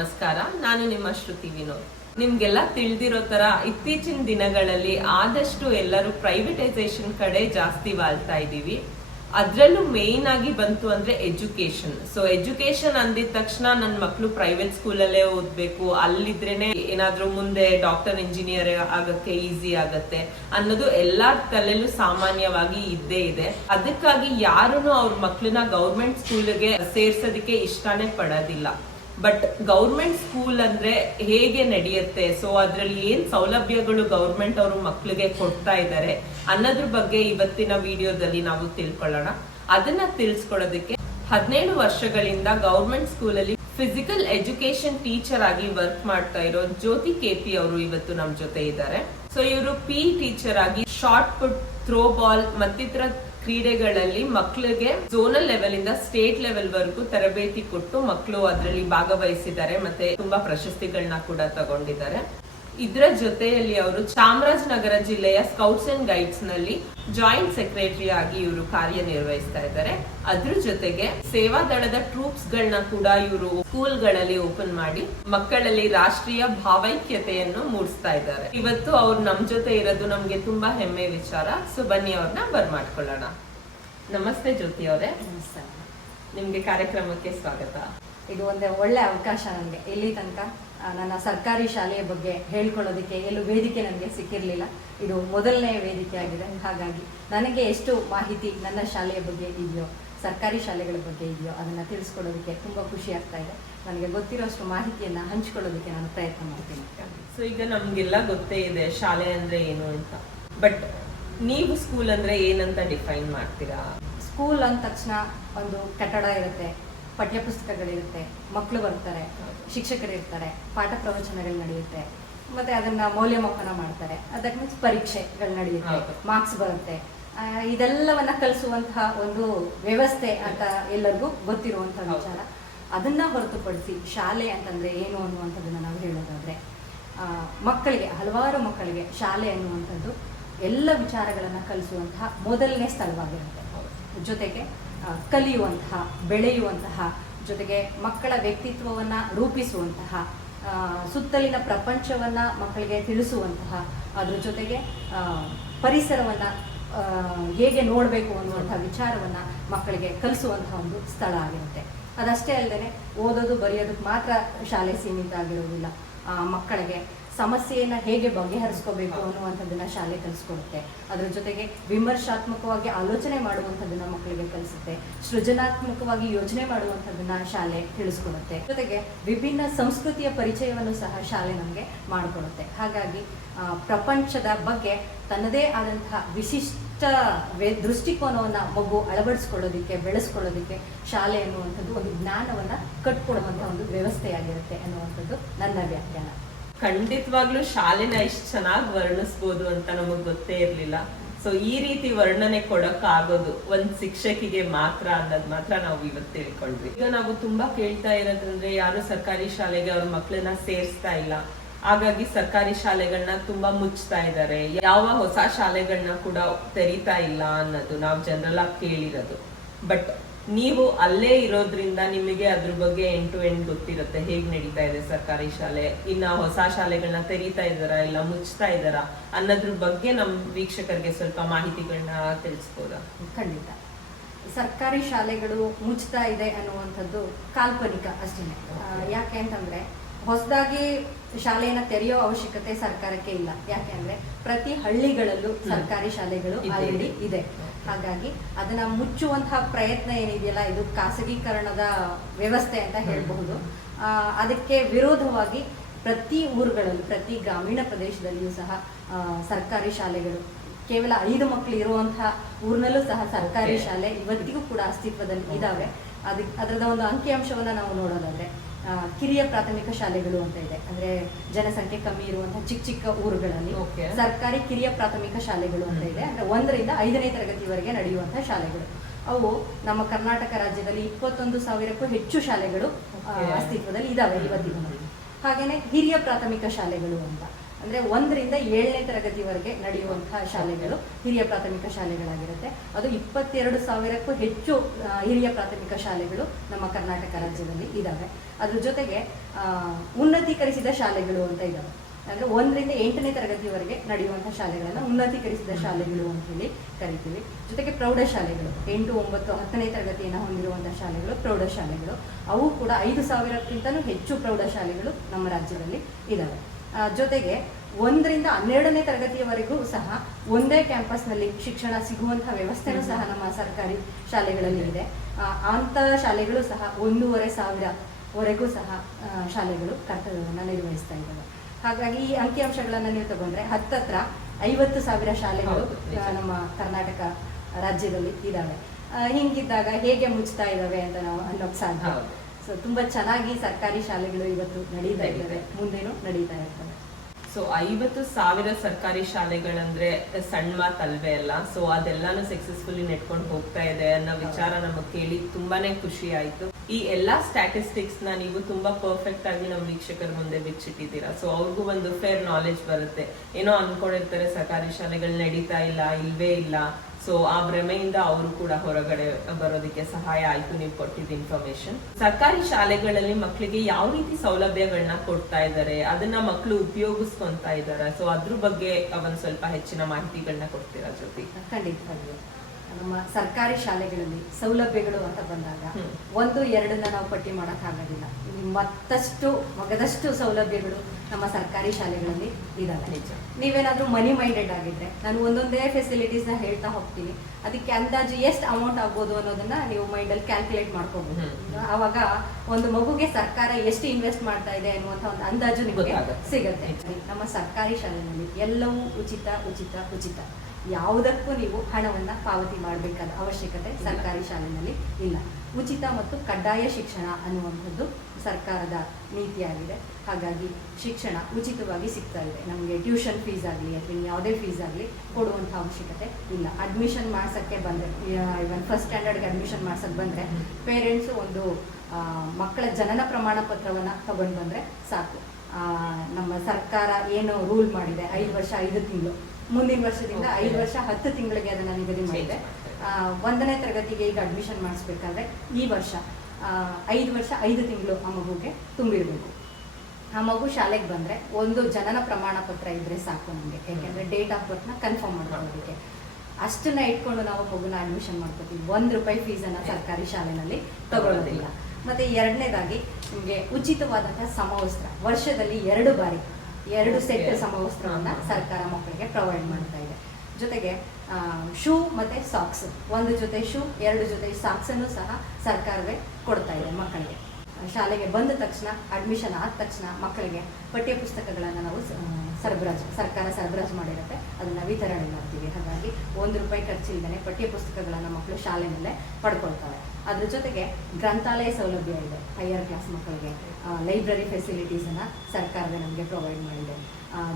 ನಮಸ್ಕಾರ. ನಾನು ನಿಮ್ಮ ಶ್ರುತಿ ವಿನೋದ್. ನಿಮ್ಗೆಲ್ಲ ತಿಳಿದಿರೋ ತರ ಇತ್ತೀಚಿನ ದಿನಗಳಲ್ಲಿ ಆದಷ್ಟು ಎಲ್ಲರೂ ಪ್ರೈವೇಟೈಸೇಷನ್ ಕಡೆ ಜಾಸ್ತಿ ವಾಲ್ತಾ ಇದೀವಿ. ಅದ್ರಲ್ಲೂ ಮೇನ್ ಆಗಿ ಬಂತು ಅಂದ್ರೆ ಎಜುಕೇಶನ್. ಸೊ ಎಜುಕೇಶನ್ ಅಂದಿದ ತಕ್ಷಣ ನನ್ನ ಮಕ್ಕಳು ಪ್ರೈವೇಟ್ ಸ್ಕೂಲಲ್ಲೇ ಓದ್ಬೇಕು, ಅಲ್ಲಿದ್ರೇನೆ ಏನಾದ್ರೂ ಮುಂದೆ ಡಾಕ್ಟರ್ ಇಂಜಿನಿಯರ್ ಆಗಕ್ಕೆ ಈಸಿ ಆಗತ್ತೆ ಅನ್ನೋದು ಎಲ್ಲಾರ ತಲೆಯಲ್ಲೂ ಸಾಮಾನ್ಯವಾಗಿ ಇದ್ದೇ ಇದೆ. ಅದಕ್ಕಾಗಿ ಯಾರೂ ಅವ್ರ ಮಕ್ಕಳನ್ನ ಗೌರ್ಮೆಂಟ್ ಸ್ಕೂಲ್ಗೆ ಸೇರ್ಸೋದಕ್ಕೆ ಇಷ್ಟಾನೇ ಪಡೋದಿಲ್ಲ. ಬಟ್ ಗೌರ್ಮೆಂಟ್ ಸ್ಕೂಲ್ ಅಂದ್ರೆ ಹೇಗೆ ನಡೆಯುತ್ತೆ, ಸೊ ಅದ್ರಲ್ಲಿ ಏನ್ ಸೌಲಭ್ಯಗಳು ಗೌರ್ಮೆಂಟ್ ಅವರು ಮಕ್ಕಳಿಗೆ ಕೊಡ್ತಾ ಇದ್ದಾರೆ ಅನ್ನೋದ್ರ ಬಗ್ಗೆ ಇವತ್ತಿನ ವಿಡಿಯೋದಲ್ಲಿ ನಾವು ತಿಳ್ಕೊಳ್ಳೋಣ. ಅದನ್ನ ತಿಳಿಸ್ಕೊಡೋದಕ್ಕೆ 17 ವರ್ಷಗಳಿಂದ ಗೌರ್ಮೆಂಟ್ ಸ್ಕೂಲಲ್ಲಿ ಫಿಸಿಕಲ್ ಎಜುಕೇಶನ್ ಟೀಚರ್ ಆಗಿ ವರ್ಕ್ ಮಾಡ್ತಾ ಇರೋ ಜ್ಯೋತಿ ಕೆಪಿ ಅವರು ಇವತ್ತು ನಮ್ ಜೊತೆ ಇದ್ದಾರೆ. ಸೊ ಇವರು ಪಿ ಟೀಚರ್ ಆಗಿ ಶಾರ್ಟ್ ಪುಟ್, ಥ್ರೋ ಬಾಲ್ ಮತ್ತಿತರ ಕ್ರೀಡೆಗಳಲ್ಲಿ ಮಕ್ಕಳಿಗೆ ಝೋನಲ್ ಲೆವೆಲ್ ಇಂದ ಸ್ಟೇಟ್ ಲೆವೆಲ್ ವರೆಗೂ ತರಬೇತಿ ಕೊಟ್ಟು ಮಕ್ಕಳು ಅದರಲ್ಲಿ ಭಾಗವಹಿಸಿದ್ದಾರೆ, ಮತ್ತೆ ತುಂಬಾ ಪ್ರಶಸ್ತಿಗಳನ್ನ ಕೂಡ ತಗೊಂಡಿದ್ದಾರೆ. ಇದರ ಜೊತೆಯಲ್ಲಿ ಅವರು ಚಾಮರಾಜನಗರ ಜಿಲ್ಲೆಯ ಸ್ಕೌಟ್ಸ್ ಅಂಡ್ ಗೈಡ್ಸ್ ನಲ್ಲಿ ಜಾಯಿಂಟ್ ಸೆಕ್ರೆಟರಿ ಆಗಿ ಇವರು ಕಾರ್ಯನಿರ್ವಹಿಸ್ತಾ ಇದ್ದಾರೆ. ಅದ್ರ ಜೊತೆಗೆ ಸೇವಾ ದಳದ ಟ್ರೂಪ್ಸ್ ಗಳನ್ನ ಕೂಡ ಇವರು ಸ್ಕೂಲ್ಗಳಲ್ಲಿ ಓಪನ್ ಮಾಡಿ ಮಕ್ಕಳಲ್ಲಿ ರಾಷ್ಟ್ರೀಯ ಭಾವೈಕ್ಯತೆಯನ್ನು ಮೂಡಿಸ್ತಾ ಇದ್ದಾರೆ. ಇವತ್ತು ಅವ್ರು ನಮ್ ಜೊತೆ ಇರೋದು ನಮ್ಗೆ ತುಂಬಾ ಹೆಮ್ಮೆ ವಿಚಾರ. ಸೊ ಬನ್ನಿ ಅವ್ರನ್ನ ಬರ್ಮಾಡ್ಕೊಳ್ಳೋಣ. ನಮಸ್ತೆ ಜ್ಯೋತಿ ಅವರೇ. ನಮಸ್ತೆ. ನಿಮ್ಗೆ ಕಾರ್ಯಕ್ರಮಕ್ಕೆ ಸ್ವಾಗತ. ಇದು ಒಂದು ಒಳ್ಳೆ ಅವಕಾಶ ನನಗೆ. ಇಲ್ಲಿ ತನಕ ನನ್ನ ಸರ್ಕಾರಿ ಶಾಲೆಯ ಬಗ್ಗೆ ಹೇಳ್ಕೊಳ್ಳೋದಕ್ಕೆ ಎಲ್ಲೂ ವೇದಿಕೆ ನನಗೆ ಸಿಕ್ಕಿರಲಿಲ್ಲ. ಇದು ಮೊದಲನೇ ವೇದಿಕೆ ಆಗಿದೆ. ಹಾಗಾಗಿ ನನಗೆ ಎಷ್ಟು ಮಾಹಿತಿ ನನ್ನ ಶಾಲೆಯ ಬಗ್ಗೆ ಇದೆಯೋ, ಸರ್ಕಾರಿ ಶಾಲೆಗಳ ಬಗ್ಗೆ ಇದೆಯೋ ಅದನ್ನು ತಿಳಿಸ್ಕೊಡೋದಕ್ಕೆ ತುಂಬ ಖುಷಿ ಆಗ್ತಾ ಇದೆ. ನನಗೆ ಗೊತ್ತಿರೋಷ್ಟು ಮಾಹಿತಿಯನ್ನು ಹಂಚ್ಕೊಳ್ಳೋದಕ್ಕೆ ನಾನು ಪ್ರಯತ್ನ ಮಾಡ್ತೀನಿ. ಸೊ ಈಗ ನಮ್ಗೆಲ್ಲ ಗೊತ್ತೇ ಇದೆ ಶಾಲೆ ಅಂದ್ರೆ ಏನು ಅಂತ. ಬಟ್ ನೀವು ಸ್ಕೂಲ್ ಅಂದ್ರೆ ಏನಂತ ಡಿಫೈನ್ ಮಾಡ್ತೀರಾ? ಸ್ಕೂಲ್ ಅಂದ ತಕ್ಷಣ ಒಂದು ಕಟ್ಟಡ ಇರುತ್ತೆ, ಪಠ್ಯಪುಸ್ತಕಗಳಿರುತ್ತೆ, ಮಕ್ಕಳು ಬರ್ತಾರೆ, ಶಿಕ್ಷಕರು ಇರ್ತಾರೆ, ಪಾಠ ಪ್ರವಚನಗಳು ನಡೆಯುತ್ತೆ, ಮತ್ತೆ ಅದನ್ನ ಮೌಲ್ಯಮಾಪನ ಮಾಡ್ತಾರೆ, ಅದಕ್ಕೆ ಮೀನ್ಸ್ ಪರೀಕ್ಷೆಗಳು ನಡೆಯುತ್ತೆ, ಮಾರ್ಕ್ಸ್ ಬರುತ್ತೆ. ಇದೆಲ್ಲವನ್ನ ಕಲಿಸುವಂತಹ ಒಂದು ವ್ಯವಸ್ಥೆ ಅಂತ ಎಲ್ಲರಿಗೂ ಗೊತ್ತಿರುವಂತಹ ವಿಚಾರ. ಅದನ್ನ ಹೊರತುಪಡಿಸಿ ಶಾಲೆ ಅಂತಂದ್ರೆ ಏನು ಅನ್ನುವಂಥದ್ದನ್ನ ನಾವು ಹೇಳೋದಾದ್ರೆ, ಮಕ್ಕಳಿಗೆ, ಹಲವಾರು ಮಕ್ಕಳಿಗೆ ಶಾಲೆ ಅನ್ನುವಂಥದ್ದು ಎಲ್ಲ ವಿಚಾರಗಳನ್ನ ಕಲಿಸುವಂತಹ ಮೊದಲನೇ ಸ್ಥಳವಾಗಿರುತ್ತೆ. ಜೊತೆಗೆ ಕಲಿಯುವಂತಹ, ಬೆಳೆಯುವಂತಹ, ಜೊತೆಗೆ ಮಕ್ಕಳ ವ್ಯಕ್ತಿತ್ವವನ್ನ ರೂಪಿಸುವಂತಹ, ಸುತ್ತಲಿನ ಪ್ರಪಂಚವನ್ನ ಮಕ್ಕಳಿಗೆ ತಿಳಿಸುವಂತಹ, ಅದ್ರ ಜೊತೆಗೆ ಪರಿಸರವನ್ನ ಹೇಗೆ ನೋಡಬೇಕು ಅನ್ನುವಂತಹ ವಿಚಾರವನ್ನ ಮಕ್ಕಳಿಗೆ ಕಲಿಸುವಂತಹ ಒಂದು ಸ್ಥಳ ಆಗಿರುತ್ತೆ. ಅದಷ್ಟೇ ಅಲ್ಲದೆ ಓದೋದು ಬರೆಯೋದಕ್ಕೆ ಮಾತ್ರ ಶಾಲೆ ಸೀಮಿತ ಆಗಿರೋದಿಲ್ಲ. ಮಕ್ಕಳಿಗೆ ಸಮಸ್ಯೆಯನ್ನ ಹೇಗೆ ಬಗೆಹರಿಸ್ಕೋಬೇಕು ಅನ್ನುವಂಥದ್ದನ್ನ ಶಾಲೆ ಕಲಿಸ್ಕೊಡುತ್ತೆ. ಅದ್ರ ಜೊತೆಗೆ ವಿಮರ್ಶಾತ್ಮಕವಾಗಿ ಆಲೋಚನೆ ಮಾಡುವಂಥದ್ದನ್ನ ಮಕ್ಕಳಿಗೆ ಕಲಿಸುತ್ತೆ. ಸೃಜನಾತ್ಮಕವಾಗಿ ಯೋಚನೆ ಮಾಡುವಂಥದ್ದನ್ನ ಶಾಲೆ ತಿಳಿಸ್ಕೊಡುತ್ತೆ. ಜೊತೆಗೆ ವಿಭಿನ್ನ ಸಂಸ್ಕೃತಿಯ ಪರಿಚಯವನ್ನು ಸಹ ಶಾಲೆ ನಮಗೆ ಮಾಡಿಕೊಡುತ್ತೆ. ಹಾಗಾಗಿ ಪ್ರಪಂಚದ ಬಗ್ಗೆ ತನ್ನದೇ ಆದಂತಹ ವಿಶಿಷ್ಟ ದೃಷ್ಟಿಕೋನವನ್ನ ಮಗು ಅಳವಡಿಸ್ಕೊಳ್ಳೋದಿಕ್ಕೆ, ಬೆಳೆಸ್ಕೊಳ್ಳೋದಿಕ್ಕೆ ಶಾಲೆ ಅನ್ನುವಂಥದ್ದು ಒಂದು ಜ್ಞಾನವನ್ನ ಕಟ್ಕೊಡುವಂತಹ ಒಂದು ವ್ಯವಸ್ಥೆಯಾಗಿರುತ್ತೆ ಅನ್ನುವಂಥದ್ದು ನನ್ನ ವ್ಯಾಖ್ಯಾನ. ಖಂಡಿತವಾಗ್ಲೂ ಶಾಲೆನ ಇಷ್ಟು ಚೆನ್ನಾಗಿ ವರ್ಣಿಸ್ಬೋದು ಅಂತ ನಮಗ್ ಗೊತ್ತೇ ಇರ್ಲಿಲ್ಲ. ಸೊ ಈ ರೀತಿ ವರ್ಣನೆ ಕೊಡಕ್ ಆಗೋದು ಒಂದ್ ಶಿಕ್ಷಕಿಗೆ ಮಾತ್ರ ಅನ್ನೋದ್ ಮಾತ್ರ ನಾವು ಇವತ್ತು ತಿಳ್ಕೊಂಡ್ವಿ. ಈಗ ನಾವು ತುಂಬಾ ಕೇಳ್ತಾ ಇರೋದಂದ್ರೆ ಯಾರು ಸರ್ಕಾರಿ ಶಾಲೆಗೆ ಅವ್ರ ಮಕ್ಳನ್ನ ಸೇರಿಸ್ತಾ ಇಲ್ಲ, ಹಾಗಾಗಿ ಸರ್ಕಾರಿ ಶಾಲೆಗಳನ್ನ ತುಂಬಾ ಮುಚ್ತಾ ಇದ್ದಾರೆ, ಯಾವ ಹೊಸ ಶಾಲೆಗಳನ್ನ ಕೂಡ ತೆರೀತಾ ಇಲ್ಲ ಅನ್ನೋದು ನಾವು ಜನರಲ್ ಆಗಿ ಕೇಳಿರೋದು. ಬಟ್ ನೀವು ಅಲ್ಲೇ ಇರೋದ್ರಿಂದ ನಿಮಗೆ ಅದ್ರ ಬಗ್ಗೆ ಎಂಡ್ ಟು ಎಂಡ್ ಗೊತ್ತಿರುತ್ತೆ, ಹೇಗ್ ನಡೀತಾ ಇದೆ ಸರ್ಕಾರಿ ಶಾಲೆ, ಇನ್ನ ಹೊಸ ಶಾಲೆಗಳನ್ನ ತೆರೀತಾ ಇದಾರ ಇಲ್ಲ ಮುಚ್ತಾ ಇದಾರ ಅನ್ನೋದ್ರ ಬಗ್ಗೆ ನಮ್ ವೀಕ್ಷಕರಿಗೆ ಸ್ವಲ್ಪ ಮಾಹಿತಿಗಳನ್ನ ತಿಳಿಸ್ಬೋದಾ? ಖಂಡಿತ. ಸರ್ಕಾರಿ ಶಾಲೆಗಳು ಮುಚ್ತಾ ಇದೆ ಅನ್ನುವಂಥದ್ದು ಕಾಲ್ಪನಿಕ ಅಷ್ಟೇ. ಯಾಕೆ ಅಂತಂದ್ರೆ ಹೊಸದಾಗಿ ಶಾಲೆಯನ್ನ ತೆರೆಯೋ ಅವಶ್ಯಕತೆ ಸರ್ಕಾರಕ್ಕೆ ಇಲ್ಲ. ಯಾಕೆ ಅಂದ್ರೆ ಪ್ರತಿ ಹಳ್ಳಿಗಳಲ್ಲೂ ಸರ್ಕಾರಿ ಶಾಲೆಗಳು ಆಲ್ರೆಡಿ ಇದೆ. ಹಾಗಾಗಿ ಅದನ್ನ ಮುಚ್ಚುವಂತಹ ಪ್ರಯತ್ನ ಏನಿದೆಯಲ್ಲ, ಇದು ಖಾಸಗೀಕರಣದ ವ್ಯವಸ್ಥೆ ಅಂತ ಹೇಳಬಹುದು. ಅದಕ್ಕೆ ವಿರೋಧವಾಗಿ ಪ್ರತಿ ಊರುಗಳಲ್ಲೂ, ಪ್ರತಿ ಗ್ರಾಮೀಣ ಪ್ರದೇಶದಲ್ಲಿಯೂ ಸಹ ಸರ್ಕಾರಿ ಶಾಲೆಗಳು, ಕೇವಲ 5 ಮಕ್ಕಳು ಇರುವಂತಹ ಊರಿನಲ್ಲೂ ಸಹ ಸರ್ಕಾರಿ ಶಾಲೆ ಇವತ್ತಿಗೂ ಕೂಡ ಅಸ್ತಿತ್ವದಲ್ಲಿ ಇದಾವೆ. ಅದರದ ಒಂದು ಅಂಕಿಅಂಶವನ್ನ ನಾವು ನೋಡೋದಾದ್ರೆ, ಕಿರಿಯ ಪ್ರಾಥಮಿಕ ಶಾಲೆಗಳು ಅಂತ ಇದೆ. ಅಂದ್ರೆ ಜನಸಂಖ್ಯೆ ಕಮ್ಮಿ ಇರುವಂತಹ ಚಿಕ್ಕ ಚಿಕ್ಕ ಊರುಗಳಲ್ಲಿ ಸರ್ಕಾರಿ ಕಿರಿಯ ಪ್ರಾಥಮಿಕ ಶಾಲೆಗಳು ಅಂತ ಇದೆ. ಅಂದ್ರೆ 1 ರಿಂದ 5ನೇ ತರಗತಿವರೆಗೆ ನಡೆಯುವಂತಹ ಶಾಲೆಗಳು. ಅವು ನಮ್ಮ ಕರ್ನಾಟಕ ರಾಜ್ಯದಲ್ಲಿ 21,000ಕ್ಕೂ ಹೆಚ್ಚು ಶಾಲೆಗಳು ಅಸ್ತಿತ್ವದಲ್ಲಿ ಇದಾವೆ ಇವತ್ತಿಗೂ. ಹಾಗೇನೆ ಹಿರಿಯ ಪ್ರಾಥಮಿಕ ಶಾಲೆಗಳು ಅಂತ, ಅಂದ್ರೆ 1ರಿಂದ 7ನೇ ತರಗತಿವರೆಗೆ ನಡೆಯುವಂತಹ ಶಾಲೆಗಳು ಹಿರಿಯ ಪ್ರಾಥಮಿಕ ಶಾಲೆಗಳಾಗಿರುತ್ತೆ. ಅದು 22,000ಕ್ಕೂ ಹೆಚ್ಚು ಹಿರಿಯ ಪ್ರಾಥಮಿಕ ಶಾಲೆಗಳು ನಮ್ಮ ಕರ್ನಾಟಕ ರಾಜ್ಯದಲ್ಲಿ ಇದಾವೆ. ಅದ್ರ ಜೊತೆಗೆ ಉನ್ನತೀಕರಿಸಿದ ಶಾಲೆಗಳು ಅಂತ ಇದಾವೆ. ಅಂದ್ರೆ 1ರಿಂದ 8ನೇ ತರಗತಿವರೆಗೆ ನಡೆಯುವಂತಹ ಶಾಲೆಗಳನ್ನ ಉನ್ನತೀಕರಿಸಿದ ಶಾಲೆಗಳು ಅಂತ ಹೇಳಿ ಕರಿತೀವಿ. ಜೊತೆಗೆ ಪ್ರೌಢಶಾಲೆಗಳು 8, 9, 10ನೇ ತರಗತಿಯನ್ನು ಹೊಂದಿರುವಂತಹ ಶಾಲೆಗಳು ಪ್ರೌಢಶಾಲೆಗಳು. ಅವು ಕೂಡ 5,000ಕ್ಕಿಂತಲೂ ಹೆಚ್ಚು ಪ್ರೌಢಶಾಲೆಗಳು ನಮ್ಮ ರಾಜ್ಯದಲ್ಲಿ ಇದಾವೆ. ಜೊತೆಗೆ 1ರಿಂದ 12ನೇ ತರಗತಿಯವರೆಗೂ ಸಹ ಒಂದೇ ಕ್ಯಾಂಪಸ್ನಲ್ಲಿ ಶಿಕ್ಷಣ ಸಿಗುವಂತಹ ವ್ಯವಸ್ಥೆನೂ ಸಹ ನಮ್ಮ ಸರ್ಕಾರಿ ಶಾಲೆಗಳಲ್ಲಿ ಇದೆ. ಅಂತಹ ಶಾಲೆಗಳು ಸಹ 1,500ವರೆಗೂ ಸಹ ಶಾಲೆಗಳು ಕರ್ತವ್ಯವನ್ನು ನಿರ್ವಹಿಸ್ತಾ ಇದ್ದಾವೆ. ಹಾಗಾಗಿ ಈ ಅಂಕಿಅಂಶಗಳನ್ನು ನೀವು ತಗೊಂಡ್ರೆ ಹತ್ತತ್ರ 50,000 ಶಾಲೆಗಳು ನಮ್ಮ ಕರ್ನಾಟಕ ರಾಜ್ಯದಲ್ಲಿ ಇದ್ದಾವೆ. ಹಿಂಗಿದ್ದಾಗ ಹೇಗೆ ಮುಚ್ತಾ ಇದ್ದಾವೆ ಅಂತ ನಾವು ಅನ್ನೋಕ್ ಸಾಧ್ಯ. ಸೊ ತುಂಬಾ ಚೆನ್ನಾಗಿ ಸರ್ಕಾರಿ ಶಾಲೆಗಳು ಇವತ್ತು ನಡೀತಾ ಇದ್ದಾವೆ, ಮುಂದೇನು ನಡೀತಾ ಇರ್ತವೆ. ಸೊ 50,000 ಸರ್ಕಾರಿ ಶಾಲೆಗಳಂದ್ರೆ ಸಣ್ಣ ಮಾತಲ್ವೇ ಅಲ್ಲ. ಸೊ ಅದೆಲ್ಲಾನು ಸಕ್ಸಸ್ಫುಲಿ ನೆಟ್ಕೊಂಡು ಹೋಗ್ತಾ ಇದೆ ಅನ್ನೋ ವಿಚಾರ ನಮಗೆ ಕೇಳಿ ತುಂಬಾನೇ ಖುಷಿ ಆಯ್ತು. ಈ ಎಲ್ಲಾ ಸ್ಟ್ಯಾಟಿಸ್ಟಿಕ್ಸ್ ನ ನೀವು ತುಂಬಾ ಪರ್ಫೆಕ್ಟ್ ಆಗಿ ನಮ್ಮ ವೀಕ್ಷಕರ ಮುಂದೆ ಬಿಚ್ಚಿಟ್ಟಿದ್ದೀರಾ. ಸೊ ಅವ್ರಿಗೂ ಒಂದು ಫೇರ್ ನಾಲೆಜ್ ಬರುತ್ತೆ. ಏನೋ ಅನ್ಕೊಂಡಿರ್ತಾರೆ ಸರ್ಕಾರಿ ಶಾಲೆಗಳು ನಡೀತಾ ಇಲ್ಲ, ಇಲ್ವೇ ಇಲ್ಲ. ಸೊ ಆ ಭ್ರಮೆಯಿಂದ ಅವರು ಕೂಡ ಹೊರಗಡೆ ಬರೋದಕ್ಕೆ ಸಹಾಯ ಆಯ್ತು ನೀವು ಕೊಟ್ಟಿದ್ದ ಇನ್ಫಾರ್ಮೇಶನ್. ಸರ್ಕಾರಿ ಶಾಲೆಗಳಲ್ಲಿ ಮಕ್ಕಳಿಗೆ ಯಾವ ರೀತಿ ಸೌಲಭ್ಯಗಳನ್ನ ಕೊಡ್ತಾ ಇದ್ದಾರೆ, ಅದನ್ನ ಮಕ್ಕಳು ಉಪಯೋಗಿಸ್ಕೊಂತಾ ಇದ್ದಾರೆ. ಸೊ ಅದ್ರ ಬಗ್ಗೆ ಒಂದ್ ಸ್ವಲ್ಪ ಹೆಚ್ಚಿನ ಮಾಹಿತಿಗಳನ್ನ ಕೊಡ್ತೀರಾ ಜೊತೆ? ಖಂಡಿತವಾಗಿಯೂ. ನಮ್ಮ ಸರ್ಕಾರಿ ಶಾಲೆಗಳಲ್ಲಿ ಸೌಲಭ್ಯಗಳು ಅಂತ ಬಂದಾಗ 1, 2ನ್ನ ನಾವು ಪಟ್ಟಿ ಮಾಡೋಕ್ಕಾಗೋದಿಲ್ಲ. ಮಗದಷ್ಟು ಸೌಲಭ್ಯಗಳು ನಮ್ಮ ಸರ್ಕಾರಿ ಶಾಲೆಗಳಲ್ಲಿ ಇದಾವೆ. ನೀವೇನಾದ್ರೂ ಮನಿ ಮೈಂಡೆಡ್ ಆಗಿದ್ರೆ ನಾನು ಒಂದೊಂದೇ ಫೆಸಿಲಿಟೀಸ್ನ ಹೇಳ್ತಾ ಹೋಗ್ತೀನಿ. ಅದಕ್ಕೆ ಅಂದಾಜು ಎಷ್ಟು ಅಮೌಂಟ್ ಆಗ್ಬೋದು ಅನ್ನೋದನ್ನ ನೀವು ಮೈಂಡಲ್ಲಿ ಕ್ಯಾಲ್ಕುಲೇಟ್ ಮಾಡ್ಕೋಬಹುದು. ಆವಾಗ ಒಂದು ಮಗುಗೆ ಸರ್ಕಾರ ಎಷ್ಟು ಇನ್ವೆಸ್ಟ್ ಮಾಡ್ತಾ ಇದೆ ಅನ್ನುವಂಥ ಒಂದು ಅಂದಾಜು ನಿಮಗೆ ಸಿಗುತ್ತೆ. ನಮ್ಮ ಸರ್ಕಾರಿ ಶಾಲೆಯಲ್ಲಿ ಎಲ್ಲವೂ ಉಚಿತ ಉಚಿತ ಉಚಿತ. ಯಾವುದಕ್ಕೂ ನೀವು ಹಣವನ್ನ ಪಾವತಿ ಮಾಡಬೇಕಾದ ಅವಶ್ಯಕತೆ ಸರ್ಕಾರಿ ಶಾಲೆಯಲ್ಲಿ ಇಲ್ಲ. ಉಚಿತ ಮತ್ತು ಕಡ್ಡಾಯ ಶಿಕ್ಷಣ ಅನ್ನುವಂಥದ್ದು ಸರ್ಕಾರದ ನೀತಿಯಾಗಿದೆ. ಹಾಗಾಗಿ ಶಿಕ್ಷಣ ಉಚಿತವಾಗಿ ಸಿಗ್ತಾ ಇದೆ. ನಮಗೆ ಟ್ಯೂಷನ್ ಫೀಸ್ ಆಗಲಿ ಅಥವಾ ಯಾವುದೇ ಫೀಸ್ ಆಗಲಿ ಕೊಡುವಂಥ ಅವಶ್ಯಕತೆ ಇಲ್ಲ. ಅಡ್ಮಿಷನ್ ಮಾಡ್ಸೋಕ್ಕೆ ಬಂದರೆ, ಇವನ್ ಫಸ್ಟ್ ಸ್ಟ್ಯಾಂಡರ್ಡ್ಗೆ ಅಡ್ಮಿಷನ್ ಮಾಡ್ಸೋಕ್ಕೆ ಬಂದರೆ ಪೇರೆಂಟ್ಸು ಒಂದು ಮಕ್ಕಳ ಜನನ ಪ್ರಮಾಣ ಪತ್ರವನ್ನು ತಗೊಂಡು ಬಂದರೆ ಸಾಕು. ನಮ್ಮ ಸರ್ಕಾರ ಏನು ರೂಲ್ ಮಾಡಿದೆ 5 ವರ್ಷ 5 ತಿಂಗಳು, ಮುಂದಿನ ವರ್ಷದಿಂದ 5 ವರ್ಷ 10 ತಿಂಗಳಿಗೆ ಅದನ್ನು ನಿಗದಿ ಮಾಡಿದೆ. 1ನೇ ತರಗತಿಗೆ ಈಗ ಅಡ್ಮಿಷನ್ ಮಾಡಿಸ್ಬೇಕಾದ್ರೆ ಈ ವರ್ಷ 5 ವರ್ಷ 5 ತಿಂಗಳು ಆ ಮಗುಗೆ ತುಂಬಿರಬೇಕು. ಆ ಮಗು ಶಾಲೆಗೆ ಬಂದರೆ ಒಂದು ಜನನ ಪ್ರಮಾಣ ಪತ್ರ ಇದ್ದರೆ ಸಾಕು ನಮಗೆ. ಯಾಕೆಂದರೆ ಡೇಟ್ ಆಫ್ ಬರ್ತ್ನ ಕನ್ಫರ್ಮ್ ಮಾಡ್ಕೊಳ್ಳೋದಕ್ಕೆ. ಅಷ್ಟನ್ನ ಇಟ್ಕೊಂಡು ನಾವು ಮಗುನ ಅಡ್ಮಿಷನ್ ಮಾಡ್ಕೋತೀವಿ. 1 ರೂಪಾಯಿ ಫೀಸನ್ನು ಸರ್ಕಾರಿ ಶಾಲೆಯಲ್ಲಿ ತಗೊಳ್ಳೋದಿಲ್ಲ. ಮತ್ತು 2ನೇದಾಗಿ ನಿಮಗೆ ಉಚಿತವಾದಂಥ ಸಮವಸ್ತ್ರ ವರ್ಷದಲ್ಲಿ 2 ಬಾರಿ 2 ಸೆಟ್ ಸಮವಸ್ತ್ರವನ್ನು ಸರ್ಕಾರ ಮಕ್ಕಳಿಗೆ ಪ್ರೊವೈಡ್ ಮಾಡ್ತಾ ಇದೆ. ಜೊತೆಗೆ ಶೂ ಮತ್ತು ಸಾಕ್ಸ್, 1 ಜೊತೆ ಶೂ 2 ಜೊತೆ ಸಾಕ್ಸನ್ನು ಸಹ ಸರ್ಕಾರವೇ ಕೊಡ್ತಾ ಇದೆ ಮಕ್ಕಳಿಗೆ. ಶಾಲೆಗೆ ಬಂದ ತಕ್ಷಣ, ಅಡ್ಮಿಷನ್ ಆದ ತಕ್ಷಣ ಮಕ್ಕಳಿಗೆ ಪಠ್ಯ ಪುಸ್ತಕಗಳನ್ನು ನಾವು ಸರ್ಕಾರ ಸರಬರಾಜು ಮಾಡಿರುತ್ತೆ, ಅದನ್ನು ವಿತರಣೆ ಮಾಡ್ತೀವಿ. ಹಾಗಾಗಿ 1 ರೂಪಾಯಿ ಖರ್ಚಿಲ್ಲದೆ ಪಠ್ಯ ಪುಸ್ತಕಗಳನ್ನು ಮಕ್ಕಳು ಶಾಲೆಯಲ್ಲೇ ಪಡ್ಕೊಳ್ತಾರೆ. ಅದ್ರ ಜೊತೆಗೆ ಗ್ರಂಥಾಲಯ ಸೌಲಭ್ಯ ಇದೆ. ಹೈಯರ್ ಕ್ಲಾಸ್ ಮಕ್ಕಳಿಗೆ ಲೈಬ್ರರಿ ಫೆಸಿಲಿಟೀಸನ್ನು ಸರ್ಕಾರವೇ ನಮಗೆ ಪ್ರೊವೈಡ್ ಮಾಡಿದೆ.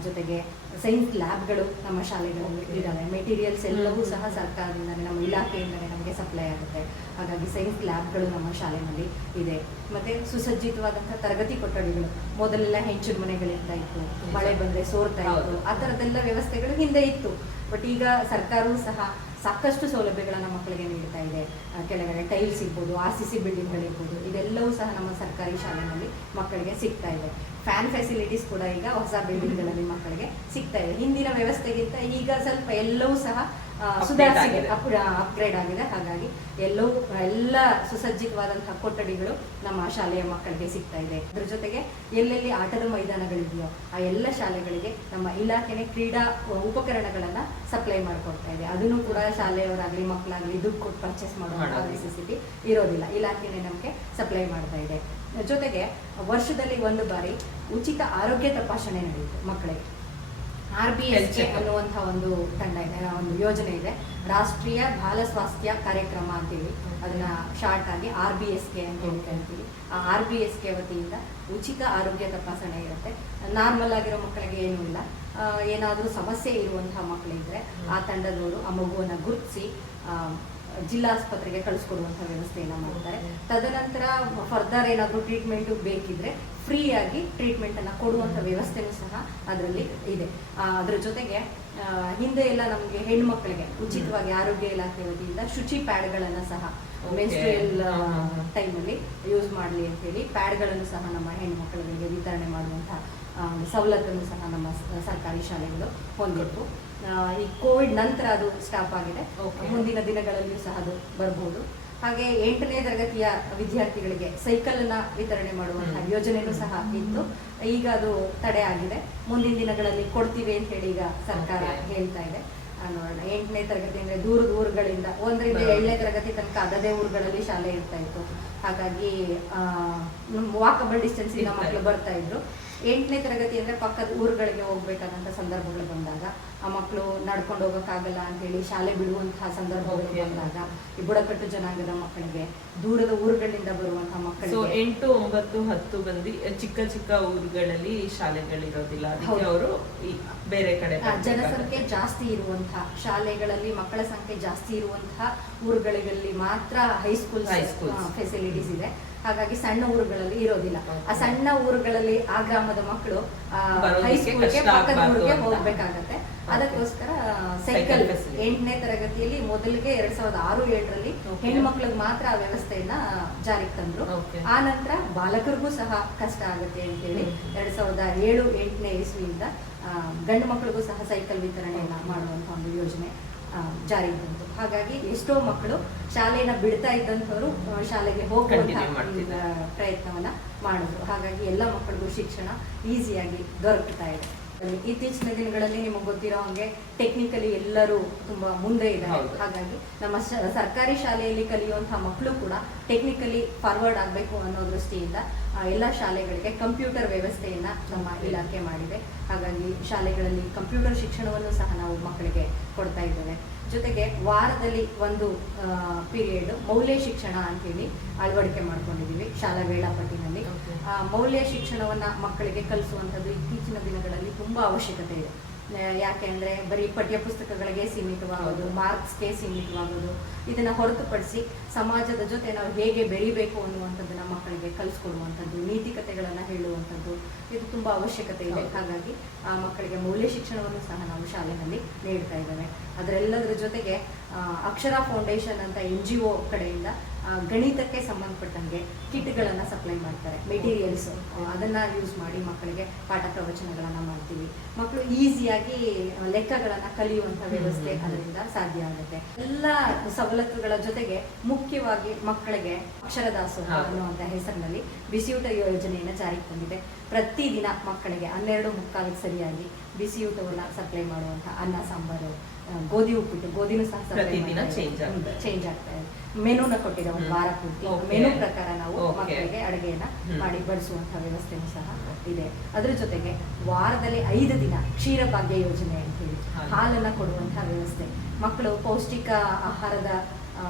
ಜೊತೆಗೆ ಸೈನ್ಸ್ ಲ್ಯಾಬ್ಗಳು ನಮ್ಮ ಶಾಲೆಗಳಲ್ಲಿ ಇದ್ದಾವೆ. ಮೆಟೀರಿಯಲ್ಸ್ ಎಲ್ಲವೂ ಸಹ ಸರ್ಕಾರದಿಂದಲೇ, ನಮ್ಮ ಇಲಾಖೆಯಿಂದಲೇ ನಮಗೆ ಸಪ್ಲೈ ಆಗುತ್ತೆ. ಹಾಗಾಗಿ ಸೈನ್ಸ್ ಲ್ಯಾಬ್ಗಳು ನಮ್ಮ ಶಾಲೆಯಲ್ಲಿ ಇದೆ. ಮತ್ತು ಸುಸಜ್ಜಿತವಾದಂಥ ತರಗತಿ ಕೊಠಡಿಗಳು. ಮೊದಲೆಲ್ಲ ಹೆಂಚಿನ ಮನೆಗಳಿರ್ತಾ ಇತ್ತು, ಮಳೆ ಬಂದರೆ ಸೋರ್ತಾ ಇತ್ತು, ಆ ಥರದ್ದೆಲ್ಲ ವ್ಯವಸ್ಥೆಗಳು ಹಿಂದೆ ಇತ್ತು. ಬಟ್ ಈಗ ಸರ್ಕಾರವೂ ಸಹ ಸಾಕಷ್ಟು ಸೌಲಭ್ಯಗಳನ್ನು ಮಕ್ಕಳಿಗೆ ನೀಡ್ತಾ ಇದೆ. ಕೆಳಗಡೆ ಟೈಲ್ಸ್ ಇರ್ಬೋದು, RCC ಬಿಲ್ಡಿಂಗ್ಗಳಿರ್ಬೋದು, ಇದೆಲ್ಲವೂ ಸಹ ನಮ್ಮ ಸರ್ಕಾರಿ ಶಾಲೆಯಲ್ಲಿ ಮಕ್ಕಳಿಗೆ ಸಿಗ್ತಾ ಇದೆ. ಫ್ಯಾನ್ ಫೆಸಿಲಿಟೀಸ್ ಕೂಡ ಈಗ ಹೊಸ ಬಿಲ್ಡಿಂಗ್ಗಳಲ್ಲಿ ಮಕ್ಕಳಿಗೆ ಸಿಗ್ತಾ ಇದೆ. ಹಿಂದಿನ ವ್ಯವಸ್ಥೆಗಿಂತ ಈಗ ಸ್ವಲ್ಪ ಎಲ್ಲವೂ ಸಹ ಸುಧಾರಿಸಿದೆ, ಅಪ್ಗ್ರೇಡ್ ಆಗಿದೆ. ಹಾಗಾಗಿ ಎಲ್ಲ ಸುಸಜ್ಜಿತವಾದಂತಹ ಕೊಠಡಿಗಳು ನಮ್ಮ ಶಾಲೆಯ ಮಕ್ಕಳಿಗೆ ಸಿಗ್ತಾ ಇದೆ. ಅದ್ರ ಜೊತೆಗೆ ಎಲ್ಲೆಲ್ಲಿ ಆಟದ ಮೈದಾನಗಳಿದೆಯೋ ಆ ಎಲ್ಲ ಶಾಲೆಗಳಿಗೆ ನಮ್ಮ ಇಲಾಖೆನೇ ಕ್ರೀಡಾ ಉಪಕರಣಗಳನ್ನು ಸಪ್ಲೈ ಮಾಡಿಕೊಡ್ತಾ ಇದೆ. ಅದನ್ನು ಕೂಡ ಶಾಲೆಯವರಾಗಲಿ ಮಕ್ಕಳಾಗಲಿ ದುಡ್ಡು ಕೊಟ್ಟು ಪರ್ಚೇಸ್ ಮಾಡುವಂಥ ನೆಸೆಸಿಟಿ ಇರೋದಿಲ್ಲ, ಇಲಾಖೆನೇ ನಮಗೆ ಸಪ್ಲೈ ಮಾಡ್ತಾ ಇದೆ. ಜೊತೆಗೆ ವರ್ಷದಲ್ಲಿ 1 ಬಾರಿ ಉಚಿತ ಆರೋಗ್ಯ ತಪಾಸಣೆ ನಡೆಯುತ್ತೆ ಮಕ್ಕಳಿಗೆ. RBSK ಅನ್ನುವಂಥ ಒಂದು ತಂಡ ಇದೆ, ಒಂದು ಯೋಜನೆ ಇದೆ, ರಾಷ್ಟ್ರೀಯ ಬಾಲ ಸ್ವಾಸ್ಥ್ಯ ಕಾರ್ಯಕ್ರಮ ಅಂತೇಳಿ. ಅದನ್ನ ಶಾರ್ಟ್ ಆಗಿ RBSK ಅಂತ ಹೇಳಿ ಕರಿತೀವಿ. ಆ RBSK ವತಿಯಿಂದ ಉಚಿತ ಆರೋಗ್ಯ ತಪಾಸಣೆ ಇರುತ್ತೆ. ನಾರ್ಮಲ್ ಆಗಿರೋ ಮಕ್ಕಳಿಗೆ ಏನೂ ಇಲ್ಲ, ಏನಾದರೂ ಸಮಸ್ಯೆ ಇರುವಂತಹ ಮಕ್ಕಳಿದ್ರೆ ಆ ತಂಡದವರು ಆ ಮಗುವನ್ನು ಗುರುತಿಸಿ ಜಿಲ್ಲಾ ಆಸ್ಪತ್ರೆಗೆ ಕಳಿಸ್ಕೊಡುವಂಥ ವ್ಯವಸ್ಥೆಯನ್ನು ಮಾಡ್ತಾರೆ. ತದನಂತರ ಫರ್ದರ್ ಏನಾದರೂ ಟ್ರೀಟ್ಮೆಂಟ್ ಬೇಕಿದ್ರೆ ಫ್ರೀ ಆಗಿ ಟ್ರೀಟ್ಮೆಂಟ್ ಅನ್ನ ಕೊಡುವಂಥ ವ್ಯವಸ್ಥೆನೂ ಸಹ ಅದರಲ್ಲಿ ಇದೆ. ಅದ್ರ ಜೊತೆಗೆ ಹಿಂದೆ ಎಲ್ಲ ನಮಗೆ ಹೆಣ್ಮಕ್ಳಿಗೆ ಉಚಿತವಾಗಿ ಆರೋಗ್ಯ ಇಲಾಖೆ ವತಿಯಿಂದ ಶುಚಿ ಪ್ಯಾಡ್ಗಳನ್ನು ಸಹ ಮೆನ್ಸ್ಟ್ರುಯಲ್ ಟೈಮಲ್ಲಿ ಯೂಸ್ ಮಾಡಲಿ ಅಂತ ಹೇಳಿ ಪ್ಯಾಡ್ಗಳನ್ನು ಸಹ ನಮ್ಮ ಹೆಣ್ಮಕ್ಳಿಗೆ ವಿತರಣೆ ಮಾಡುವಂತಹ ಸವಲತ್ತನ್ನು ಸಹ ನಮ್ಮ ಸರ್ಕಾರಿ ಶಾಲೆಗಳು ಹೊಂದಿತ್ತು. ಈ ಕೋವಿಡ್ ನಂತರ ಅದು ಸ್ಟಾಪ್ ಆಗಿದೆ. ಮುಂದಿನ ದಿನಗಳಲ್ಲಿಯೂ ಸಹ ಅದು ಬರ್ಬೋದು. ಹಾಗೆ 8ನೇ ತರಗತಿಯ ವಿದ್ಯಾರ್ಥಿಗಳಿಗೆ ಸೈಕಲ್ ಅನ್ನ ವಿತರಣೆ ಮಾಡುವಂತಹ ಯೋಜನೆಯೂ ಸಹ ಇತ್ತು. ಈಗ ಅದು ತಡೆ ಆಗಿದೆ. ಮುಂದಿನ ದಿನಗಳಲ್ಲಿ ಕೊಡ್ತೀವಿ ಅಂತ ಹೇಳಿ ಈಗ ಸರ್ಕಾರ ಹೇಳ್ತಾ ಇದೆ. ನೋಡೋಣ. 8ನೇ ತರಗತಿ ಅಂದ್ರೆ ದೂರದ ಊರುಗಳಿಂದ 1ರಿಂದ 7ನೇ ತರಗತಿ ತನಕ ಅದೇ ಊರುಗಳಲ್ಲಿ ಶಾಲೆ ಇರ್ತಾ ಇತ್ತು. ಹಾಗಾಗಿ ವಾಕಬಲ್ ಡಿಸ್ಟೆನ್ಸ್ ಇಂದ ಮಕ್ಕಳು ಬರ್ತಾ ಇದ್ರು. 8ನೇ ತರಗತಿ ಅಂದ್ರೆ ಪಕ್ಕದ ಊರುಗಳಿಗೆ ಹೋಗ್ಬೇಕಾದಂತ ಸಂದರ್ಭಗಳು ಬಂದಾಗ ಆ ಮಕ್ಕಳು ನಡ್ಕೊಂಡು ಹೋಗೋಕ್ಕಾಗಲ್ಲ ಅಂತ ಹೇಳಿ ಶಾಲೆ ಬಿಡುವಂತಹ ಸಂದರ್ಭಗಳು ಬಂದಾಗ ಈ ಬುಡಕಟ್ಟು ಜನಾಂಗದ ಮಕ್ಕಳಿಗೆ, ದೂರದ ಊರುಗಳಿಂದ ಬರುವಂತಹ ಮಕ್ಕಳಿಗೆ 8, 9, 10 ಬಂದು ಚಿಕ್ಕ ಚಿಕ್ಕ ಊರುಗಳಲ್ಲಿ ಶಾಲೆಗಳಿರೋದಿಲ್ಲ. ಅದಕ್ಕೆ ಅವರು ಬೇರೆ ಕಡೆ ಜನಸಂಖ್ಯೆ ಜಾಸ್ತಿ ಇರುವಂತಹ ಶಾಲೆಗಳಲ್ಲಿ ಮಕ್ಕಳ ಸಂಖ್ಯೆ ಜಾಸ್ತಿ ಇರುವಂತಹ ಊರುಗಳಲ್ಲಿ ಮಾತ್ರ ಹೈಸ್ಕೂಲ್ ಫೆಸಿಲಿಟೀಸ್ ಇದೆ. ಹಾಗಾಗಿ ಸಣ್ಣ ಊರುಗಳಲ್ಲಿ ಇರೋದಿಲ್ಲ. ಆ ಸಣ್ಣ ಊರುಗಳಲ್ಲಿ ಆ ಗ್ರಾಮದ ಮಕ್ಕಳು ಹೈಸ್ಕೂಲ್ಗೆ ಪಕ್ಕದ ಊರಿಗೆ ಹೋಗ್ಬೇಕಾಗತ್ತೆ. ಅದಕ್ಕೋಸ್ಕರ ಸೈಕಲ್ 8ನೇ ತರಗತಿಯಲ್ಲಿ ಮೊದಲಿಗೆ 2006-7ರಲ್ಲಿ ಹೆಣ್ಮಕ್ಳಿಗೆ ಮಾತ್ರ ಆ ವ್ಯವಸ್ಥೆಯನ್ನ ಜಾರಿಗೆ ತಂದ್ರು. ಆ ನಂತರ ಬಾಲಕರಿಗೂ ಸಹ ಕಷ್ಟ ಆಗುತ್ತೆ ಅಂತ ಹೇಳಿ 2007-8ನೇ ಇಸ್ವಿಯಿಂದ ಗಂಡು ಮಕ್ಕಳಿಗೂ ಸಹ ಸೈಕಲ್ ವಿತರಣೆಯನ್ನ ಮಾಡುವಂತ ಒಂದು ಯೋಜನೆ ಜಾರಿಗೆ ಬಂತು. ಹಾಗಾಗಿ ಎಷ್ಟೋ ಮಕ್ಕಳು ಶಾಲೆಯನ್ನ ಬಿಡ್ತಾ ಇದ್ದಂಥವ್ರು ಶಾಲೆಗೆ ಹೋಗುವಂತ ಪ್ರಯತ್ನವನ್ನ ಮಾಡಿದ್ರು. ಹಾಗಾಗಿ ಎಲ್ಲ ಮಕ್ಕಳಿಗೂ ಶಿಕ್ಷಣ ಈಸಿಯಾಗಿ ದೊರಕ್ತಾ ಇದೆ. ಇತ್ತೀಚಿನ ದಿನಗಳಲ್ಲಿ ನಿಮಗೆ ಗೊತ್ತಿರೋ ಹಾಗೆ ಟೆಕ್ನಿಕಲಿ ಎಲ್ಲರೂ ತುಂಬಾ ಮುಂದೆ ಇದ್ದಾರೆ. ಹಾಗಾಗಿ ನಮ್ಮ ಸರ್ಕಾರಿ ಶಾಲೆಯಲ್ಲಿ ಕಲಿಯುವಂತಹ ಮಕ್ಕಳು ಕೂಡ ಟೆಕ್ನಿಕಲಿ ಫಾರ್ವರ್ಡ್ ಆಗಬೇಕು ಅನ್ನೋ ದೃಷ್ಟಿಯಿಂದ ಎಲ್ಲ ಶಾಲೆಗಳಿಗೆ ಕಂಪ್ಯೂಟರ್ ವ್ಯವಸ್ಥೆಯನ್ನ ನಮ್ಮ ಇಲಾಖೆ ಮಾಡಿದೆ. ಹಾಗಾಗಿ ಶಾಲೆಗಳಲ್ಲಿ ಕಂಪ್ಯೂಟರ್ ಶಿಕ್ಷಣವನ್ನು ಸಹ ನಾವು ಮಕ್ಕಳಿಗೆ ಕೊಡ್ತಾ ಇದ್ದೇವೆ. ಜೊತೆಗೆ ವಾರದಲ್ಲಿ ಒಂದು ಪೀರಿಯಡ್ ಮೌಲ್ಯ ಶಿಕ್ಷಣ ಅಂತ ಹೇಳಿ ಅಳವಡಿಕೆ ಮಾಡ್ಕೊಂಡಿದ್ದೀವಿ ಶಾಲಾ ವೇಳಾಪಟ್ಟಿನಲ್ಲಿ. ಮೌಲ್ಯ ಶಿಕ್ಷಣವನ್ನ ಮಕ್ಕಳಿಗೆ ಕಲಿಸುವಂಥದ್ದು ಇತ್ತೀಚಿನ ದಿನಗಳಲ್ಲಿ ತುಂಬಾ ಅವಶ್ಯಕತೆ ಇದೆ. ಯಾಕೆ ಅಂದ್ರೆ ಬರೀ ಪಠ್ಯ ಪುಸ್ತಕಗಳಿಗೆ ಸೀಮಿತವಾಗೋದು, ಮಾರ್ಕ್ಸ್ಗೆ ಸೀಮಿತವಾಗೋದು, ಇದನ್ನ ಹೊರತುಪಡಿಸಿ ಸಮಾಜದ ಜೊತೆ ನಾವು ಹೇಗೆ ಬೆರಿಬೇಕು ಅನ್ನುವಂಥದ್ದನ್ನ ಮಕ್ಕಳಿಗೆ ಕಲಿಸ್ಕೊಡುವಂಥದ್ದು, ನೀತಿಕತೆಗಳನ್ನ ಹೇಳುವಂಥದ್ದು ಇದು ತುಂಬಾ ಅವಶ್ಯಕತೆ ಇದೆ. ಹಾಗಾಗಿ ಆ ಮಕ್ಕಳಿಗೆ ಮೌಲ್ಯ ಶಿಕ್ಷಣವನ್ನು ಸಹ ನಾವು ಶಾಲೆಯಲ್ಲಿ ನೀಡ್ತಾ ಇದ್ದೇವೆ. ಅದರೆಲ್ಲದರ ಜೊತೆಗೆ ಅಕ್ಷರ ಫೌಂಡೇಶನ್ ಅಂತ NGO ಕಡೆಯಿಂದ ಗಣಿತಕ್ಕೆ ಸಂಬಂಧಪಟ್ಟಂಗೆ ಕಿಟ್ಗಳನ್ನ ಸಪ್ಲೈ ಮಾಡ್ತಾರೆ. ಮೆಟೀರಿಯಲ್ಸ್ ಅದನ್ನ ಯೂಸ್ ಮಾಡಿ ಮಕ್ಕಳಿಗೆ ಪಾಠ ಪ್ರವಚನಗಳನ್ನ ಮಾಡ್ತೀವಿ. ಮಕ್ಕಳು ಈಸಿಯಾಗಿ ಲೆಕ್ಕಗಳನ್ನ ಕಲಿಯುವಂತ ವ್ಯವಸ್ಥೆ ಅದರಿಂದ ಸಾಧ್ಯ ಆಗುತ್ತೆ. ಎಲ್ಲ ಸವಲತ್ತುಗಳ ಜೊತೆಗೆ ಮುಖ್ಯವಾಗಿ ಮಕ್ಕಳಿಗೆ ಅಕ್ಷರ ದಾಸೋಹ ಅನ್ನುವಂತ ಹೆಸರಿನಲ್ಲಿ ಬಿಸಿಯೂಟ ಯೋಜನೆಯನ್ನ ಜಾರಿಗೆ ತಂದಿದೆ. ಪ್ರತಿದಿನ ಮಕ್ಕಳಿಗೆ 12:45 ಸರಿಯಾಗಿ ಬಿಸಿಯೂಟವನ್ನ ಸಪ್ಲೈ ಮಾಡುವಂತ ಅನ್ನ ಸಾಂಬಾರು, ಗೋಧಿ ಉಪ್ಪಿಟ್ಟು, ಗೋಧಿನೂ ಸಹ ಚೇಂಜ್ ಆಗ್ತಾ ಇದೆ. ಮೆನುನ ಕೊಟ್ಟಿದೆ ಒಂದು ವಾರ ಪೂರ್ತಿ. ಮೆನು ಪ್ರಕಾರ ನಾವು ಮಕ್ಕಳಿಗೆ ಅಡುಗೆಯನ್ನ ಮಾಡಿ ಬಡಿಸುವಂತಹ ವ್ಯವಸ್ಥೆನೂ ಸಹ ಇದೆ. ಅದ್ರ ಜೊತೆಗೆ ವಾರದಲ್ಲಿ 5 ದಿನ ಕ್ಷೀರ ಭಾಗ್ಯ ಯೋಜನೆ ಅಂತ ಹೇಳಿ ಹಾಲನ್ನ ಕೊಡುವಂತಹ ವ್ಯವಸ್ಥೆ. ಮಕ್ಕಳು ಪೌಷ್ಟಿಕ ಆಹಾರದ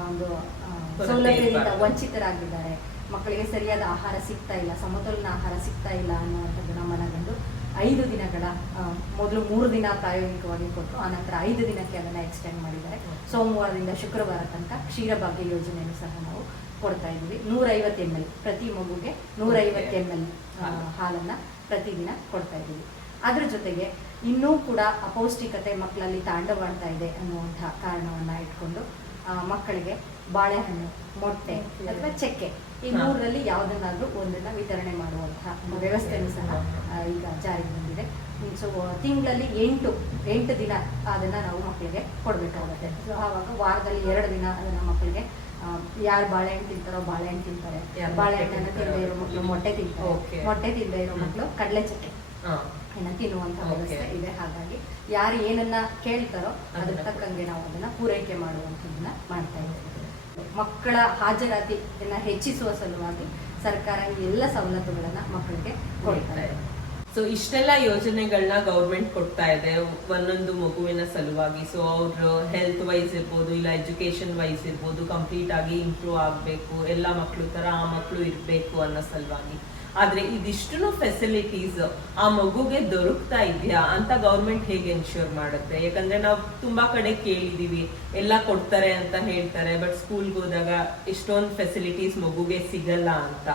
ಒಂದು ಸೌಲಭ್ಯದಿಂದ ವಂಚಿತರಾಗಿದ್ದಾರೆ. ಮಕ್ಕಳಿಗೆ ಸರಿಯಾದ ಆಹಾರ ಸಿಗ್ತಾ ಇಲ್ಲ, ಸಮತೋಲನ ಆಹಾರ ಸಿಗ್ತಾ ಇಲ್ಲ ಅನ್ನುವಂಥದ್ದನ್ನ ಮನಗಂಡು 5 ದಿನಗಳ ಮೊದಲು 3 ದಿನ ಪ್ರಾಯೋಗಿಕವಾಗಿ ಕೊಟ್ಟು ಆನಂತರ 5 ದಿನಕ್ಕೆ ಅದನ್ನ ಎಕ್ಸ್ಟೆಂಡ್ ಮಾಡಿದ್ದಾರೆ. ಸೋಮವಾರದಿಂದ ಶುಕ್ರವಾರ ತನಕ ಕ್ಷೀರಭಾಗ್ಯ ಯೋಜನೆಯನ್ನು ಸಹ ನಾವು ಕೊಡ್ತಾ ಇದ್ದೀವಿ. 150 ml ಪ್ರತಿ ಮಗುಗೆ 150 ml ಹಾಲನ್ನ ಪ್ರತಿದಿನ ಕೊಡ್ತಾ ಇದ್ದೀವಿ. ಅದ್ರ ಜೊತೆಗೆ ಇನ್ನೂ ಕೂಡ ಅಪೌಷ್ಟಿಕತೆ ಮಕ್ಕಳಲ್ಲಿ ತಾಂಡವಾಡ್ತಾ ಇದೆ ಅನ್ನುವಂತಹ ಕಾರಣವನ್ನ ಇಟ್ಕೊಂಡು ಮಕ್ಕಳಿಗೆ ಬಾಳೆಹಣ್ಣು, ಮೊಟ್ಟೆ ಅಥವಾ ಚಕ್ಕೆ ಈ 3ರಲ್ಲಿ ಯಾವುದನ್ನಾದ್ರೂ ಒಂದನ್ನ ವಿತರಣೆ ಮಾಡುವಂತಹ ವ್ಯವಸ್ಥೆನೂ ಸಹ ಈಗ ಜಾರಿಗೆ ಬಂದಿದೆ. ಸೊ ತಿಂಗಳಲ್ಲಿ 8 ದಿನ ಅದನ್ನ ನಾವು ಮಕ್ಕಳಿಗೆ ಕೊಡ್ಬೇಕಾಗುತ್ತೆ. ಸೊ ಆವಾಗ ವಾರದಲ್ಲಿ 2 ದಿನ ಅದನ್ನ ಮಕ್ಕಳಿಗೆ ಯಾರು ಬಾಳೆಹಣ್ಣು ತಿಂತಾರೋ ಬಾಳೆಹಣ್ಣು ತಿಂತಾರೆ, ಬಾಳೆಹಣ್ಣನ್ನು ತಿಂದೇ ಇರೋ ಮಕ್ಕಳು ಮೊಟ್ಟೆ ತಿಂತಾರೆ, ಮೊಟ್ಟೆ ತಿಂದೇ ಇರೋ ಮಕ್ಕಳು ಕಡಲೆ ಚಕ್ಕೆ ತಿನ್ನುವಂತ ವ್ಯವಸ್ಥೆ ಇದೆ. ಹಾಗಾಗಿ ಯಾರು ಏನನ್ನ ಕೇಳ್ತಾರೋ ಅದ್ರ ತಕ್ಕಂಗೆ ನಾವು ಅದನ್ನ ಪೂರೈಕೆ ಮಾಡುವಂಥದ್ದನ್ನ ಮಾಡ್ತಾ ಇದ್ದೇವೆ. ಮಕ್ಕಳ ಹಾಜರಾತಿಯನ್ನ ಹೆಚ್ಚಿಸುವ ಸಲುವಾಗಿ ಸರ್ಕಾರ ಎಲ್ಲ ಸವಲತ್ತುಗಳನ್ನ ಮಕ್ಕಳಿಗೆ ಕೊಡ್ತಾ ಇದೆ. ಸೊ ಇಷ್ಟೆಲ್ಲ ಯೋಜನೆಗಳನ್ನ ಗೌರ್ಮೆಂಟ್ ಕೊಡ್ತಾ ಇದೆ ಒಂದೊಂದು ಮಗುವಿನ ಸಲುವಾಗಿ. ಸೊ ಅವ್ರ ಹೆಲ್ತ್ ವೈಸ್ ಇರ್ಬೋದು, ಇಲ್ಲ ಎಜುಕೇಶನ್ ವೈಸ್ ಇರ್ಬೋದು, ಕಂಪ್ಲೀಟ್ ಆಗಿ ಇಂಪ್ರೂವ್ ಆಗ್ಬೇಕು, ಎಲ್ಲ ಮಕ್ಳು ತರ ಆ ಮಕ್ಳು ಇರ್ಬೇಕು ಅನ್ನೋ ಸಲುವಾಗಿ. ಆದ್ರೆ ಇದಿಷ್ಟು ಫೆಸಿಲಿಟೀಸ್ ಆ ಮಗುಗೆ ದೊರಕ್ತಾ ಇದೆಯಾ ಅಂತ ಗೌರ್ಮೆಂಟ್ ಹೇಗೆ ಎನ್ಶ್ಯೂರ್ ಮಾಡುತ್ತೆ? ಯಾಕಂದ್ರೆ ನಾವು ತುಂಬಾ ಕಡೆ ಕೇಳಿದೀವಿ, ಎಲ್ಲ ಕೊಡ್ತಾರೆ ಅಂತ ಹೇಳ್ತಾರೆ, ಬಟ್ ಸ್ಕೂಲ್ಗೆ ಹೋದಾಗ ಎಷ್ಟೊಂದು ಫೆಸಿಲಿಟೀಸ್ ಮಗುಗೆ ಸಿಗಲ್ಲ ಅಂತ.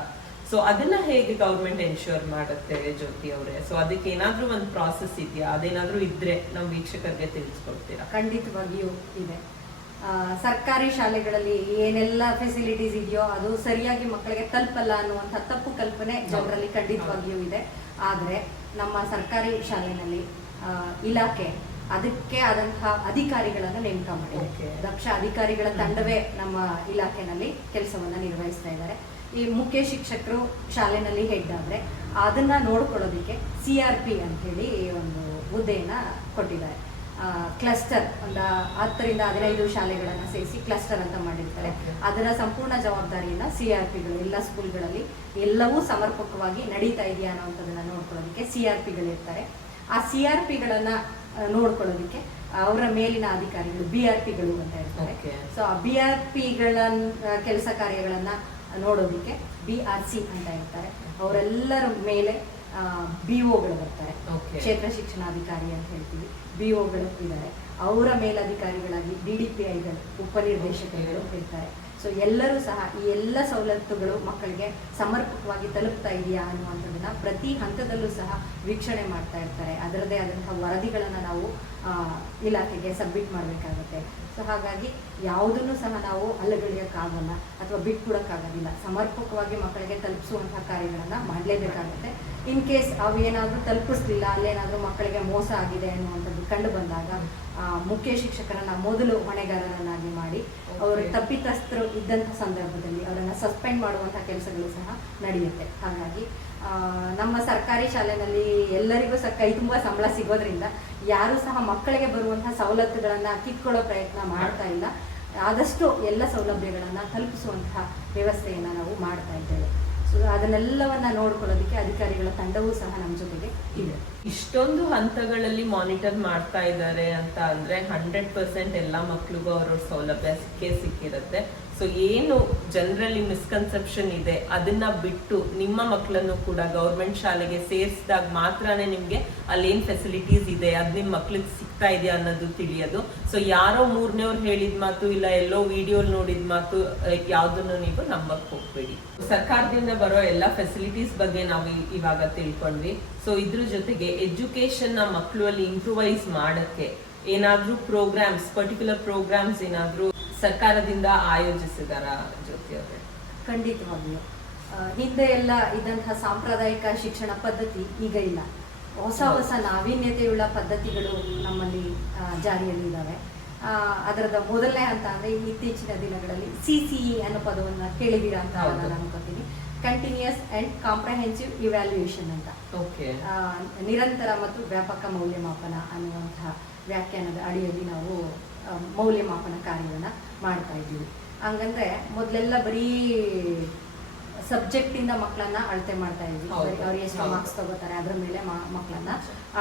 ಸೊ ಅದನ್ನ ಹೇಗೆ ಗೌರ್ಮೆಂಟ್ ಎನ್ಶ್ಯೂರ್ ಮಾಡುತ್ತೆ ಜ್ಯೋತಿ ಅವರೇ? ಸೊ ಅದಕ್ಕೆ ಏನಾದ್ರೂ ಒಂದು ಪ್ರಾಸೆಸ್ ಇದೆಯಾ? ಅದೇನಾದ್ರೂ ಇದ್ರೆ ನಮ್ಮ ವೀಕ್ಷಕರಿಗೆ ತಿಳಿಸ್ಕೊಡ್ತೀರಾ? ಖಂಡಿತವಾಗಿಯೂ ಇದೆ. ಸರ್ಕಾರಿ ಶಾಲೆಗಳಲ್ಲಿ ಏನೆಲ್ಲ ಫೆಸಿಲಿಟೀಸ್ ಇದೆಯೋ ಅದು ಸರಿಯಾಗಿ ಮಕ್ಕಳಿಗೆ ತಲುಪಲ್ಲ ಅನ್ನುವಂಥ ತಪ್ಪು ಕಲ್ಪನೆ ಜನರಲ್ಲಿ ಖಂಡಿತವಾಗಿಯೂ ಇದೆ. ಆದರೆ ನಮ್ಮ ಸರ್ಕಾರಿ ಶಾಲೆಯಲ್ಲಿ ಇಲಾಖೆ ಅದಕ್ಕೆ ಆದಂತಹ ಅಧಿಕಾರಿಗಳನ್ನು ನೇಮಕ ಮಾಡಿದೆ. ದಕ್ಷ ಅಧಿಕಾರಿಗಳ ತಂಡವೇ ನಮ್ಮ ಇಲಾಖೆನಲ್ಲಿ ಕೆಲಸವನ್ನ ನಿರ್ವಹಿಸ್ತಾ ಇದ್ದಾರೆ. ಈ ಮುಖ್ಯ ಶಿಕ್ಷಕರು ಶಾಲೆನಲ್ಲಿ ಹೆಡ್ ಆದ್ರೆ ಅದನ್ನ ನೋಡ್ಕೊಳ್ಳೋದಿಕ್ಕೆ CRP ಅಂತ ಹೇಳಿ ಒಂದು ಹುದ್ದೆಯನ್ನ ಕೊಟ್ಟಿದ್ದಾರೆ. ಕ್ಲಸ್ಟರ್ ಒಂದು 10ರಿಂದ 15 ಶಾಲೆಗಳನ್ನ ಸೇರಿಸಿ ಕ್ಲಸ್ಟರ್ ಅಂತ ಮಾಡಿರ್ತಾರೆ. ಅದರ ಸಂಪೂರ್ಣ ಜವಾಬ್ದಾರಿಯನ್ನ CRPಗಳು ಎಲ್ಲ ಸ್ಕೂಲ್ಗಳಲ್ಲಿ ಎಲ್ಲವೂ ಸಮರ್ಪಕವಾಗಿ ನಡೀತಾ ಇದೆಯಾ ಅನ್ನೋಂಥದ್ದನ್ನ ನೋಡ್ಕೊಳ್ಳೋದಕ್ಕೆ CRPಗಳಿರ್ತಾರೆ. ಆ CRPಗಳನ್ನ ನೋಡ್ಕೊಳ್ಳೋದಕ್ಕೆ ಅವರ ಮೇಲಿನ ಅಧಿಕಾರಿಗಳು BRPಗಳು ಅಂತ ಇರ್ತಾರೆ. ಸೊ ಆ BRPಗಳ ಕೆಲಸ ಕಾರ್ಯಗಳನ್ನ ನೋಡೋದಕ್ಕೆ BRC ಅಂತ ಇರ್ತಾರೆ. ಅವರೆಲ್ಲರ ಮೇಲೆ BOಗಳು ಬರ್ತಾರೆ, ಕ್ಷೇತ್ರ ಶಿಕ್ಷಣಾಧಿಕಾರಿ ಅಂತ ಹೇಳ್ತೀವಿ. BOಗಳು ಇದ್ದಾರೆ. ಅವರ ಮೇಲಧಿಕಾರಿಗಳಾಗಿ DDPIಗಳು, ಉಪನಿರ್ದೇಶಕರುಗಳು ಇರ್ತಾರೆ. ಸೊ ಎಲ್ಲರೂ ಸಹ ಈ ಎಲ್ಲ ಸವಲತ್ತುಗಳು ಮಕ್ಕಳಿಗೆ ಸಮರ್ಪಕವಾಗಿ ತಲುಪ್ತಾ ಇದೆಯಾ ಅನ್ನುವಂಥದ್ದನ್ನ ಪ್ರತಿ ಹಂತದಲ್ಲೂ ಸಹ ವೀಕ್ಷಣೆ ಮಾಡ್ತಾ ಇರ್ತಾರೆ. ಅದರದೇ ಆದಂತಹ ವರದಿಗಳನ್ನು ನಾವು ಇಲಾಖೆಗೆ ಸಬ್ಮಿಟ್ ಮಾಡಬೇಕಾಗುತ್ತೆ. ಸೊ ಹಾಗಾಗಿ ಯಾವುದನ್ನು ಸಹ ನಾವು ಅಲ್ಲಗಳೆಯೋಕ್ಕಾಗಲ್ಲ ಅಥವಾ ಬಿಟ್ಕೊಡೋಕ್ಕಾಗೋದಿಲ್ಲ. ಸಮರ್ಪಕವಾಗಿ ಮಕ್ಕಳಿಗೆ ತಲುಪಿಸುವಂತಹ ಕಾರ್ಯಗಳನ್ನು ಮಾಡಲೇಬೇಕಾಗುತ್ತೆ. ಇನ್ ಕೇಸ್ ಅವೇನಾದರೂ ತಲುಪಿಸ್ಲಿಲ್ಲ, ಅಲ್ಲೇನಾದರೂ ಮಕ್ಕಳಿಗೆ ಮೋಸ ಆಗಿದೆ ಅನ್ನುವಂಥದ್ದು ಕಂಡು ಬಂದಾಗ ಮುಖ್ಯ ಶಿಕ್ಷಕರನ್ನ ಮೊದಲು ಹೊಣೆಗಾರರನ್ನಾಗಿ ಮಾಡಿ ಅವರು ತಪ್ಪಿತಸ್ಥರು ಇದ್ದಂಥ ಸಂದರ್ಭದಲ್ಲಿ ಅವರನ್ನು ಸಸ್ಪೆಂಡ್ ಮಾಡುವಂಥ ಕೆಲಸಗಳು ಸಹ ನಡೆಯುತ್ತೆ. ಹಾಗಾಗಿ ನಮ್ಮ ಸರ್ಕಾರಿ ಶಾಲೆಯಲ್ಲಿ ಎಲ್ಲರಿಗೂ ಸಹ ಕೈ ತುಂಬ ಸಂಬಳ ಸಿಗೋದ್ರಿಂದ ಯಾರೂ ಸಹ ಮಕ್ಕಳಿಗೆ ಬರುವಂತಹ ಸವಲತ್ತುಗಳನ್ನು ಕಿತ್ಕೊಳ್ಳೋ ಪ್ರಯತ್ನ ಮಾಡ್ತಾ ಇಲ್ಲ. ಆದಷ್ಟು ಎಲ್ಲ ಸೌಲಭ್ಯಗಳನ್ನು ತಲುಪಿಸುವಂತಹ ವ್ಯವಸ್ಥೆಯನ್ನು ನಾವು ಮಾಡ್ತಾ ಇದ್ದೇವೆ. ಸೊ ಅದನ್ನೆಲ್ಲವನ್ನ ನೋಡ್ಕೊಳ್ಳೋದಕ್ಕೆ ಅಧಿಕಾರಿಗಳ ತಂಡವೂ ಸಹ ನಮ್ಮ ಜೊತೆಗೆ ಇದೆ. ಇಷ್ಟೊಂದು ಹಂತಗಳಲ್ಲಿ ಮಾನಿಟರ್ ಮಾಡ್ತಾ ಇದ್ದಾರೆ ಅಂತ ಅಂದ್ರೆ 100% ಎಲ್ಲ ಮಕ್ಳಿಗೂ ಅವ್ರವ್ರ ಸೌಲಭ್ಯ ಸಿಕ್ಕಿರುತ್ತೆ. ಸೊ ಏನು ಜನರಲ್ಲಿ ಮಿಸ್ಕನ್ಸೆಪ್ಷನ್ ಇದೆ ಅದನ್ನ ಬಿಟ್ಟು ನಿಮ್ಮ ಮಕ್ಕಳನ್ನು ಕೂಡ ಗೌರ್ಮೆಂಟ್ ಶಾಲೆಗೆ ಸೇರಿಸಿದಾಗ ಮಾತ್ರನೇ ನಿಮ್ಗೆ ಅಲ್ಲೇನ್ ಫೆಸಿಲಿಟೀಸ್ ಇದೆ ಅದ್ ನಿಮ್ ಮಕ್ಳಿಗೆ ಸಿಗ್ತಾ ಇದೆಯಾ ಅನ್ನೋದು ತಿಳಿಯೋದು. ಸೊ ಯಾರೋ ಮೂರನೇವ್ರು ಹೇಳಿದ ಮಾತು ಇಲ್ಲ ಎಲ್ಲೋ ವಿಡಿಯೋ ನೋಡಿದ ಮಾತು ಯಾವ್ದನ್ನು ನೀವು ನಂಬಕ್ ಹೋಗ್ಬೇಡಿ. ಸರ್ಕಾರದಿಂದ ಬರೋ ಎಲ್ಲ ಫೆಸಿಲಿಟೀಸ್ ಬಗ್ಗೆ ನಾವು ಇವಾಗ ತಿಳ್ಕೊಂಡ್ವಿ. ಸೊ ಇದ್ರ ಜೊತೆಗೆ ಎಜುಕೇಶನ್ ನ ಮಕ್ಕಳು ಅಲ್ಲಿ ಇಂಪ್ರೂವೈಸ್ ಮಾಡಕ್ಕೆ ಏನಾದ್ರೂ ಪ್ರೋಗ್ರಾಮ್ಸ್, ಪರ್ಟಿಕ್ಯುಲರ್ ಪ್ರೋಗ್ರಾಮ್ಸ್ ಏನಾದ್ರೂ ಸರ್ಕಾರದಿಂದ ಆಯೋಜಿಸಿದಾರ ಜ್ಯೋತಿ ಅವರೇ? ಖಂಡಿತವಾಗಿಯೂ. ಹಿಂದೆ ಎಲ್ಲ ಇದ್ದಂತಹ ಸಾಂಪ್ರದಾಯಿಕ ಶಿಕ್ಷಣ ಪದ್ಧತಿ ಈಗ ಇಲ್ಲ. ಹೊಸ ಹೊಸ ನಾವೀನ್ಯತೆಯುಳ್ಳ ಪದ್ಧತಿಗಳು ನಮ್ಮಲ್ಲಿ ಜಾರಿಯಲ್ಲಿ ಇದ್ದಾವೆ. ಅದರದ ಮೊದಲನೇ ಹಂತ ಅಂದ್ರೆ ಇತ್ತೀಚಿನ ದಿನಗಳಲ್ಲಿ CCE ಅನ್ನೋ ಪದವನ್ನು ಕೇಳಿದೀರಾ ಅಂತ ನಾನು ಅನ್ಕೋತೀನಿ. ಕಂಟಿನ್ಯೂಸ್ ಅಂಡ್ ಕಾಂಪ್ರಹೆನ್ಸಿವ್ ಇವ್ಯಾಲ್ಯೂಯೇಷನ್ ಅಂತ. ನಿರಂತರ ಮತ್ತು ವ್ಯಾಪಕ ಮೌಲ್ಯಮಾಪನ ಅನ್ನುವಂತಹ ವ್ಯಾಖ್ಯಾನದ ಅಡಿಯಲ್ಲಿ ನಾವು ಮೌಲ್ಯಮಾಪನ ಕಾರ್ಯವನ್ನ ಮಾಡ್ತಾ ಇದ್ದೀವಿ. ಹಂಗಂದ್ರೆ ಮೊದಲೆಲ್ಲ ಬರೀ ಸಬ್ಜೆಕ್ಟ್ ಇಂದ ಮಕ್ಕಳನ್ನ ಅಳತೆ ಮಾಡ್ತಾ ಇದ್ವಿ. ಅವ್ರು ಎಷ್ಟು ಮಾರ್ಕ್ಸ್ ತಗೋತಾರೆ ಅದ್ರ ಮೇಲೆ ಮಕ್ಕಳನ್ನ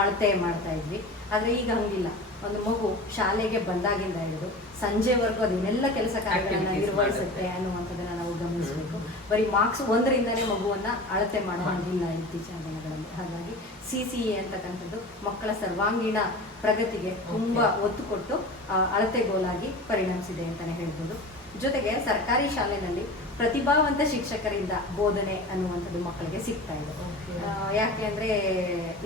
ಅಳತೆ ಮಾಡ್ತಾ ಇದ್ವಿ. ಆದ್ರೆ ಈಗ ಹಂಗಿಲ್ಲ. ಒಂದು ಮಗು ಶಾಲೆಗೆ ಬಂದಾಗಿಂದ ಹಿಡಿದು ಸಂಜೆವರೆಗೂ ಅದನ್ನೆಲ್ಲ ಕೆಲಸ ಕಾರ್ಯಗಳನ್ನ ನಿರ್ವಹಿಸುತ್ತೆ ಅನ್ನುವಂಥದ್ದನ್ನ ನಾವು ಗಮನಿಸಬೇಕು. ಬರೀ ಮಾರ್ಕ್ಸ್ 1ರಿಂದನೇ ಮಗುವನ್ನ ಅಳತೆ ಮಾಡೋ ಹಾಗಿಲ್ಲ ಇತ್ತೀಚಿನ ದಿನಗಳಲ್ಲಿ. ಹಾಗಾಗಿ CCE ಅಂತಕ್ಕಂಥದ್ದು ಮಕ್ಕಳ ಸರ್ವಾಂಗೀಣ ಪ್ರಗತಿಗೆ ತುಂಬಾ ಒತ್ತು ಕೊಟ್ಟು ಅಳತೆಗೋಲಾಗಿ ಪರಿಣಮಿಸಿದೆ ಅಂತಾನೆ ಹೇಳ್ಬೋದು. ಜೊತೆಗೆ ಸರ್ಕಾರಿ ಶಾಲೆಯಲ್ಲಿ ಪ್ರತಿಭಾವಂತ ಶಿಕ್ಷಕರಿಂದ ಬೋಧನೆ ಅನ್ನುವಂಥದ್ದು ಮಕ್ಕಳಿಗೆ ಸಿಗ್ತಾ ಇದೆ. ಯಾಕೆ ಅಂದ್ರೆ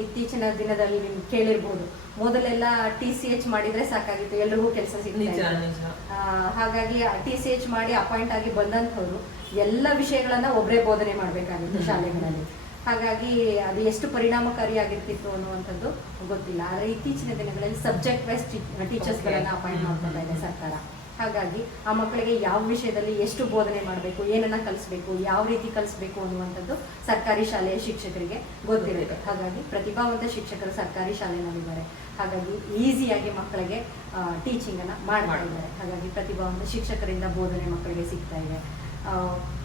ಇತ್ತೀಚಿನ ದಿನದಲ್ಲಿ ನೀವು ಕೇಳಿರ್ಬೋದು, ಮೊದಲೆಲ್ಲ TCH ಮಾಡಿದ್ರೆ ಸಾಕಾಗಿತ್ತು, ಎಲ್ರಿಗೂ ಕೆಲಸ ಸಿಗ್ತಾ ಇತ್ತು. ಹಾಗಾಗಿ TCH ಮಾಡಿ ಅಪಾಯಿಂಟ್ ಆಗಿ ಬಂದಂಥವ್ರು ಎಲ್ಲ ವಿಷಯಗಳನ್ನ ಒಬ್ಬರೇ ಬೋಧನೆ ಮಾಡಬೇಕಾಗಿತ್ತು ಶಾಲೆಗಳಲ್ಲಿ. ಹಾಗಾಗಿ ಅದು ಎಷ್ಟು ಪರಿಣಾಮಕಾರಿಯಾಗಿರ್ತಿತ್ತು ಅನ್ನುವಂಥದ್ದು ಗೊತ್ತಿಲ್ಲ. ಆದರೆ ಇತ್ತೀಚಿನ ದಿನಗಳಲ್ಲಿ ಸಬ್ಜೆಕ್ಟ್ ವೈಸ್ ಟೀಚರ್ಸ್ಗಳನ್ನ ಅಪಾಯಿಂಟ್ ಮಾಡ್ತಾ ಇದೆ ಸರ್ಕಾರ. ಹಾಗಾಗಿ ಆ ಮಕ್ಕಳಿಗೆ ಯಾವ ವಿಷಯದಲ್ಲಿ ಎಷ್ಟು ಬೋಧನೆ ಮಾಡಬೇಕು, ಏನನ್ನ ಕಲಿಸ್ಬೇಕು, ಯಾವ ರೀತಿ ಕಲಿಸ್ಬೇಕು ಅನ್ನುವಂಥದ್ದು ಸರ್ಕಾರಿ ಶಾಲೆಯ ಶಿಕ್ಷಕರಿಗೆ ಗೊತ್ತಿರುತ್ತೆ. ಹಾಗಾಗಿ ಪ್ರತಿಭಾವಂತ ಶಿಕ್ಷಕರು ಸರ್ಕಾರಿ ಶಾಲೆಯಲ್ಲಿದ್ದಾರೆ. ಹಾಗಾಗಿ ಈಸಿಯಾಗಿ ಮಕ್ಕಳಿಗೆ ಟೀಚಿಂಗ್ ಅನ್ನ ಮಾಡ್ತಾ ಇದ್ದಾರೆ. ಹಾಗಾಗಿ ಪ್ರತಿಭಾವಂತ ಶಿಕ್ಷಕರಿಂದ ಬೋಧನೆ ಮಕ್ಕಳಿಗೆ ಸಿಗ್ತಾ ಇದೆ.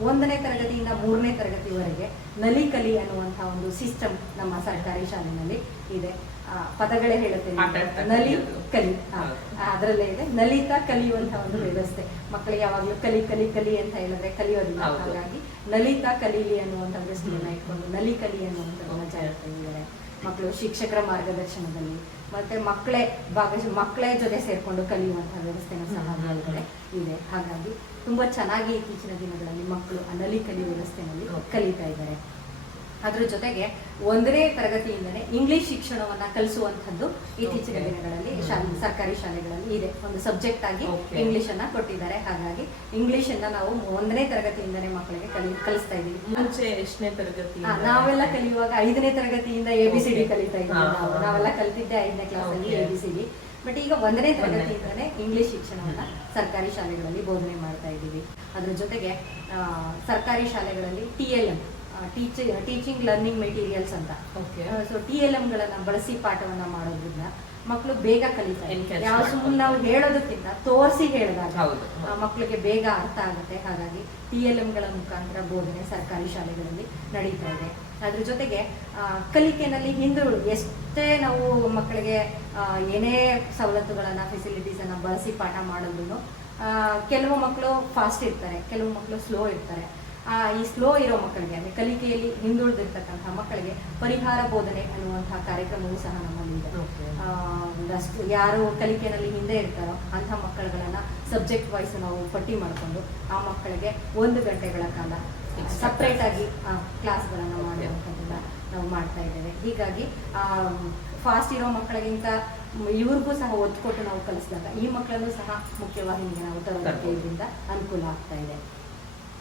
ಒಂದನೇ ತರಗತಿಯಿಂದ 3ನೇ ತರಗತಿವರೆಗೆ ನಲಿ ಕಲಿ ಅನ್ನುವಂತಹ ಒಂದು ಸಿಸ್ಟಮ್ ನಮ್ಮ ಸರ್ಕಾರಿ ಶಾಲೆಯಲ್ಲಿ ಇದೆ. ಪದಗಳೇ ಹೇಳುತ್ತೆ, ನಲಿ ಕಲಿ, ಅದರಲ್ಲೇ ಇದೆ. ನಲಿತಾ ಕಲಿಯುವಂತಹ ಒಂದು ವ್ಯವಸ್ಥೆ. ಮಕ್ಕಳಿಗೆ ಯಾವಾಗಲೂ ಕಲಿ ಕಲಿ ಕಲಿ ಅಂತ ಹೇಳಿದ್ರೆ ಕಲಿಯೋದಿಲ್ಲ, ಹಾಗಾಗಿ ನಲಿತಾ ಕಲೀಲಿ ಅನ್ನುವಂಥ ದೃಷ್ಟಿಯನ್ನ ಇಟ್ಕೊಂಡು ನಲಿ ಕಲಿ ಅನ್ನುವಂಥದ್ದನ್ನ ಜಾರಿಸ್ತಾ ಇದ್ದಾರೆ. ಮಕ್ಕಳು ಶಿಕ್ಷಕರ ಮಾರ್ಗದರ್ಶನದಲ್ಲಿ ಮತ್ತೆ ಮಕ್ಕಳೇ ಜೊತೆ ಸೇರ್ಕೊಂಡು ಕಲಿಯುವಂತಹ ವ್ಯವಸ್ಥೆನ ಸಹ ಒಳಗಡೆ ಇದೆ. ಹಾಗಾಗಿ ತುಂಬಾ ಚೆನ್ನಾಗಿ ಇತ್ತೀಚಿನ ದಿನಗಳಲ್ಲಿ ಮಕ್ಕಳು ನಲಿ ಕಲಿ ವ್ಯವಸ್ಥೆಯಲ್ಲಿ ಕಲಿತಾ ಇದ್ದಾರೆ. ಅದ್ರ ಜೊತೆಗೆ 1ನೇ ತರಗತಿಯಿಂದಲೇ ಇಂಗ್ಲಿಷ್ ಶಿಕ್ಷಣವನ್ನ ಕಲಿಸುವಂತದ್ದು ಇತ್ತೀಚಿನ ದಿನಗಳಲ್ಲಿ ಸರ್ಕಾರಿ ಶಾಲೆಗಳಲ್ಲಿ ಇದೆ. ಒಂದು ಸಬ್ಜೆಕ್ಟ್ ಆಗಿ ಇಂಗ್ಲಿಷ್ ಅನ್ನ ಕೊಟ್ಟಿದ್ದಾರೆ. ಹಾಗಾಗಿ ಇಂಗ್ಲಿಷ್ ಅನ್ನ ನಾವು 1ನೇ ತರಗತಿಯಿಂದಲೇ ಮಕ್ಕಳಿಗೆ ಕಲಿಸ್ತಾ ಇದೀವಿ. ಮುಂಚೆ ಎಷ್ಟನೇ ತರಗತಿ? ನಾವೆಲ್ಲ ಕಲಿಯುವಾಗ 5ನೇ ತರಗತಿಯಿಂದ ABCD ಕಲಿತಾ ಇದ್ದೀವಿ. ನಾವೆಲ್ಲ ಕಲಿತಿದ್ದೆ 5ನೇ ಕ್ಲಾಸ್ ಅಲ್ಲಿ ABCD. ಬಟ್ ಈಗ 1ನೇ ತರಗತಿಯಿಂದಲೇ ಇಂಗ್ಲಿಷ್ ಶಿಕ್ಷಣವನ್ನ ಸರ್ಕಾರಿ ಶಾಲೆಗಳಲ್ಲಿ ಬೋಧನೆ ಮಾಡ್ತಾ ಇದ್ದೀವಿ. ಅದ್ರ ಜೊತೆಗೆ ಸರ್ಕಾರಿ ಶಾಲೆಗಳಲ್ಲಿ TLM, ಟೀಚಿಂಗ್ ಲರ್ನಿಂಗ್ ಮೆಟೀರಿಯಲ್ಸ್ ಅಂತ, ಸೊ TLM ಗಳನ್ನ ಬಳಸಿ ಪಾಠವನ್ನ ಮಾಡೋದ್ರಿಂದ ಮಕ್ಕಳು ಬೇಗ ಕಲಿತಾರೆ. ಯಾವ ಸುಮ್ಮನೆ ನಾವು ಹೇಳೋದಕ್ಕಿಂತ ತೋರಿಸಿ ಹೇಳಿದಾಗ ಮಕ್ಕಳಿಗೆ ಬೇಗ ಅರ್ಥ ಆಗುತ್ತೆ. ಹಾಗಾಗಿ TLM ಗಳ ಮುಖಾಂತರ ಬೋಧನೆ ಸರ್ಕಾರಿ ಶಾಲೆಗಳಲ್ಲಿ ನಡೀತಾ ಇದೆ. ಅದ್ರ ಜೊತೆಗೆ ಕಲಿಕೆನಲ್ಲಿ ಎಷ್ಟೇ ನಾವು ಮಕ್ಕಳಿಗೆ ಏನೇ ಸವಲತ್ತುಗಳನ್ನ ಫೆಸಿಲಿಟೀಸ್ ಅನ್ನ ಬಳಸಿ ಪಾಠ ಮಾಡಿದ್ರು ಕೆಲವು ಮಕ್ಕಳು ಫಾಸ್ಟ್ ಇರ್ತಾರೆ, ಕೆಲವು ಮಕ್ಕಳು ಸ್ಲೋ ಇರ್ತಾರೆ. ಈ ಸ್ಲೋ ಇರೋ ಮಕ್ಕಳಿಗೆ ಅಂದರೆ ಕಲಿಕೆಯಲ್ಲಿ ಹಿಂದುಳಿದಿರ್ತಕ್ಕಂಥ ಮಕ್ಕಳಿಗೆ ಪರಿಹಾರ ಬೋಧನೆ ಅನ್ನುವಂತಹ ಕಾರ್ಯಕ್ರಮವೂ ಸಹ ನಮ್ಮಲ್ಲಿ ಇದೆ. ಯಾರು ಕಲಿಕೆಯಲ್ಲಿ ಹಿಂದೆ ಇರ್ತಾರೋ ಅಂಥ ಮಕ್ಕಳುಗಳನ್ನ ಸಬ್ಜೆಕ್ಟ್ ವೈಸ್ ನಾವು ಪಟ್ಟಿ ಮಾಡಿಕೊಂಡು ಆ ಮಕ್ಕಳಿಗೆ 1 ಗಂಟೆಗಳ ಕಾಲ ಸಪ್ರೇಟ್ ಆಗಿ ಕ್ಲಾಸ್ಗಳನ್ನ ಮಾಡುವಂಥದ್ದನ್ನ ನಾವು ಮಾಡ್ತಾ ಇದ್ದೇವೆ. ಹೀಗಾಗಿ ಫಾಸ್ಟ್ ಇರೋ ಮಕ್ಕಳಿಗಿಂತ ಇವ್ರಿಗೂ ಸಹ ಒತ್ತು ಕೊಟ್ಟು ನಾವು ಕಲಿಸಿದಾಗ ಈ ಮಕ್ಕಳಲ್ಲೂ ಸಹ ಮುಖ್ಯವಾಹಿನಿಗೆ ನಾವು ತರೋದಕ್ಕೆ ಇದರಿಂದ ಅನುಕೂಲ ಆಗ್ತಾ ಇದೆ.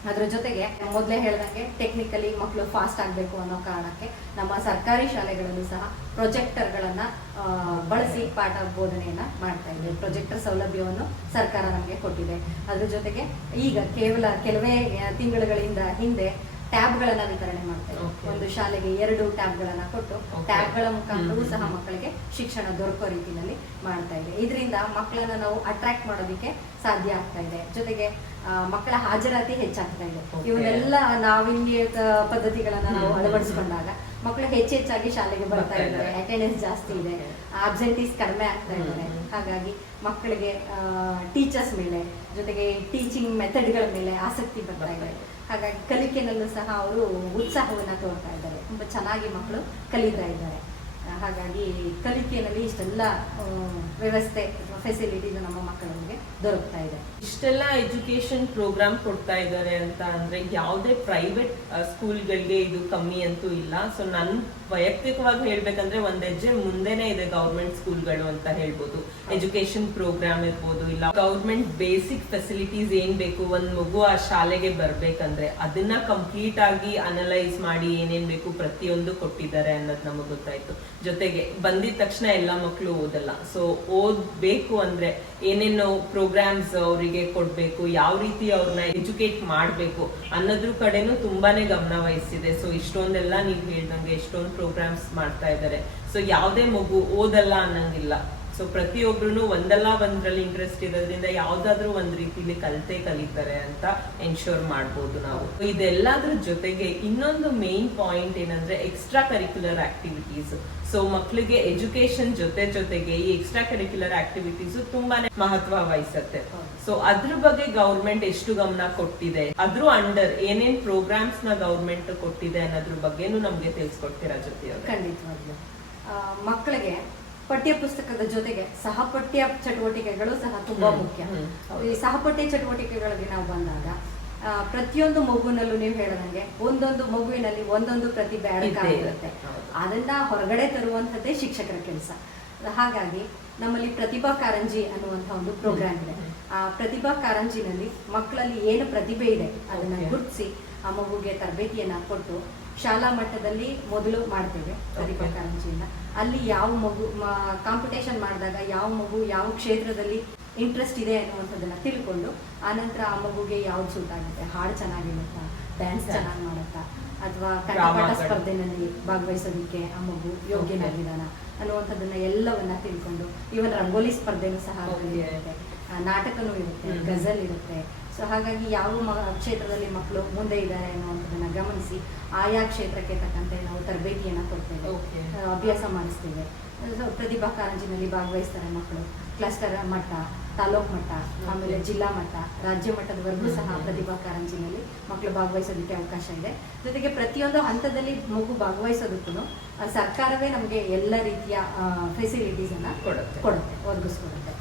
ಅದ್ರ ಜೊತೆಗೆ ಮೊದಲೇ ಹೇಳ್ದಂಗೆ ಟೆಕ್ನಿಕಲಿ ಮಕ್ಕಳು ಫಾಸ್ಟ್ ಆಗಬೇಕು ಅನ್ನೋ ಕಾರಣಕ್ಕೆ ನಮ್ಮ ಸರ್ಕಾರಿ ಶಾಲೆಗಳಲ್ಲೂ ಸಹ ಪ್ರೊಜೆಕ್ಟರ್ಗಳನ್ನ ಬಳಸಿ ಪಾಠ ಬೋಧನೆಯನ್ನ ಮಾಡ್ತಾ ಇದ್ದೇವೆ. ಪ್ರೊಜೆಕ್ಟರ್ ಸೌಲಭ್ಯವನ್ನು ಸರ್ಕಾರ ನಮಗೆ ಕೊಟ್ಟಿದೆ. ಅದ್ರ ಜೊತೆಗೆ ಈಗ ಕೆಲವೇ ತಿಂಗಳುಗಳಿಂದ ಹಿಂದೆ ಟ್ಯಾಬ್ಗಳನ್ನ ವಿತರಣೆ ಮಾಡ್ತಾರೆ. ಒಂದು ಶಾಲೆಗೆ 2 ಟ್ಯಾಬ್ಗಳನ್ನ ಕೊಟ್ಟು ಟ್ಯಾಬ್ಗಳ ಮುಖಾಂತರವೂ ಸಹ ಮಕ್ಕಳಿಗೆ ಶಿಕ್ಷಣ ದೊರಕೋ ರೀತಿಯಲ್ಲಿ ಮಾಡ್ತಾ ಇದೆ. ಇದರಿಂದ ಮಕ್ಕಳನ್ನ ನಾವು ಅಟ್ರಾಕ್ಟ್ ಮಾಡೋದಕ್ಕೆ ಸಾಧ್ಯ ಆಗ್ತಾ ಇದೆ. ಜೊತೆಗೆ ಮಕ್ಕಳ ಹಾಜರಾತಿ ಹೆಚ್ಚಾಗ್ತಾ ಇದೆ. ಇವನ್ನೆಲ್ಲ ನಾವಿನ್ಯ ಪದ್ಧತಿಗಳನ್ನ ನಾವು ಅಳವಡಿಸಿಕೊಂಡಾಗ ಮಕ್ಕಳು ಹೆಚ್ಚೆಚ್ಚಾಗಿ ಶಾಲೆಗೆ ಬರ್ತಾ ಇದ್ದಾರೆ, ಅಟೆಂಡೆನ್ಸ್ ಜಾಸ್ತಿ ಇದೆ, ಆಬ್ಸೆಂಟೀಸ್ ಕಡಿಮೆ ಆಗ್ತಾ ಇದ್ದಾರೆ. ಹಾಗಾಗಿ ಮಕ್ಕಳಿಗೆ ಟೀಚರ್ಸ್ ಮೇಲೆ ಜೊತೆಗೆ ಟೀಚಿಂಗ್ ಮೆಥಡ್ಗಳ ಮೇಲೆ ಆಸಕ್ತಿ ಬರ್ತಾ ಇದೆ. ಹಾಗಾಗಿ ಕಲಿಕೆನಲ್ಲೂ ಸಹ ಅವರು ಉತ್ಸಾಹವನ್ನ ತೋರ್ತಾ ಇದ್ದಾರೆ. ತುಂಬಾ ಚೆನ್ನಾಗಿ ಮಕ್ಕಳು ಕಲಿತಾ ಇದ್ದಾರೆ. ಹಾಗಾಗಿ ಕಲಿಕೆಯಲ್ಲಿ ಇಷ್ಟೆಲ್ಲ ವ್ಯವಸ್ಥೆ ಫೆಸಿಲಿಟೀಸ್ ನಮ್ಮ ಮಕ್ಕಳಿಗೆ ದೊರಕ್ತಾ ಇದೆ. ಇಷ್ಟೆಲ್ಲ ಎಜುಕೇಶನ್ ಪ್ರೋಗ್ರಾಮ್ ಕೊಡ್ತಾ ಇದ್ದಾರೆ ಅಂತ ಅಂದ್ರೆ ಯಾವುದೇ ಪ್ರೈವೇಟ್ ಸ್ಕೂಲ್ಗಳಿಗೆ ಇದು ಕಮ್ಮಿ ಅಂತೂ ಇಲ್ಲ. ಸೊ ನನ್ ವೈಯಕ್ತಿಕವಾಗಿ ಹೇಳ್ಬೇಕಂದ್ರೆ ಒಂದ್ ಹೆಜ್ಜೆ ಮುಂದೆನೆ ಇದೆ ಗೌರ್ಮೆಂಟ್ ಸ್ಕೂಲ್ಗಳು ಅಂತ ಹೇಳ್ಬೋದು. ಎಜುಕೇಶನ್ ಪ್ರೋಗ್ರಾಮ್ ಇರ್ಬೋದು, ಇಲ್ಲ ಗೌರ್ಮೆಂಟ್ ಬೇಸಿಕ್ ಫೆಸಿಲಿಟೀಸ್ ಏನ್ ಬೇಕು ಒಂದ್ ಮಗು ಆ ಶಾಲೆಗೆ ಬರ್ಬೇಕಂದ್ರೆ ಅದನ್ನ ಕಂಪ್ಲೀಟ್ ಆಗಿ ಅನಲೈಸ್ ಮಾಡಿ ಏನೇನ್ ಬೇಕು ಪ್ರತಿಯೊಂದು ಕೊಟ್ಟಿದ್ದಾರೆ ಅನ್ನೋದು ನಮಗ್ ಗೊತ್ತಾಯ್ತು. ಜೊತೆಗೆ ಬಂದಿದ ತಕ್ಷಣ ಎಲ್ಲಾ ಮಕ್ಕಳು ಓದಲ್ಲ. ಸೊ ಓದ್ಬೇಕು ಅಂದ್ರೆ ಏನೇನು ಪ್ರೋಗ್ರಾಮ್ಸ್ ಅವರಿಗೆ ಕೊಡ್ಬೇಕು, ಯಾವ ರೀತಿ ಅವ್ರನ್ನ ಎಜುಕೇಟ್ ಮಾಡ್ಬೇಕು ಅನ್ನೋದ್ರ ಕಡೆನೂ ತುಂಬಾನೇ ಗಮನ ವಹಿಸಿದೆ. ಸೊ ಇಷ್ಟೊಂದೆಲ್ಲ ನೀವ್ ಹೇಳ್ದಂಗೆ ಎಷ್ಟೊಂದು ಪ್ರೋಗ್ರಾಮ್ಸ್ ಮಾಡ್ತಾ ಇದ್ದಾರೆ. ಸೊ ಯಾವುದೇ ಮಗು ಓದಲ್ಲ ಅನ್ನಂಗಿಲ್ಲ. ಸೊ ಪ್ರತಿಯೊಬ್ರು ಒಂದಲ್ಲ ಒಂದ್ರಲ್ಲಿ ಇಂಟ್ರೆಸ್ಟ್ ಇರೋದ್ರಿಂದ ಯಾವ್ದಾದ್ರು ಒಂದ್ ರೀತಿಲಿ ಕಲಿತಾರೆ ಅಂತ ಎನ್ಶೋರ್ ಮಾಡ್ಬೋದು ನಾವು. ಇದೆಲ್ಲದ್ರ ಜೊತೆಗೆ ಇನ್ನೊಂದು ಮೇನ್ ಪಾಯಿಂಟ್ ಏನಂದ್ರೆ ಎಕ್ಸ್ಟ್ರಾ ಕರಿಕ್ಯುಲರ್ ಆಕ್ಟಿವಿಟೀಸ್. ಸೊ ಮಕ್ಕಳಿಗೆ ಎಜುಕೇಶನ್ ಜೊತೆಗೆ ಈ ಎಕ್ಸ್ಟ್ರಾ ಕರಿಕ್ಯುಲರ್ ಆಕ್ಟಿವಿಟೀಸ್ ತುಂಬಾನೇ ಮಹತ್ವ ವಹಿಸುತ್ತೆ. ಸೊ ಅದ್ರ ಬಗ್ಗೆ ಗೌರ್ಮೆಂಟ್ ಎಷ್ಟು ಗಮನ ಕೊಟ್ಟಿದೆ, ಅದ್ರ ಅಂಡರ್ ಏನೇನ್ ಪ್ರೋಗ್ರಾಮ್ಸ್ ನ ಗೌರ್ಮೆಂಟ್ ಕೊಟ್ಟಿದೆ ಅನ್ನೋದ್ರ ಬಗ್ಗೆನೂ ನಮ್ಗೆ ತಿಳಿಸ್ಕೊಡ್ತೀರಾ ಜೊತೆ? ಖಂಡಿತವಾಗ್ಲು ಮಕ್ಕಳಿಗೆ ಪಠ್ಯ ಪುಸ್ತಕದ ಜೊತೆಗೆ ಸಹಪಠ್ಯ ಚಟುವಟಿಕೆಗಳು ಸಹ ತುಂಬಾ ಮುಖ್ಯ. ಈ ಸಹಪಠ್ಯ ಚಟುವಟಿಕೆಗಳಿಗೆ ನಾವು ಬಂದಾಗ ಪ್ರತಿಯೊಂದು ಮಗುವಿನಲ್ಲೂ ನೀವು ಹೇಳದಂಗೆ ಒಂದೊಂದು ಮಗುವಿನಲ್ಲಿ ಒಂದೊಂದು ಪ್ರತಿಭೆ ಅಡಕಾಗಿರುತ್ತೆ. ಅದನ್ನ ಹೊರಗಡೆ ತರುವಂತದ್ದೇ ಶಿಕ್ಷಕರ ಕೆಲಸ. ಹಾಗಾಗಿ ನಮ್ಮಲ್ಲಿ ಪ್ರತಿಭಾ ಕಾರಂಜಿ ಅನ್ನುವಂತಹ ಒಂದು ಪ್ರೋಗ್ರಾಮ್ ಇದೆ. ಆ ಪ್ರತಿಭಾ ಕಾರಂಜಿನಲ್ಲಿ ಮಕ್ಕಳಲ್ಲಿ ಏನು ಪ್ರತಿಭೆ ಇದೆ ಅದನ್ನ ಗುರುತಿಸಿ ಆ ಮಗುಗೆ ತರಬೇತಿಯನ್ನ ಕೊಟ್ಟು ಶಾಲಾ ಮಟ್ಟದಲ್ಲಿ ಮೊದಲು ಮಾಡ್ತೇವೆ ಪ್ರತಿಭಾ ಕಾರಂಜಿಯನ್ನ. ಅಲ್ಲಿ ಯಾವ ಮಗು ಕಾಂಪಿಟೇಷನ್ ಮಾಡಿದಾಗ ಯಾವ ಮಗು ಯಾವ ಕ್ಷೇತ್ರದಲ್ಲಿ ಇಂಟ್ರೆಸ್ಟ್ ಇದೆ ಅನ್ನುವಂಥದ್ದನ್ನ ತಿಳ್ಕೊಂಡು ಆನಂತರ ಆ ಮಗುಗೆ ಯಾವ್ದು ಸೂಟ್ ಆಗುತ್ತೆ, ಹಾಡು ಚೆನ್ನಾಗಿರುತ್ತಾ, ಡ್ಯಾನ್ಸ್ ಚೆನ್ನಾಗಿ ಮಾಡುತ್ತಾ, ಅಥವಾ ಕಂಠಪಾಠ ಸ್ಪರ್ಧೆನಲ್ಲಿ ಭಾಗವಹಿಸೋದಕ್ಕೆ ಆ ಮಗು ಯೋಗ್ಯನಾಗಿದ್ದಾನ ಅನ್ನುವಂಥದ್ದನ್ನ ಎಲ್ಲವನ್ನ ತಿಳ್ಕೊಂಡು ಇವನ್ ರಂಗೋಲಿ ಸ್ಪರ್ಧೆನೂ ಸಹ ಇರುತ್ತೆ, ನಾಟಕನೂ ಇರುತ್ತೆ, ಗಜಲ್ ಇರುತ್ತೆ. ಸೊ ಹಾಗಾಗಿ ಯಾವ ಕ್ಷೇತ್ರದಲ್ಲಿ ಮಕ್ಕಳು ಮುಂದೆ ಇದ್ದಾರೆ ಅನ್ನುವಂಥದ್ದನ್ನು ಗಮನಿಸಿ ಆಯಾ ಕ್ಷೇತ್ರಕ್ಕೆ ತಕ್ಕಂತೆ ನಾವು ತರಬೇತಿಯನ್ನು ಕೊಡ್ತೇವೆ, Okay. ಅಭ್ಯಾಸ ಮಾಡಿಸ್ತೇವೆ. ಸೊ ಪ್ರತಿಭಾ ಕಾರಂಜಿನಲ್ಲಿ ಭಾಗವಹಿಸ್ತಾರೆ ಮಕ್ಕಳು. ಕ್ಲಸ್ಟರ್ ಮಟ್ಟ, ತಾಲೂಕು ಮಟ್ಟ, ಆಮೇಲೆ ಜಿಲ್ಲಾ ಮಟ್ಟ, ರಾಜ್ಯ ಮಟ್ಟದವರೆಗೂ ಸಹ ಪ್ರತಿಭಾ ಕಾರಂಜಿನಲ್ಲಿ ಮಕ್ಕಳು ಭಾಗವಹಿಸೋದಕ್ಕೆ ಅವಕಾಶ ಇದೆ. ಜೊತೆಗೆ ಪ್ರತಿಯೊಂದು ಹಂತದಲ್ಲಿ ಮಗು ಭಾಗವಹಿಸೋದಕ್ಕೂ ಸರ್ಕಾರವೇ ನಮಗೆ ಎಲ್ಲ ರೀತಿಯ ಫೆಸಿಲಿಟೀಸನ್ನು ಕೊಡುತ್ತೆ, ಒದಗಿಸ್ಕೊಡುತ್ತೆ.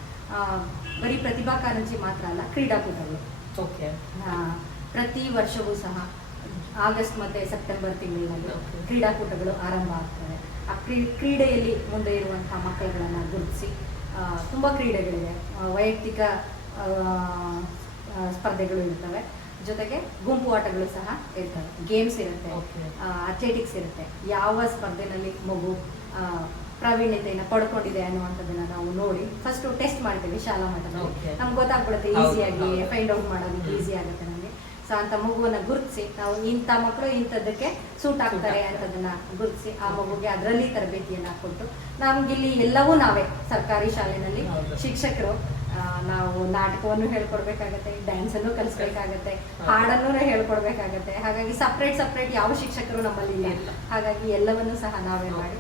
ಬರೀ ಪ್ರತಿಭಾ ಕಾರಂಜಿ ಮಾತ್ರ ಅಲ್ಲ, ಕ್ರೀಡಾಕೂಟಗಳು ಪ್ರತಿ ವರ್ಷವೂ ಸಹ ಆಗಸ್ಟ್ ಮತ್ತು ಸೆಪ್ಟೆಂಬರ್ ತಿಂಗಳಿನಲ್ಲಿ ಕ್ರೀಡಾಕೂಟಗಳು ಆರಂಭ ಆಗ್ತವೆ. ಆ ಕ್ರೀಡೆಯಲ್ಲಿ ಮುಂದೆ ಇರುವಂತಹ ಮಕ್ಕಳುಗಳನ್ನು ಗುರುತಿಸಿ, ತುಂಬ ಕ್ರೀಡೆಗಳಿವೆ, ವೈಯಕ್ತಿಕ ಸ್ಪರ್ಧೆಗಳು ಇರ್ತವೆ, ಜೊತೆಗೆ ಗುಂಪು ಆಟಗಳು ಸಹ ಇರ್ತವೆ, ಗೇಮ್ಸ್ ಇರುತ್ತೆ, ಅಥ್ಲೆಟಿಕ್ಸ್ ಇರುತ್ತೆ. ಯಾವ ಸ್ಪರ್ಧೆನಲ್ಲಿ ಮಗು ಪ್ರಾವೀಣ್ಯತೆಯನ್ನು ಪಡ್ಕೊಂಡಿದೆ ಅನ್ನುವಂಥದ್ದನ್ನು ನಾವು ನೋಡಿ ಫಸ್ಟು ಟೆಸ್ಟ್ ಮಾಡ್ತೇವೆ ಶಾಲಾ ಮಟ್ಟದಲ್ಲಿ. ನಮ್ಗೆ ಗೊತ್ತಾಗ್ಬಿಡುತ್ತೆ, ಈಸಿಯಾಗಿ ಫೈಂಡ್ ಔಟ್ ಮಾಡೋದಕ್ಕೆ ಈಸಿ ಆಗುತ್ತೆ ನಮಗೆ. ಸೊ ಅಂತ ಮಗುವನ್ನು ಗುರುತಿಸಿ ನಾವು ಇಂಥ ಮಕ್ಕಳು ಇಂಥದ್ದಕ್ಕೆ ಸೂಟ್ ಆಗ್ತಾರೆ ಅಂತದನ್ನ ಗುರುತಿಸಿ ಆ ಮಗುಗೆ ಅದರಲ್ಲಿ ತರಬೇತಿಯನ್ನು ಕೊಟ್ಟು, ನಮಗಿಲ್ಲಿ ಎಲ್ಲವೂ ನಾವೇ ಸರ್ಕಾರಿ ಶಾಲೆಯಲ್ಲಿ ಶಿಕ್ಷಕರು ನಾವು ನಾಟಕವನ್ನು ಹೇಳ್ಕೊಡ್ಬೇಕಾಗತ್ತೆ, ಡ್ಯಾನ್ಸನ್ನು ಕಲಿಸ್ಬೇಕಾಗತ್ತೆ, ಹಾಡನ್ನು ಹೇಳ್ಕೊಡ್ಬೇಕಾಗತ್ತೆ. ಹಾಗಾಗಿ ಸಪ್ರೇಟ್ ಯಾವ ಶಿಕ್ಷಕರು ನಮ್ಮಲ್ಲಿ ಇಲ್ಲ. ಹಾಗಾಗಿ ಎಲ್ಲವನ್ನೂ ಸಹ ನಾವೇ ಮಾಡಿ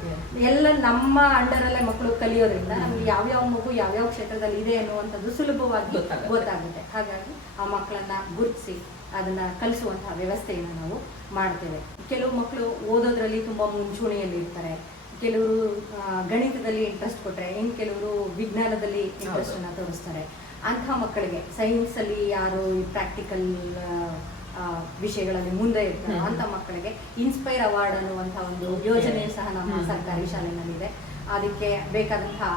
ಎಲ್ಲ ನಮ್ಮ ಅಂಡರಲ್ಲೇ ಮಕ್ಕಳು ಕಲಿಯೋದ್ರಿಂದ ನಮ್ಗೆ ಯಾವ್ಯಾವ ಮಗು ಯಾವ್ಯಾವ ಕ್ಷೇತ್ರದಲ್ಲಿ ಇದೆ ಅನ್ನುವಂಥದ್ದು ಸುಲಭವಾಗಿ ಗೊತ್ತಾಗುತ್ತೆ. ಹಾಗಾಗಿ ಆ ಮಕ್ಕಳನ್ನ ಗುರುತಿಸಿ ಅದನ್ನ ಕಲಿಸುವಂತಹ ವ್ಯವಸ್ಥೆಯನ್ನು ನಾವು ಮಾಡ್ತೇವೆ. ಕೆಲವು ಮಕ್ಕಳು ಓದೋದ್ರಲ್ಲಿ ತುಂಬಾ ಮುಂಚೂಣಿಯಲ್ಲಿ ಇರ್ತಾರೆ, ಕೆಲವರು ಗಣಿತದಲ್ಲಿ ಇಂಟ್ರೆಸ್ಟ್ ಕೊಟ್ಟರೆ, ಇನ್ನು ಕೆಲವರು ವಿಜ್ಞಾನದಲ್ಲಿ ಇಂಟ್ರೆಸ್ಟ್ ಅನ್ನ ತೋರಿಸ್ತಾರೆ. ಅಂತಹ ಮಕ್ಕಳಿಗೆ ಸೈನ್ಸ್ ಅಲ್ಲಿ ಯಾರು ಪ್ರಾಕ್ಟಿಕಲ್ ವಿಷಯಗಳಲ್ಲಿ ಮುಂದೆ ಇರ್ತಾರೆ ಅಂತ ಮಕ್ಕಳಿಗೆ ಇನ್ಸ್ಪೈರ್ ಅವಾರ್ಡ್ ಅನ್ನುವಂತಹ ಒಂದು ಯೋಜನೆ ಸಹ ನಮ್ಮ ಸರ್ಕಾರಿ ಶಾಲೆಯಲ್ಲಿದೆ. ಅದಕ್ಕೆ ಬೇಕಾದಂತಹ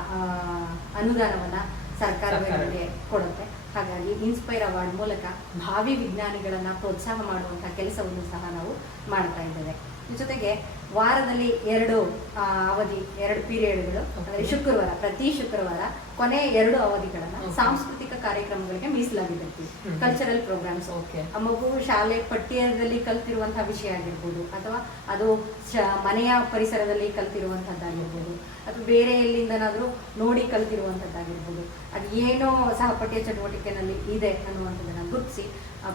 ಅನುದಾನವನ್ನ ಸರ್ಕಾರವೇ ನಮಗೆ ಕೊಡುತ್ತೆ. ಹಾಗಾಗಿ ಇನ್ಸ್ಪೈರ್ ಅವಾರ್ಡ್ ಮೂಲಕ ಭಾವಿ ವಿಜ್ಞಾನಿಗಳನ್ನ ಪ್ರೋತ್ಸಾಹ ಮಾಡುವಂತಹ ಕೆಲಸವನ್ನು ಸಹ ನಾವು ಮಾಡ್ತಾ ಇದ್ದೇವೆ. ಜೊತೆಗೆ ವಾರದಲ್ಲಿ 2 ಅವಧಿ, 2 ಪೀರಿಯಡ್ಗಳು, ಅಂದರೆ ಶುಕ್ರವಾರ, ಪ್ರತಿ ಶುಕ್ರವಾರ ಕೊನೆಯ 2 ಅವಧಿಗಳನ್ನ ಸಾಂಸ್ಕೃತಿಕ ಕಾರ್ಯಕ್ರಮಗಳಿಗೆ ಮೀಸಲಾಗಿರ್ತೀವಿ. ಕಲ್ಚರಲ್ ಪ್ರೋಗ್ರಾಮ್ಸ್, ಆ ಮಗು ಶಾಲೆ ಪಠ್ಯದಲ್ಲಿ ಕಲ್ತಿರುವಂತಹ ವಿಷಯ ಆಗಿರ್ಬೋದು, ಅಥವಾ ಅದು ಮನೆಯ ಪರಿಸರದಲ್ಲಿ ಕಲ್ತಿರುವಂತಹದ್ದಾಗಿರ್ಬೋದು, ಅಥವಾ ಬೇರೆ ಎಲ್ಲಿಂದನಾದ್ರೂ ನೋಡಿ ಕಲ್ತಿರುವಂತದ್ದಾಗಿರ್ಬೋದು, ಅದು ಏನೋ ಸಹಪಠ್ಯ ಚಟುವಟಿಕೆನಲ್ಲಿ ಇದೆ ಅನ್ನುವಂಥದ್ದನ್ನ ಗುರುತಿಸಿ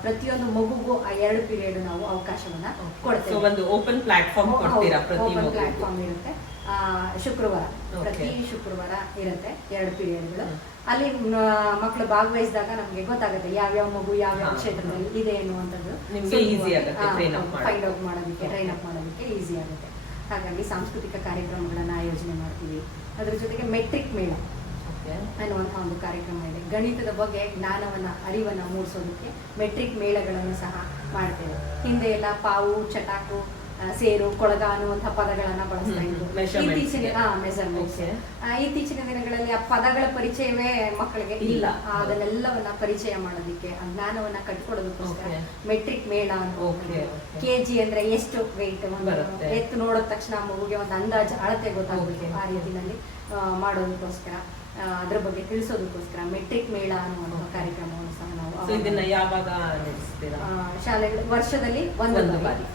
ಪ್ರತಿಯೊಂದು ಮಗುಗೂ ಆ 2 ಪೀರಿಯಡ್ ನಾವು ಅವಕಾಶವನ್ನ ಕೊಡ್ತೇವೆ. ಒಂದು ಓಪನ್ ಪ್ಲಾಟ್ಫಾರ್ಮ್ ಕೊಡ್ತೀರಾ? ಓಪನ್ ಪ್ಲಾಟ್ಫಾರ್ಮ್ ಇರುತ್ತೆ. ಶುಕ್ರವಾರ, ಪ್ರತಿ ಶುಕ್ರವಾರ ಇರುತ್ತೆ 2 ಪೀರಿಯಡ್ಗಳು. ಅಲ್ಲಿ ಮಕ್ಕಳು ಭಾಗವಹಿಸಿದಾಗ ನಮ್ಗೆ ಗೊತ್ತಾಗುತ್ತೆ ಯಾವ್ಯಾವ ಮಗು ಯಾವ್ಯಾವ ಕ್ಷೇತ್ರದಲ್ಲಿ ಇದೆ ಎನ್ನುವಂಥದ್ದು ಫೈಂಡ್ ಔಟ್ ಮಾಡೋದಕ್ಕೆ, ಟ್ರೈನ್ ಅಪ್ ಮಾಡೋದಕ್ಕೆ ಈಸಿ ಆಗುತ್ತೆ. ಹಾಗಾಗಿ ಸಾಂಸ್ಕೃತಿಕ ಕಾರ್ಯಕ್ರಮಗಳನ್ನ ಆಯೋಜನೆ ಮಾಡ್ತೀವಿ. ಅದ್ರ ಜೊತೆಗೆ ಮೆಟ್ರಿಕ್ ಮೇಳ ಅನ್ನುವಂತಹ ಒಂದು ಕಾರ್ಯಕ್ರಮ ಇದೆ. ಗಣಿತದ ಬಗ್ಗೆ ಜ್ಞಾನವನ್ನ, ಅರಿವನ್ನ ಮೂಡಿಸೋದಕ್ಕೆ ಮೆಟ್ರಿಕ್ ಮೇಳಗಳನ್ನು ಸಹ ಮಾಡ್ತೇವೆ. ಹಿಂದೆ ಎಲ್ಲ ಪಾವು, ಚಟಾಕು, ಸೇರು, ಕೊಳಗ ಅನ್ನುವಂತಹ ಪದಗಳನ್ನ ಬಳಸ್ತಾ ಇದ್ರು. ಇತ್ತೀಚಿನ ದಿನಗಳಲ್ಲಿ ಆ ಪದಗಳ ಪರಿಚಯವೇ ಮಕ್ಕಳಿಗೆ ಇಲ್ಲ. ಅದನ್ನೆಲ್ಲವನ್ನ ಪರಿಚಯ ಮಾಡೋದಕ್ಕೆ, ಆ ಜ್ಞಾನವನ್ನ ಕಟ್ಕೊಡೋದಕ್ಕೋಸ್ಕರ ಮೆಟ್ರಿಕ್ ಮೇಳ ಅಂತ. ಕೆಜಿ ಅಂದ್ರೆ ಎಷ್ಟು ವೆಯ್ಟ್, ಎತ್ತು ನೋಡಿದ ತಕ್ಷಣ ಮಗುಗೆ ಒಂದು ಅಂದಾಜು ಅಳತೆ ಗೊತ್ತಾಗುತ್ತೆ. ಆ ರೀತಿನಲ್ಲಿ ಮಾಡೋದಕ್ಕೋಸ್ಕರ, ಅದ್ರ ಬಗ್ಗೆ ತಿಳಿಸೋದಕ್ಕೋಸ್ಕರ ಮೆಟ್ರಿಕ್ ಮೇಳ ಅನ್ನುವಂಥ ಕಾರ್ಯಕ್ರಮವನ್ನು ಸಹ ನಾವು ಇದನ್ನ ಯಾವಾಗ ನಡೆಸ್ತೀರಾ? ಶಾಲೆಗಳು ವರ್ಷದಲ್ಲಿ ಒಂದು ಬಾರಿ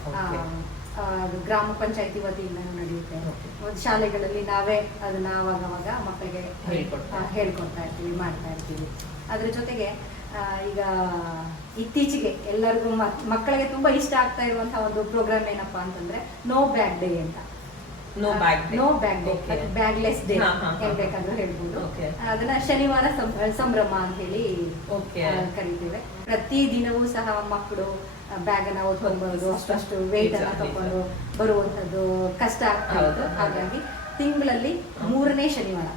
ಗ್ರಾಮ ಪಂಚಾಯತಿ ವತಿಯಿಂದ ನಡೆಯುತ್ತೆ. ಶಾಲೆಗಳಲ್ಲಿ ನಾವೇ ಅದನ್ನ ಅವಾಗವಾಗ ಮಕ್ಕಳಿಗೆ ಹೇಳ್ಕೊಡ್ತಾ ಇರ್ತೀವಿ, ಮಾಡ್ತಾ ಇರ್ತೀವಿ. ಅದ್ರ ಜೊತೆಗೆ ಈಗ ಇತ್ತೀಚೆಗೆ ಎಲ್ಲರಿಗೂ ಮಕ್ಕಳಿಗೆ ತುಂಬಾ ಇಷ್ಟ ಆಗ್ತಾ ಇರುವಂತಹ ಒಂದು ಪ್ರೋಗ್ರಾಮ್ ಏನಪ್ಪಾ ಅಂತಂದ್ರೆ ನೋ ಬ್ಯಾಗ್ ಡೇ ಅಂತ. No bag day, bagless day ಏನ್ ಬೇಕಾದ್ರೂ ಹೇಳ್ಬೋದು. ಅದನ್ನ ಶನಿವಾರ ಸಂಭ್ರಮ ಅಂತ ಹೇಳಿ ಕರಿತೇವೆ. ಪ್ರತಿ ದಿನವೂ ಸಹ ಮಕ್ಕಳು ಬ್ಯಾಗ್ ಅನ್ನ ಓದ್ಕೊಂಡು ಬರೋದು, ಅಷ್ಟು ವೇಟ್ ಅನ್ನ ತಕೊಂಡು ಬರುವಂತದ್ದು ಕಷ್ಟ ಆಗ್ತಾ ಇತ್ತು. ಹಾಗಾಗಿ ತಿಂಗಳಲ್ಲಿ 3ನೇ ಶನಿವಾರ,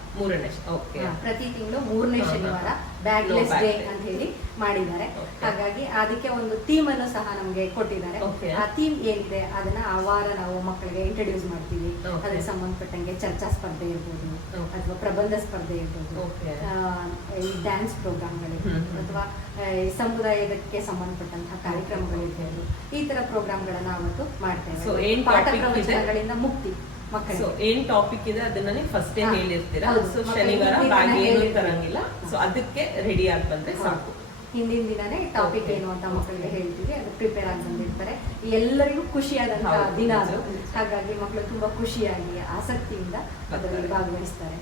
ಪ್ರತಿ ತಿಂಗಳು 3ನೇ ಶನಿವಾರ ಬ್ಯಾಗ್ಲೆಸ್ ಡೇ ಅಂತ ಹೇಳಿ ಮಾಡಿದ್ದಾರೆ. ಹಾಗಾಗಿ ಅದಕ್ಕೆ ಒಂದು ಥೀಮ್ ಅನ್ನು ಸಹ ನಮ್ಗೆ ಕೊಟ್ಟಿದ್ದಾರೆ. ಆ ಥೀಮ್ ಏನಿದೆ ಅದನ್ನ ಆ ವಾರ ನಾವು ಮಕ್ಕಳಿಗೆ ಇಂಟ್ರೊಡ್ಯೂಸ್ ಮಾಡ್ತೀವಿ. ಅದಕ್ಕೆ ಸಂಬಂಧಪಟ್ಟಂಗೆ ಚರ್ಚಾ ಸ್ಪರ್ಧೆ ಇರ್ಬೋದು, ಅಥವಾ ಪ್ರಬಂಧ ಸ್ಪರ್ಧೆ ಇರ್ಬೋದು, ಈ ಡ್ಯಾನ್ಸ್ ಪ್ರೋಗ್ರಾಮ್ಗಳಿರ್ಬೋದು, ಅಥವಾ ಸಮುದಾಯಕ್ಕೆ ಸಂಬಂಧಪಟ್ಟಂತಹ ಕಾರ್ಯಕ್ರಮಗಳಿರ್ಬೋದು. ಈ ತರ ಪ್ರೋಗ್ರಾಮ್ಗಳನ್ನ ಅವತ್ತು ಮಾಡ್ತೇವೆ. ಪಾಠ ಪ್ರವಚನಗಳಿಂದ ಮುಕ್ತಿ. ಸೊ ಏನ್ ಟಾಪಿಕ್ ಇದೆ ಅದನ್ನ ಫಸ್ಟ್ ಹೇಳಿರ್ತೀರಾ. ಸೊ ಶನಿವಾರ ಬ್ಯಾಗ್ ಏನು ತರಂಗಿಲ್ಲ, ಸೊ ಅದಕ್ಕೆ ರೆಡಿ ಆಗಿ ಬಂದ್ರೆ ಸಾಕು. ಹಿಂದಿನ ದಿನನೇ ಟಾಪಿಕ್ ಏನು ಅಂತ ಮಕ್ಕಳಿಗೆ ಹೇಳ್ತೀವಿ, ಅದು ಪ್ರಿಪೇರ್ ಆಗಿ ಬಂದಿರ್ತಾರೆ. ಎಲ್ಲರಿಗೂ ಖುಷಿಯಾದಂತಹ ದಿನ ಅದು. ಹಾಗಾಗಿ ಮಕ್ಕಳು ತುಂಬಾ ಖುಷಿಯಾಗಿ ಆಸಕ್ತಿಯಿಂದ ಅದರಲ್ಲಿ ಭಾಗವಹಿಸ್ತಾರೆ.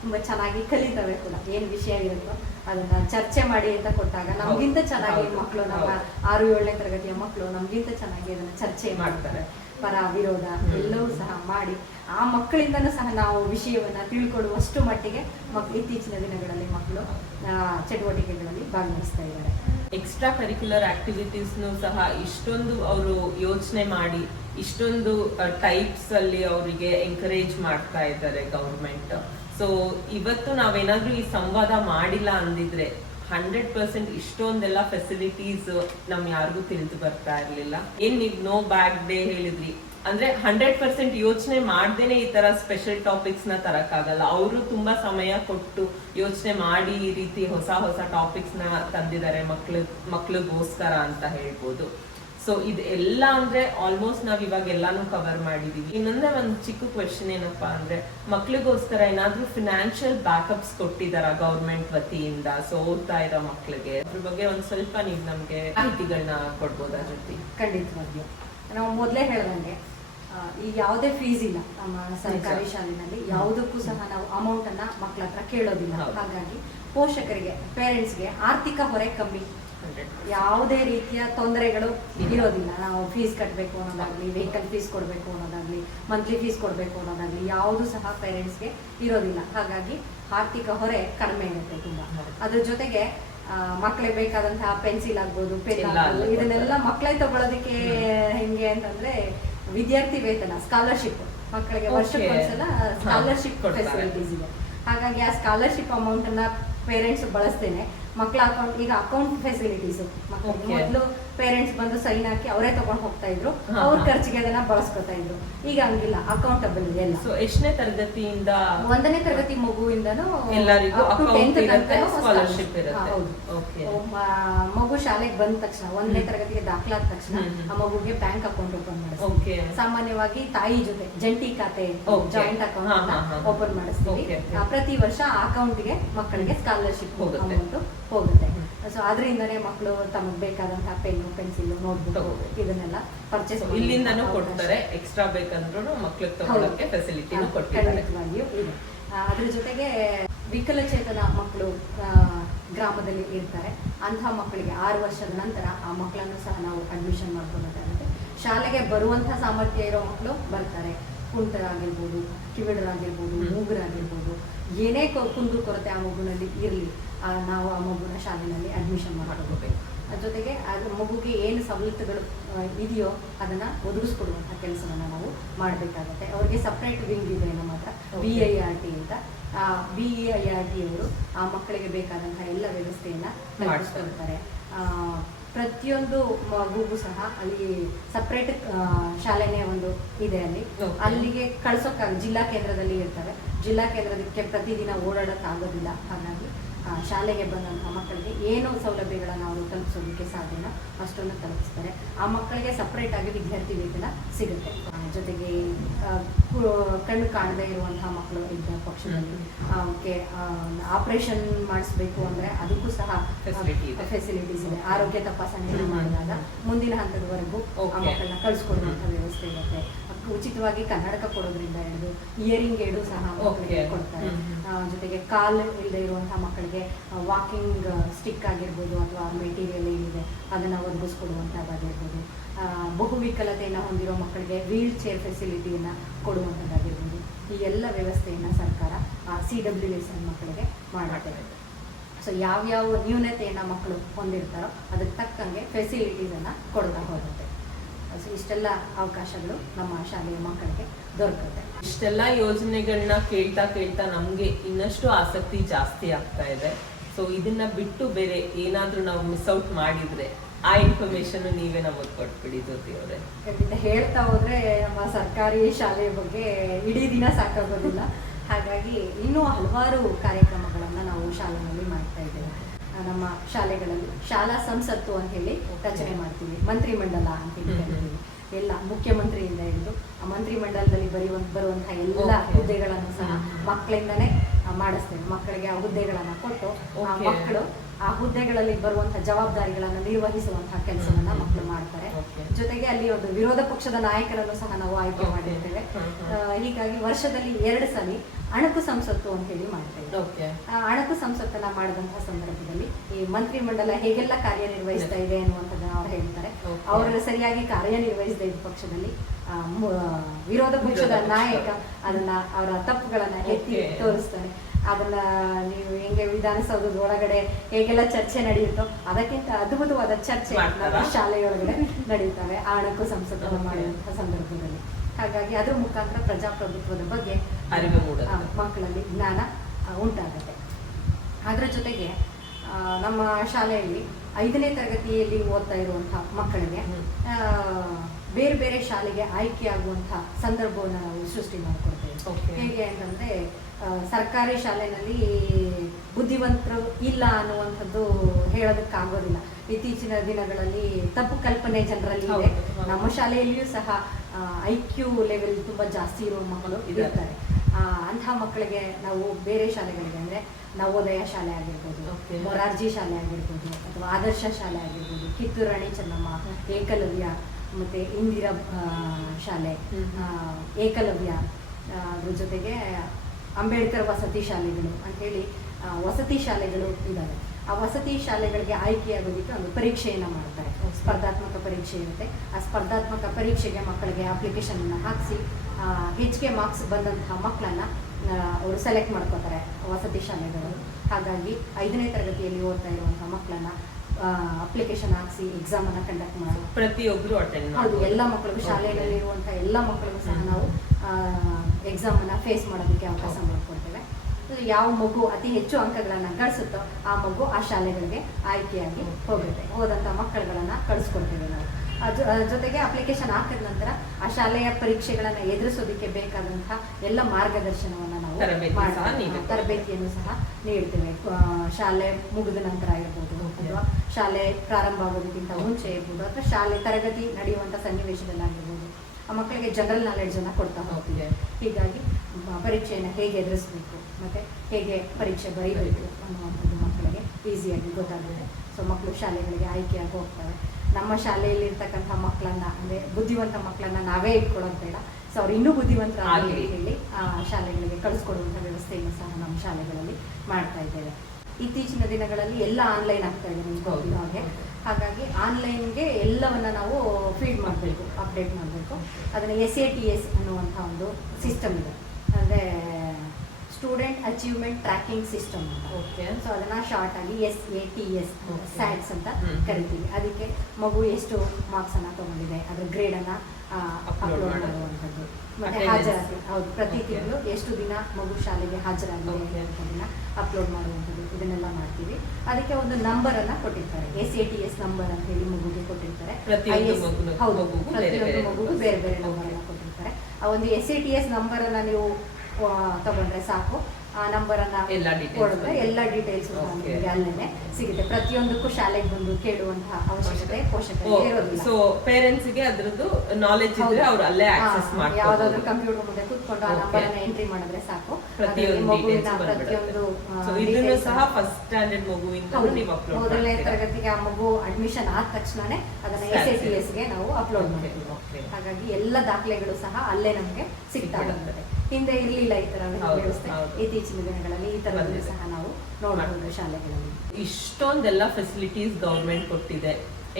ತುಂಬಾ ಚೆನ್ನಾಗಿ ಕಲಿತವೆ ಕೂಡ. ಏನ್ ವಿಷಯ ಇರುತ್ತೋ ಅದನ್ನ ಚರ್ಚೆ ಮಾಡಿ ಅಂತ ಕೊಟ್ಟಾಗ ನಮ್ಗಿಂತ ಚೆನ್ನಾಗಿ ಮಕ್ಕಳು, ನಮ್ಮ 6-7ನೇ ತರಗತಿಯ ಮಕ್ಕಳು ನಮ್ಗಿಂತ ಚೆನ್ನಾಗಿ ಅದನ್ನ ಚರ್ಚೆ ಮಾಡ್ತಾರೆ. ಪರ ವಿರೋಧ ಎಲ್ಲವೂ ಸಹ ಮಾಡಿ ಆ ಮಕ್ಕಳಿಂದನೂ ಸಹ ನಾವು ವಿಷಯವನ್ನ ತಿಳ್ಕೊಳ್ಳುವಷ್ಟು ಮಟ್ಟಿಗೆ ಇತ್ತೀಚಿನ ದಿನಗಳಲ್ಲಿ ಮಕ್ಕಳು ಚಟುವಟಿಕೆಗಳಲ್ಲಿ ಭಾಗವಹಿಸ್ತಾ ಇದ್ದಾರೆ. ಎಕ್ಸ್ಟ್ರಾ ಕರಿಕ್ಯುಲರ್ ಆಕ್ಟಿವಿಟೀಸ್ನು ಸಹ ಇಷ್ಟೊಂದು ಅವರು ಯೋಚನೆ ಮಾಡಿ ಇಷ್ಟೊಂದು ಟೈಪ್ಸ್ ಅಲ್ಲಿ ಅವರಿಗೆ ಎಂಕರೇಜ್ ಮಾಡ್ತಾ ಇದ್ದಾರೆ ಗವರ್ಮೆಂಟ್. ಸೊ ಇವತ್ತು ನಾವೇನಾದ್ರೂ ಈ ಸಂವಾದ ಮಾಡಿಲ್ಲ ಅಂದಿದ್ರೆ 100% ಇಷ್ಟೊಂದೆಲ್ಲ ಫೆಸಿಲಿಟೀಸ್ ನಮ್ ಯಾರಿಗೂ ತಿಳಿದು ಬರ್ತಾ ಇರ್ಲಿಲ್ಲ. ಏನ್ ನೀವು ನೋ ಬ್ಯಾಗ್ ಡೇ ಹೇಳಿದ್ರಿ ಅಂದ್ರೆ 100% ಯೋಚನೆ ಮಾಡ್ದೇನೆ ಈ ತರ ಸ್ಪೆಷಲ್ ಟಾಪಿಕ್ಸ್ ನ ತರಕ್ಕಾಗಲ್ಲ. ಅವರು ತುಂಬಾ ಸಮಯ ಕೊಟ್ಟು ಯೋಚನೆ ಮಾಡಿ ಈ ರೀತಿ ಹೊಸ ಹೊಸ ಟಾಪಿಕ್ಸ್ ನ ತಂದಿದ್ದಾರೆ ಮಕ್ಳಿಗೋಸ್ಕರ ಅಂತ ಹೇಳ್ಬೋದು. ಸೊ ಇದೆಲ್ಲ ಅಂದ್ರೆ ಆಲ್ಮೋಸ್ಟ್ ನಾವ್ ಇವಾಗ ಎಲ್ಲಾನು ಕವರ್ ಮಾಡಿದೀವಿ. ಇನ್ನೊಂದೇ ಒಂದು ಚಿಕ್ಕ ಕ್ವೆಶನ್ ಏನಪ್ಪಾ ಅಂದ್ರೆ, ಮಕ್ಳಿಗೋಸ್ಕರ ಏನಾದ್ರೂ ಫಿನಾನ್ಷಿಯಲ್ ಬ್ಯಾಕಪ್ಸ್ ಕೊಟ್ಟಿದಾರ ಗೌರ್ಮೆಂಟ್ ವತಿಯಿಂದ? ಸೊ ಓದ್ತಾ ಇರೋ ಮಕ್ಳಿಗೆ ಅದ್ರ ಬಗ್ಗೆ ಒಂದ್ ಸ್ವಲ್ಪ ನೀವು ನಮ್ಗೆ ಮಾಹಿತಿಗಳನ್ನ ಕೊಡ್ಬೋದಾ ಜೊತೆ? ಖಂಡಿತವಾಗಿಯೂ. ನಾವು ಮೊದಲೇ ಹೇಳ್ದಂಗೆ ಈಗ ಯಾವುದೇ ಫೀಸ್ ಇಲ್ಲ ನಮ್ಮ ಸರ್ಕಾರಿ ಶಾಲೆಯಲ್ಲಿ. ಯಾವುದಕ್ಕೂ ಸಹ ನಾವು ಅಮೌಂಟ್ ಅನ್ನ ಮಕ್ಕಳ ಹತ್ರ ಕೇಳೋದಿಲ್ಲ. ಹಾಗಾಗಿ ಪೋಷಕರಿಗೆ, ಪೇರೆಂಟ್ಸ್ಗೆ ಆರ್ಥಿಕ ಹೊರೆ ಕಮ್ಮಿ, ಯಾವುದೇ ರೀತಿಯ ತೊಂದರೆಗಳು ಇರೋದಿಲ್ಲ. ನಾವು ಫೀಸ್ ಕಟ್ಟಬೇಕು ಅನ್ನೋದಾಗ್ಲಿ, ವೆಹಿಕಲ್ ಫೀಸ್ ಕೊಡಬೇಕು ಅನ್ನೋದಾಗ್ಲಿ, ಮಂತ್ಲಿ ಫೀಸ್ ಕೊಡಬೇಕು ಅನ್ನೋದಾಗ್ಲಿ ಯಾವುದು ಸಹ ಪೇರೆಂಟ್ಸ್ಗೆ ಇರೋದಿಲ್ಲ. ಹಾಗಾಗಿ ಆರ್ಥಿಕ ಹೊರೆ ಕಡಿಮೆ ಇರುತ್ತೆ ತುಂಬಾ. ಅದ್ರ ಜೊತೆಗೆ ಮಕ್ಕಳಿಗೆ ಬೇಕಾದಂತಹ ಪೆನ್ಸಿಲ್ ಆಗ್ಬೋದು, ಪೆನ್ ಆಗ್ಬೋದು, ಇದನ್ನೆಲ್ಲ ಮಕ್ಕಳೇ ತಗೊಳ್ಳೋದಕ್ಕೆ ಹೆಂಗೆ ಅಂತಂದ್ರೆ ವಿದ್ಯಾರ್ಥಿ ವೇತನ, ಸ್ಕಾಲರ್ಶಿಪ್ ಮಕ್ಕಳಿಗೆ ವರ್ಷಕ್ಕೊಂದ್ಸಲ ಸ್ಕಾಲರ್ಶಿಪ್ ಫೆಸಿಲಿಟೀಸ್ ಇದೆ. ಹಾಗಾಗಿ ಆ ಸ್ಕಾಲರ್ಶಿಪ್ ಅಮೌಂಟ್ ಅನ್ನ ಪೇರೆಂಟ್ಸ್ ಬಳಸ್ತೇನೆ ಮಕ್ಕಳ ಅಕೌಂಟ್. ಈಗ ಅಕೌಂಟ್ ಫೆಸಿಲಿಟೀಸ್ ಮಕ್ಕಳಿಗೆ ಮೊದಲು ಪೇರೆಂಟ್ಸ್ ಬಂದು ಸೈನ್ ಹಾಕಿ ಅವರೇ ತಗೊಂಡು ಹೋಗ್ತಾ ಇದ್ರು, ಅವ್ರ ಖರ್ಚಿಗೆ ಅದನ್ನ ಬಳಸ್ಕೊತಾ ಇದ್ರು. ಈಗ ಹಂಗಿಲ್ಲ, ಅಕೌಂಟಬಲ್ ಇದೆ ಎಲ್ಲ. ಸೊ ಎಷ್ಟನೇ ತರಗತಿಯಿಂದ? 1ನೇ ತರಗತಿ ಮಗುವಿಂದನೂ ಎಲ್ಲರಿಗೂ 10th ತನಕ ಸ್ಕಾಲರ್ಶಿಪ್ ಇರುತ್ತೆ. ಮಗು ಶಾಲೆಗೆ ಬಂದ ತಕ್ಷಣ 1ನೇ ತರಗತಿಗೆ ದಾಖಲಾದ ತಕ್ಷಣ ಆ ಮಗುಗೆ ಬ್ಯಾಂಕ್ ಅಕೌಂಟ್ ಓಪನ್ ಮಾಡಿಸ್ತೀವಿ. ಸಾಮಾನ್ಯವಾಗಿ ತಾಯಿ ಜೊತೆ ಜಂಟಿ ಖಾತೆ, ಜಾಯಿಂಟ್ ಅಕೌಂಟ್ ಓಪನ್ ಮಾಡಿಸ್ತೀವಿ. ಪ್ರತಿ ವರ್ಷ ಆ ಅಕೌಂಟ್ಗೆ ಮಕ್ಕಳಿಗೆ ಸ್ಕಾಲರ್ಶಿಪ್ ಅಮೌಂಟ್ ಹೋಗುತ್ತೆ. ಸೊ ಅದರಿಂದನೇ ಮಕ್ಕಳು ತಮಗೆ ಬೇಕಾದಂತಹ ಪೆನ್ನು, ಪೆನ್ಸಿಲ್, ನೋಟ್ಬುಕ್ ಇದನ್ನೆಲ್ಲ ಪರ್ಚೇಸ್ ಇಲ್ಲಿಂದಾನು ಕೊಡ್ತಾರೆ. ಎಕ್ಸ್ಟ್ರಾ ಬೇಕಂದ್ರೂ ಮಕ್ಕಳಿಗೆ ತಗೊಳ್ಳೋಕೆ ಫೆಸಿಲಿಟಿನೂ ಕೊಟ್ಟಿದ್ದಾರೆ. ಇದೆ. ಅದ್ರ ಜೊತೆಗೆ ವಿಕಲಚೇತನ ಮಕ್ಕಳು ಗ್ರಾಮದಲ್ಲಿ ಇರ್ತಾರೆ. ಅಂತಹ ಮಕ್ಕಳಿಗೆ 6 ವರ್ಷದ ನಂತರ ಆ ಮಕ್ಕಳನ್ನು ಸಹ ನಾವು ಅಡ್ಮಿಷನ್ ಮಾಡ್ಕೊಬೇಕಾಗುತ್ತೆ. ಶಾಲೆಗೆ ಬರುವಂತಹ ಸಾಮರ್ಥ್ಯ ಇರೋ ಮಕ್ಕಳು ಬರ್ತಾರೆ. ಕುಂಟರಾಗಿರ್ಬೋದು, ಕಿವಿಡರಾಗಿರ್ಬೋದು, ಮೂಗರಾಗಿರ್ಬೋದು, ಏನೇ ಕುಂದು ಕೊರತೆ ಆ ಮಗುನಲ್ಲಿ ಇರಲಿ, ನಾವು ಆ ಮಗುನ ಶಾಲೆಯಲ್ಲಿ ಅಡ್ಮಿಷನ್ ಮಾಡ್ಕೋಬೇಕು. ಅದ್ರ ಜೊತೆಗೆ ಅದು ಮಗುಗೆ ಏನು ಸವಲತ್ತುಗಳು ಇದೆಯೋ ಅದನ್ನ ಒದಗಿಸ್ಕೊಡುವಂಥ ಕೆಲಸವನ್ನು ನಾವು ಮಾಡಬೇಕಾಗತ್ತೆ. ಅವ್ರಿಗೆ ಸಪ್ರೇಟ್ ವಿಂಗ್ ಇದೆ ನಮ್ಮ ಹತ್ರ, BIRT ಅಂತ. BIRT ಅವರು ಆ ಮಕ್ಕಳಿಗೆ ಬೇಕಾದಂತಹ ಎಲ್ಲ ವ್ಯವಸ್ಥೆಯನ್ನ ಮಾಡಿಸ್ಕೊಳ್ತಾರೆ. ಪ್ರತಿಯೊಂದು ಮಗುಗೂ ಸಹ ಅಲ್ಲಿ ಸಪ್ರೇಟ್ ಶಾಲೆನೇ ಒಂದು ಇದೆ. ಅಲ್ಲಿಗೆ ಕಳ್ಸೋಕ್ಕಾಗ ಜಿಲ್ಲಾ ಕೇಂದ್ರದಲ್ಲಿ ಇರ್ತವೆ. ಜಿಲ್ಲಾ ಕೇಂದ್ರಕ್ಕೆ ಪ್ರತಿದಿನ ಓಡಾಡೋಕ್ಕಾಗೋದಿಲ್ಲ. ಹಾಗಾಗಿ ಶಾಲೆಗೆ ಬಂದಂತಹ ಮಕ್ಕಳಿಗೆ ಏನು ಸೌಲಭ್ಯಗಳನ್ನು ಅವರು ತಲುಪಿಸೋದಕ್ಕೆ ಸಾಧ್ಯನೋ ಅಷ್ಟನ್ನು ತಲುಪಿಸ್ತಾರೆ. ಆ ಮಕ್ಕಳಿಗೆ ಸಪ್ರೇಟ್ ಆಗಿ ವಿದ್ಯಾರ್ಥಿ ವೇತನ ಸಿಗುತ್ತೆ. ಜೊತೆಗೆ ಕಣ್ಣು ಕಾಣದೇ ಇರುವಂತಹ ಮಕ್ಕಳು ಇದ್ದ ಪಕ್ಷದಲ್ಲಿ ಅವಕ್ಕೆ ಆಪರೇಷನ್ ಮಾಡಿಸ್ಬೇಕು ಅಂದ್ರೆ ಅದಕ್ಕೂ ಸಹ ಫೆಸಿಲಿಟೀಸ್ ಇದೆ. ಆರೋಗ್ಯ ತಪಾಸಣೆ ಮಾಡಿದಾಗ ಮುಂದಿನ ಹಂತದವರೆಗೂ ಆ ಮಕ್ಕಳನ್ನ ಕಳಿಸ್ಕೊಡುವಂತಹ ವ್ಯವಸ್ಥೆ ಇರುತ್ತೆ. ಉಚಿತವಾಗಿ ಕನ್ನಡಕ ಕೊಡೋದ್ರಿಂದ ಹಿಡಿದು ಇಯರಿಂಗ್ ಏಡು ಸಹ ಮಕ್ಕಳಿಗೆ ಕೊಡ್ತಾರೆ. ಜೊತೆಗೆ ಕಾಲ್ ಇಲ್ಲದೆ ಇರುವಂತಹ ಮಕ್ಕಳಿಗೆ ವಾಕಿಂಗ್ ಸ್ಟಿಕ್ ಆಗಿರ್ಬೋದು ಅಥವಾ ಮೆಟೀರಿಯಲ್ ಏನಿದೆ ಅದನ್ನ ಒದಗಿಸ್ಕೊಡುವಂಥದ್ದಾಗಿರ್ಬೋದು. ಬಹುವಿಕಲತೆಯನ್ನು ಹೊಂದಿರೋ ಮಕ್ಕಳಿಗೆ ವೀಲ್ ಚೇರ್ ಫೆಸಿಲಿಟಿಯನ್ನು ಕೊಡುವಂಥದ್ದಾಗಿರ್ಬೋದು. ಈ ಎಲ್ಲ ವ್ಯವಸ್ಥೆಯನ್ನು ಸರ್ಕಾರ CWSN ಮಕ್ಕಳಿಗೆ ಮಾಡುತ್ತೆ. ಸೊ ಯಾವ್ಯಾವ ನ್ಯೂನತೆಯನ್ನು ಮಕ್ಕಳು ಹೊಂದಿರ್ತಾರೋ ಅದಕ್ಕೆ ತಕ್ಕಂಗೆ ಫೆಸಿಲಿಟೀಸನ್ನು ಕೊಡ್ತಾ ಹೋಗುತ್ತೆ. ಸೊ ಇಷ್ಟೆಲ್ಲ ಅವಕಾಶಗಳು ನಮ್ಮ ಶಾಲೆಯ ಮಕ್ಕಳಿಗೆ ದೊರಕುತ್ತೆ. ಇಷ್ಟೆಲ್ಲ ಯೋಜನೆಗಳನ್ನ ಕೇಳ್ತಾ ನಮ್ಗೆ ಇನ್ನಷ್ಟು ಆಸಕ್ತಿ ಜಾಸ್ತಿ ಆಗ್ತಾ ಇದೆ. ಸೊ ಇದನ್ನ ಬಿಟ್ಟು ಬೇರೆ ಏನಾದ್ರೂ ನಾವು ಮಿಸ್ ಔಟ್ ಮಾಡಿದ್ರೆ ಆ ಇನ್ಫಾರ್ಮೇಶನ್ ನೀವೇ ನಮಗೆ ಕೊಟ್ಬಿಡಿ ಜೊತೆಯವರೇ. ಖಂಡಿತ ಹೇಳ್ತಾ ಹೋದ್ರೆ ನಮ್ಮ ಸರ್ಕಾರಿ ಶಾಲೆಯ ಬಗ್ಗೆ ಇಡೀ ದಿನ ಸಾಕಾಗೋದಿಲ್ಲ. ಹಾಗಾಗಿ ಇನ್ನೂ ಹಲವಾರು ಕಾರ್ಯಕ್ರಮಗಳನ್ನ ನಾವು ಶಾಲೆಯಲ್ಲಿ ಮಾಡ್ತಾ ಇದ್ದೇವೆ. ನಮ್ಮ ಶಾಲೆಗಳಲ್ಲಿ ಶಾಲಾ ಸಂಸತ್ತು ಅಂತ ಹೇಳಿ ರಚನೆ ಮಾಡ್ತೀವಿ. ಮಂತ್ರಿಮಂಡಲ ಅಂತ ಹೇಳಿ ಕರಿತೀವಿ. ಎಲ್ಲ ಮುಖ್ಯಮಂತ್ರಿಯಿಂದ ಹಿಡಿದು ಆ ಮಂತ್ರಿಮಂಡಲದಲ್ಲಿ ಬರುವಂತಹ ಎಲ್ಲ ಹುದ್ದೆಗಳನ್ನು ಸಹ ಮಕ್ಕಳಿಂದನೇ ಮಾಡಿಸ್ತೇವೆ. ಮಕ್ಕಳಿಗೆ ಆ ಹುದ್ದೆಗಳನ್ನ ಕೊಟ್ಟು ಆ ಮಕ್ಕಳು ಆ ಹುದ್ದೆಗಳಲ್ಲಿ ಬರುವಂತಹ ಜವಾಬ್ದಾರಿಗಳನ್ನು ನಿರ್ವಹಿಸುವಂತಹ ಕೆಲಸವನ್ನ ಮಕ್ಕಳು ಮಾಡ್ತಾರೆ. ಜೊತೆಗೆ ಅಲ್ಲಿ ಒಂದು ವಿರೋಧ ಪಕ್ಷದ ನಾಯಕರನ್ನು ಸಹ ನಾವು ಆಯ್ಕೆ ಮಾಡಿರ್ತೇವೆ. ಹೀಗಾಗಿ ವರ್ಷದಲ್ಲಿ 2 ಸಲ ಅಣಕು ಸಂಸತ್ತು ಅಂತ ಹೇಳಿ ಮಾಡ್ತೇವೆ. ಆ ಅಣಕು ಸಂಸತ್ತನ್ನ ಮಾಡಿದಂತಹ ಸಂದರ್ಭದಲ್ಲಿ ಈ ಮಂತ್ರಿ ಮಂಡಲ ಹೇಗೆಲ್ಲ ಕಾರ್ಯನಿರ್ವಹಿಸ್ತಾ ಇದೆ ಅನ್ನುವಂಥದ್ದನ್ನ ಅವ್ರು ಹೇಳ್ತಾರೆ. ಅವರು ಸರಿಯಾಗಿ ಕಾರ್ಯನಿರ್ವಹಿಸದೇ ಇದ್ದ ಪಕ್ಷದಲ್ಲಿ ವಿರೋಧ ಪಕ್ಷದ ನಾಯಕ ಅದನ್ನ ಅವರ ತಪ್ಪುಗಳನ್ನ ಎತ್ತಿ ತೋರಿಸ್ತಾರೆ. ಅದನ್ನ ನೀವು ಹೆಂಗೆ ವಿಧಾನಸೌಧದ ಒಳಗಡೆ ಹೇಗೆಲ್ಲ ಚರ್ಚೆ ನಡೆಯುತ್ತೋ ಅದಕ್ಕಿಂತ ಅದ್ಭುತವಾದ ಚರ್ಚೆ ಶಾಲೆಯೊಳಗಡೆ ನಡೆಯುತ್ತವೆ ಆ ಅಣಕು ಸಂಸತ್ತನ್ನು ಮಾಡುವಂತಹ ಸಂದರ್ಭದಲ್ಲಿ. ಹಾಗಾಗಿ ಅದ್ರ ಮುಖಾಂತರ ಪ್ರಜಾಪ್ರಭುತ್ವದ ಬಗ್ಗೆ ಅರಿವು ಮಕ್ಕಳಲ್ಲಿ ಜ್ಞಾನ ಉಂಟಾಗುತ್ತೆ. ಅದರ ಜೊತೆಗೆ ನಮ್ಮ ಶಾಲೆಯಲ್ಲಿ 5ನೇ ತರಗತಿಯಲ್ಲಿ ಓದ್ತಾ ಇರುವಂತಹ ಮಕ್ಕಳಿಗೆ ಬೇರೆ ಬೇರೆ ಶಾಲೆಗೆ ಆಯ್ಕೆಯಾಗುವಂತಹ ಸಂದರ್ಭವನ್ನು ನಾವು ಸೃಷ್ಟಿ ಮಾಡಿಕೊಡ್ತೇವೆ. ಹೇಗೆ ಅಂತಂದ್ರೆ ಸರ್ಕಾರಿ ಶಾಲೆಯಲ್ಲಿ ಬುದ್ಧಿವಂತರು ಇಲ್ಲ ಅನ್ನುವಂಥದ್ದು ಹೇಳೋದಕ್ಕಾಗೋದಿಲ್ಲ. ಇತ್ತೀಚಿನ ದಿನಗಳಲ್ಲಿ ತಪ್ಪು ಕಲ್ಪನೆ ಜನರಲ್ಲಿ ಇದೆ. ನಮ್ಮ ಶಾಲೆಯಲ್ಲಿಯೂ ಸಹ IQ ಲೆವೆಲ್ ತುಂಬಾ ಜಾಸ್ತಿ ಇರುವ ಮಕ್ಕಳು ಇರ್ತಾರೆ. ಅಂತಹ ಮಕ್ಕಳಿಗೆ ನಾವು ಬೇರೆ ಶಾಲೆಗಳಿಗೆ ಅಂದ್ರೆ ನವೋದಯ ಶಾಲೆ ಆಗಿರ್ಬೋದು, ಮೊರಾರ್ಜಿ ಶಾಲೆ ಆಗಿರ್ಬೋದು, ಅಥವಾ ಆದರ್ಶ ಶಾಲೆ ಆಗಿರ್ಬೋದು, ಕಿತ್ತೂರು ರಾಣಿ ಚೆನ್ನಮ್ಮ, ಏಕಲವ್ಯ, ಮತ್ತೆ ಇಂದಿರಾ ಶಾಲೆ, ಏಕಲವ್ಯ, ಅದ್ರ ಜೊತೆಗೆ ಅಂಬೇಡ್ಕರ್ ವಸತಿ ಶಾಲೆಗಳು ಅಂತ ಹೇಳಿ ವಸತಿ ಶಾಲೆಗಳು ಇದ್ದಾವೆ. ಆ ವಸತಿ ಶಾಲೆಗಳಿಗೆ ಆಯ್ಕೆಯಾಗೋದಕ್ಕೆ ಒಂದು ಪರೀಕ್ಷೆಯನ್ನು ಮಾಡ್ತಾರೆ. ಸ್ಪರ್ಧಾತ್ಮಕ ಪರೀಕ್ಷೆ ಇರುತ್ತೆ. ಆ ಸ್ಪರ್ಧಾತ್ಮಕ ಪರೀಕ್ಷೆಗೆ ಮಕ್ಕಳಿಗೆ ಅಪ್ಲಿಕೇಶನ್ ಅನ್ನು ಹಾಕಿಸಿ ಹೆಚ್ಚಿಗೆ ಮಾರ್ಕ್ಸ್ ಬಂದಂತಹ ಮಕ್ಕಳನ್ನ ಅವರು ಸೆಲೆಕ್ಟ್ ಮಾಡ್ಕೋತಾರೆ ವಸತಿ ಶಾಲೆಗಳು. ಹಾಗಾಗಿ 5ನೇ ತರಗತಿಯಲ್ಲಿ ಓದ್ತಾ ಇರುವಂತಹ ಮಕ್ಕಳನ್ನ ಅಪ್ಲಿಕೇಶನ್ ಹಾಕಿಸಿ ಎಕ್ಸಾಮ್ ಅನ್ನ ಕಂಡಕ್ಟ್ ಮಾಡಿ ಪ್ರತಿಯೊಬ್ಬರು ಅಟೆಂಡ್ ಹೌದು ಎಲ್ಲ ಮಕ್ಕಳಿಗೂ ಶಾಲೆಯಲ್ಲಿ ಇರುವಂತಹ ಎಲ್ಲ ಮಕ್ಕಳಿಗೂ ಸಹ ನಾವು ಎಕ್ಸಾಮ್ ಅನ್ನ ಫೇಸ್ ಮಾಡೋದಕ್ಕೆ ಅವಕಾಶ ಮಾಡಿಕೊಡ್ತೇವೆ. ಯಾವ ಮಗು ಅತಿ ಹೆಚ್ಚು ಅಂಕಗಳನ್ನ ಗಳಿಸುತ್ತೋ ಆ ಮಗು ಆ ಶಾಲೆಗಳಿಗೆ ಆಯ್ಕೆಯಾಗಿ ಹೋಗುತ್ತೆ. ಹೋದಂತ ಮಕ್ಕಳುಗಳನ್ನ ಕಳಿಸ್ಕೊಡ್ತೇವೆ ನಾವು. ಜೊತೆಗೆ ಅಪ್ಲಿಕೇಶನ್ ಹಾಕಿದ ನಂತರ ಆ ಶಾಲೆಯ ಪರೀಕ್ಷೆಗಳನ್ನ ಎದುರಿಸೋದಕ್ಕೆ ಬೇಕಾದಂತಹ ಎಲ್ಲ ಮಾರ್ಗದರ್ಶನವನ್ನ ನಾವು ತರಬೇತಿಯನ್ನು ಸಹ ನೀಡ್ತೇವೆ. ಶಾಲೆ ಮುಗಿದ ನಂತರ ಇರ್ಬೋದು, ಅಥವಾ ಶಾಲೆ ಪ್ರಾರಂಭ ಆಗೋದಕ್ಕಿಂತ ಮುಂಚೆ ಇರ್ಬೋದು, ಅಥವಾ ಶಾಲೆ ತರಗತಿ ನಡೆಯುವಂತ ಸನ್ನಿವೇಶದಲ್ಲಾಗಿರ್ಬೋದು ಆ ಮಕ್ಕಳಿಗೆ ಜನರಲ್ ನಾಲೆಡ್ಜ್ ಅನ್ನ ಕೊಡ್ತಾ ಹೋಗ್ತಿದೆ. ಹೀಗಾಗಿ ಪರೀಕ್ಷೆಯನ್ನು ಹೇಗೆ ಎದುರಿಸಬೇಕು ಮತ್ತೆ ಹೇಗೆ ಪರೀಕ್ಷೆ ಬರೀಬೇಕು ಅನ್ನುವಂಥದ್ದು ಮಕ್ಕಳಿಗೆ ಈಸಿಯಾಗಿ ಗೊತ್ತಾಗುತ್ತೆ. ಸೊ ಮಕ್ಕಳು ಶಾಲೆಗಳಿಗೆ ಆಯ್ಕೆಯಾಗಿ ಹೋಗ್ತವೆ. ನಮ್ಮ ಶಾಲೆಯಲ್ಲಿ ಇರ್ತಕ್ಕಂಥ ಮಕ್ಕಳನ್ನ ಅಂದ್ರೆ ಬುದ್ಧಿವಂತ ಮಕ್ಕಳನ್ನ ನಾವೇ ಇಟ್ಕೊಳ್ಳೋದು ಬೇಡ. ಸೊ ಅವ್ರು ಇನ್ನೂ ಬುದ್ಧಿವಂತರಾಗಲಿ ಹೇಳಿ ಶಾಲೆಗಳಿಗೆ ಕಳಿಸ್ಕೊಡುವಂಥ ವ್ಯವಸ್ಥೆಯನ್ನು ಸಹ ನಮ್ಮ ಶಾಲೆಗಳಲ್ಲಿ ಮಾಡ್ತಾ ಇದ್ದೇವೆ. ಇತ್ತೀಚಿನ ದಿನಗಳಲ್ಲಿ ಎಲ್ಲ ಆನ್ಲೈನ್ ಆಗ್ತಾ ಇದೆ ನಿಮ್ಗೆ ಹಾಗೆ. ಹಾಗಾಗಿ ಆನ್ಲೈನ್ಗೆ ಎಲ್ಲವನ್ನ ನಾವು ಫೀಡ್ ಮಾಡಬೇಕು, ಅಪ್ಡೇಟ್ ಮಾಡಬೇಕು. ಅದನ್ನು SATS ಅನ್ನುವಂಥ ಒಂದು ಸಿಸ್ಟಮ್ ಇದೆ, ಅಂದರೆ ಸ್ಟೂಡೆಂಟ್ ಅಚೀವ್ಮೆಂಟ್ ಟ್ರ್ಯಾಕಿಂಗ್ ಸಿಸ್ಟಮ್ ಅಂತ. ಸೊ ಅದನ್ನ ಶಾರ್ಟ್ ಆಗಿ SATS ಸ್ಯಾಟ್ಸ್ ಅಂತ ಕರಿತೀವಿ. ಅದಕ್ಕೆ ಮಗು ಎಷ್ಟು ಮಾರ್ಕ್ಸ್ ಅನ್ನ ತಗೊಂಡಿದೆ, ಅದ್ರ ಗ್ರೇಡ್ ಅನ್ನ ಅಪ್ಲೋಡ್ ಮಾಡುವಂಥದ್ದು, ಮತ್ತೆ ಹಾಜರಾತಿ ಹೌದು ಪ್ರತಿ ತಿಂಗಳು ಎಷ್ಟು ದಿನ ಮಗು ಶಾಲೆಗೆ ಹಾಜರಾಗಿದೆ ಅನ್ನೋದನ್ನ ಅಪ್ಲೋಡ್ ಮಾಡುವಂಥದ್ದು, ಇದನ್ನೆಲ್ಲ ಮಾಡ್ತೀವಿ. ಅದಕ್ಕೆ ಒಂದು ನಂಬರ್ ಅನ್ನ ಕೊಟ್ಟಿರ್ತಾರೆ, SATS ನಂಬರ್ ಅಂತ ಹೇಳಿ ಮಗುಗೆ ಕೊಟ್ಟಿರ್ತಾರೆ. ಹೌದು ಪ್ರತಿಯೊಂದು ಮಗುಗೂ ಬೇರೆ ಬೇರೆ ನಂಬರ್ ಅನ್ನ ಕೊಟ್ಟಿರ್ತಾರೆ. ಆ ಒಂದು SATS ನಂಬರ್ ಅನ್ನ ನೀವು ತಗೊಂಡ್ರೆ ಸಾಕು. ಆ ನಂಬರ್ ಅನ್ನ ಕೊಡಿದ್ರೆ ಎಲ್ಲ ಡೀಟೇಲ್ಸ್ ನಿಮಗೆ ಅಲ್ಲೇ ಸಿಗುತ್ತೆ. ಪ್ರತಿಯೊಂದಕ್ಕೂ ಶಾಲೆಗೆ ಬಂದು ಕೇಳುವಂತಹ ಅವಶ್ಯಕತೆ ಪೋಷಕರಿಗೆ ಇರೋದಿಲ್ಲ. ಸೊ ಪೇರೆಂಟ್ಸ್ ಗೆ ಅದರದ್ದು ನಾಲೆಜ್ ಇದ್ರೆ ಅವರು ಅಲ್ಲೇ ಆಕ್ಸೆಸ್ ಮಾಡ್ತಾರೆ. ಯಾವ್ದಾದ್ರು ಕಂಪ್ಯೂಟರ್ ಮುಂದೆ ಕೂತ್ಕೊಂಡು ಆ ನಂಬರ್ ಅನ್ನ ಎಂಟ್ರಿ ಮಾಡಿದ್ರೆ ಸಾಕು. ಪ್ರತಿಯೊಂದು ಇದನ್ನು ಸಹ ಫಸ್ಟ್ ಸ್ಟ್ಯಾಂಡರ್ಡ್ ಮಗುವಿಂದ ನೀವು ಅಪ್ಲೋಡ್ ಮಾಡಿ 1ನೇ ತರಗತಿಗೆ ಆ ಮಗು ಅಡ್ಮಿಷನ್ ಆದ ತಕ್ಷಣನೇ ಅದನ್ನ SATS ಗೆ ನಾವು ಅಪ್ಲೋಡ್ ಮಾಡ್ತೀವಿ. ಹಾಗಾಗಿ ಎಲ್ಲ ದಾಖಲೆಗಳು ಸಹ ಅಲ್ಲೇ ನಮಗೆ ಸಿಗ್ತಾ ಇರ್ತದೆ. ಹಿಂದೆ ಇರಲಿಲ್ಲ ಈ ತರ ವ್ಯವಸ್ಥೆ. ಇತ್ತೀಚಿನ ದಿನಗಳಲ್ಲಿ ಈ ತರದಲ್ಲಿ ಸಹ ನಾವು ನೋಡಬಹುದು ಶಾಲೆಗಳಲ್ಲಿ. ಇಷ್ಟೊಂದೆಲ್ಲ ಫೆಸಿಲಿಟೀಸ್ ಗವರ್ಮೆಂಟ್ ಕೊಟ್ಟಿದೆ,